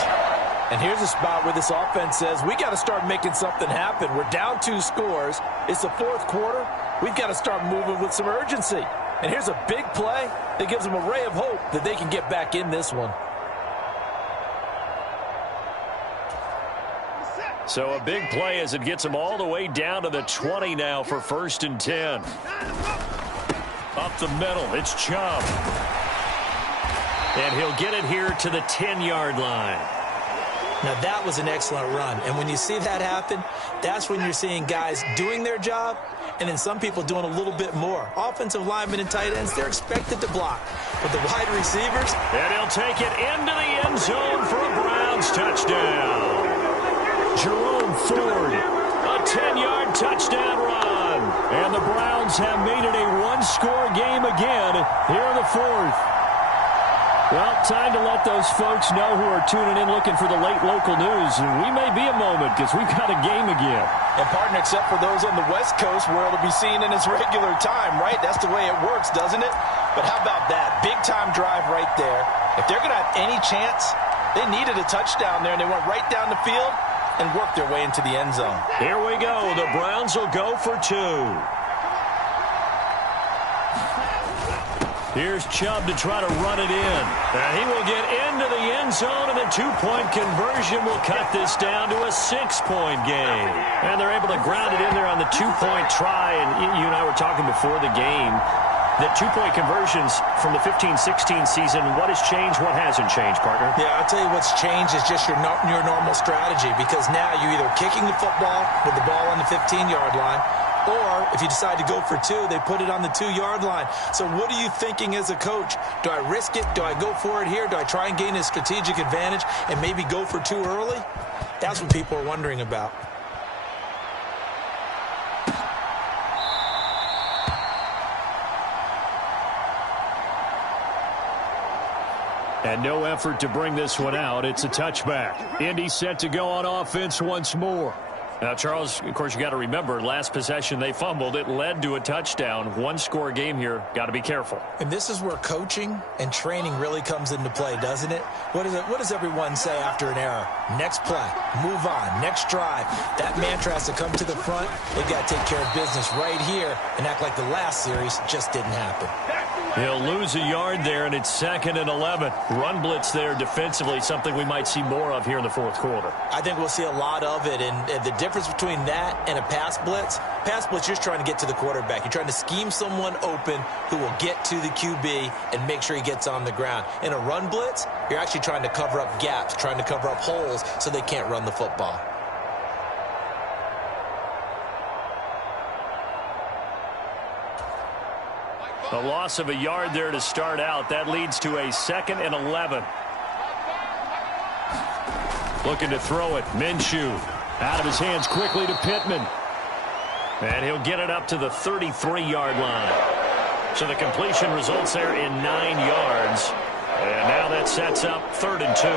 And here's a spot where this offense says, we got to start making something happen. We're down 2 scores. It's the 4th quarter. We've got to start moving with some urgency. And here's a big play that gives them a ray of hope that they can get back in this one. So a big play as it gets them all the way down to the 20 now for 1st and 10. Up the middle, it's Chubb. And he'll get it here to the 10-yard line. Now, that was an excellent run. And when you see that happen, that's when you're seeing guys doing their job and then some people doing a little bit more. Offensive linemen and tight ends, they're expected to block. But the wide receivers... And he'll take it into the end zone for a Browns touchdown. Jerome Ford, a 10-yard touchdown run. And the Browns have made it a one-score game again here in the 4th. Well, time to let those folks know who are tuning in looking for the late local news. And we may be a moment because we've got a game again. And, partner, except for those on the West Coast where it'll be seen in its regular time, right? That's the way it works, doesn't it? But how about that? Big-time drive right there. If they're going to have any chance, they needed a touchdown there, and they went right down the field and worked their way into the end zone. Here we go. The Browns will go for 2. Here's Chubb to try to run it in. And he will get into the end zone, and the 2-point conversion will cut this down to a 6-point game. And they're able to ground it in there on the 2-point try. And you and I were talking before the game that 2-point conversions from the 15-16 season, what has changed, what hasn't changed, partner? Yeah, I'll tell you what's changed is just your normal strategy, because now you're either kicking the football with the ball on the 15-yard line, or if you decide to go for 2, they put it on the 2-yard line. So what are you thinking as a coach? Do I risk it? Do I go for it here? Do I try and gain a strategic advantage and maybe go for 2 early? That's what people are wondering about. And no effort to bring this one out. It's a touchback. Indy set to go on offense once more. Now, Charles, of course, you got to remember, last possession they fumbled. It led to a touchdown. One-score game here. Got to be careful. And this is where coaching and training really comes into play, doesn't it? What does everyone say after an error? Next play, move on, next drive. That mantra has to come to the front. They've got to take care of business right here and act like the last series just didn't happen. He'll lose a yard there, and it's 2nd and 11. Run blitz there defensively, something we might see more of here in the fourth quarter. I think we'll see a lot of it, and the difference between that and a pass blitz, you're just trying to get to the quarterback. You're trying to scheme someone open who will get to the QB and make sure he gets on the ground. In a run blitz, you're actually trying to cover up gaps, trying to cover up holes so they can't run the football. A loss of a yard there to start out. That leads to a 2nd and 11. Looking to throw it. Minshew out of his hands quickly to Pittman. And he'll get it up to the 33-yard line. So the completion results there in 9 yards. And now that sets up 3rd and 2.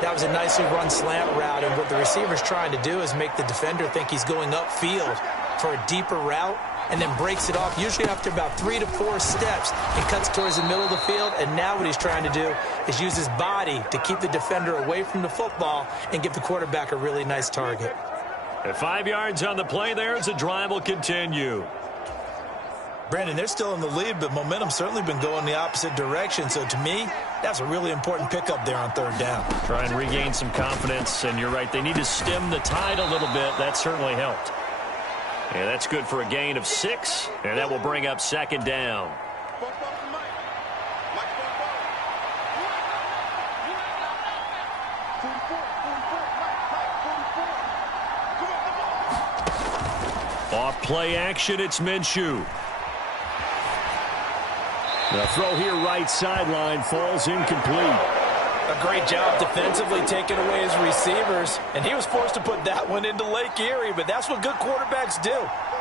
That was a nicely run slant route, and what the receiver's trying to do is make the defender think he's going upfield for a deeper route, and then breaks it off, usually after about 3 to 4 steps, and cuts towards the middle of the field. And now what he's trying to do is use his body to keep the defender away from the football and give the quarterback a really nice target. At 5 yards on the play there as the drive will continue. Brandon, they're still in the lead, but momentum's certainly been going the opposite direction. So to me, that's a really important pickup there on 3rd down. Try and regain some confidence, and you're right, they need to stem the tide a little bit. That certainly helped. And that's good for a gain of 6, and that will bring up 2nd down. Off play action, it's Minshew. The throw here right sideline falls incomplete. A great job defensively taking away his receivers, and he was forced to put that one into Lake Erie, but that's what good quarterbacks do.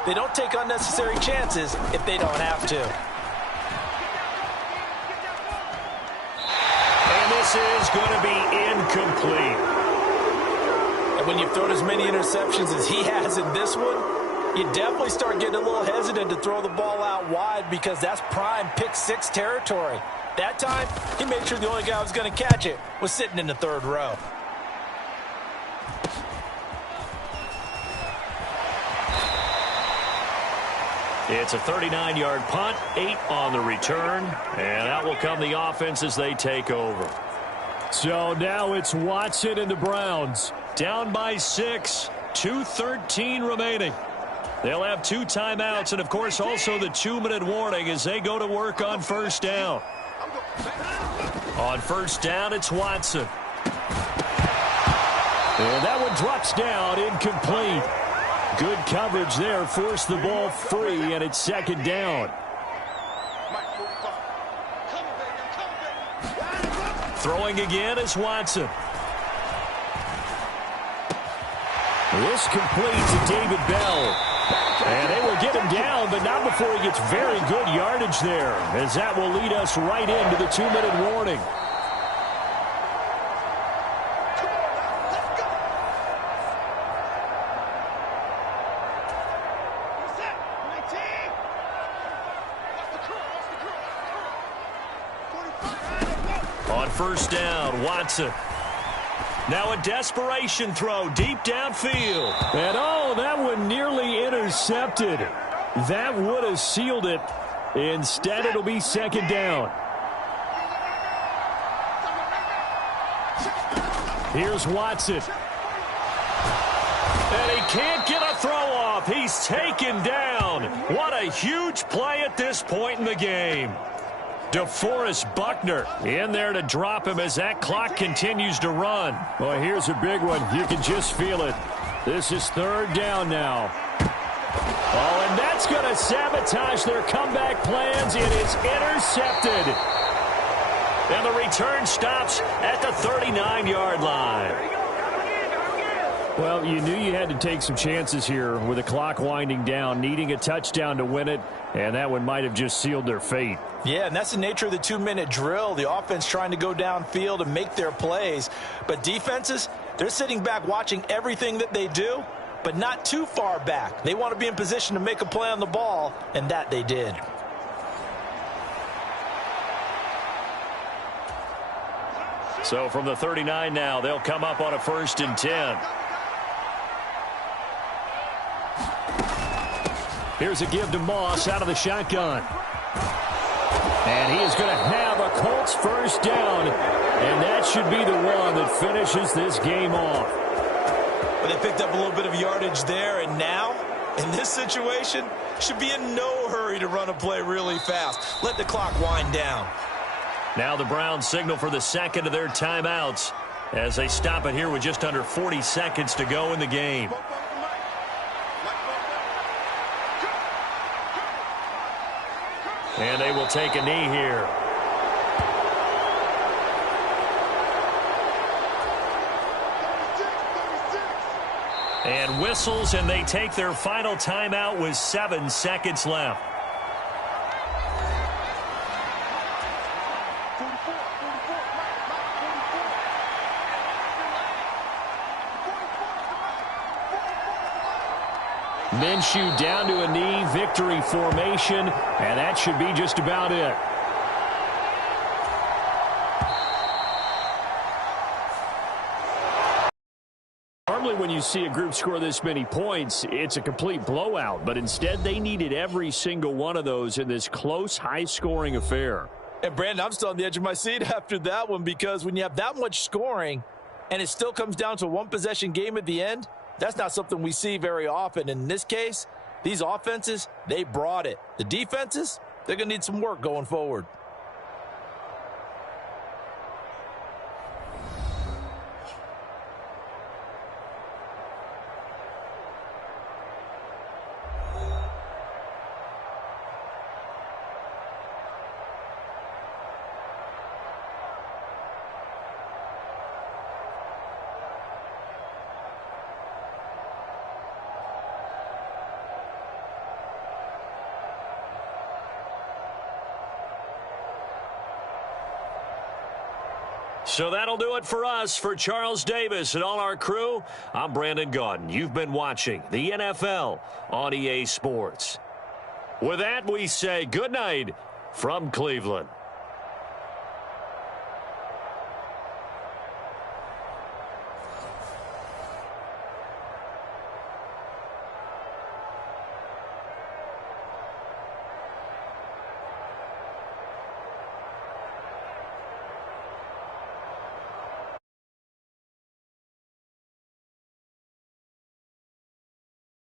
They don't take unnecessary chances if they don't have to. And this is going to be incomplete. And when you've thrown as many interceptions as he has in this one, you definitely start getting a little hesitant to throw the ball out wide because that's prime pick-6 territory. That time, he made sure the only guy who was going to catch it was sitting in the 3rd row. It's a 39-yard punt, 8 on the return, and out will come the offense as they take over. So now it's Watson and the Browns. Down by 6, 2:13 remaining. They'll have 2 timeouts and, of course, also the 2-minute warning as they go to work on 1st down. On 1st down, it's Watson. And that one drops down, incomplete. Good coverage there, forced the ball free, and it's 2nd down. Throwing again is Watson. This complete to David Bell. And they will get him down, but not before he gets very good yardage there, as that will lead us right into the 2-minute warning. On 1st down, Watson. Now a desperation throw deep downfield. And oh, that one nearly intercepted. That would have sealed it. Instead, it'll be 2nd down. Here's Watson. And he can't get a throw off. He's taken down. What a huge play at this point in the game. DeForest Buckner in there to drop him as that clock continues to run. Well, here's a big one. You can just feel it. This is 3rd down now. Oh, and that's going to sabotage their comeback plans. It is intercepted. And the return stops at the 39-yard line. Well, you knew you had to take some chances here with the clock winding down, needing a touchdown to win it, and that one might have just sealed their fate. Yeah, and that's the nature of the 2-minute drill. The offense trying to go downfield and make their plays. But defenses, they're sitting back watching everything that they do, but not too far back. They want to be in position to make a play on the ball, and that they did. So from the 39 now, they'll come up on a 1st and 10. Here's a give to Moss out of the shotgun. And he is going to have a Colts first down. And that should be the one that finishes this game off. But they picked up a little bit of yardage there, and now, in this situation, should be in no hurry to run a play really fast. Let the clock wind down. Now the Browns signal for the second of their timeouts as they stop it here with just under 40 seconds to go in the game. And they will take a knee here. And whistles, and they take their final timeout with 7 seconds left. Minshew down to a knee, victory formation, and that should be just about it. Normally when you see a group score this many points, it's a complete blowout, but instead they needed every single one of those in this close, high-scoring affair. And Brandon, I'm still on the edge of my seat after that one, because when you have that much scoring and it still comes down to a one-possession game at the end, that's not something we see very often. In this case, these offenses, they brought it. The defenses, they're going to need some work going forward. So that'll do it for us. For Charles Davis and all our crew, I'm Brandon Gaudin. You've been watching the NFL on EA Sports. With that, we say good night from Cleveland.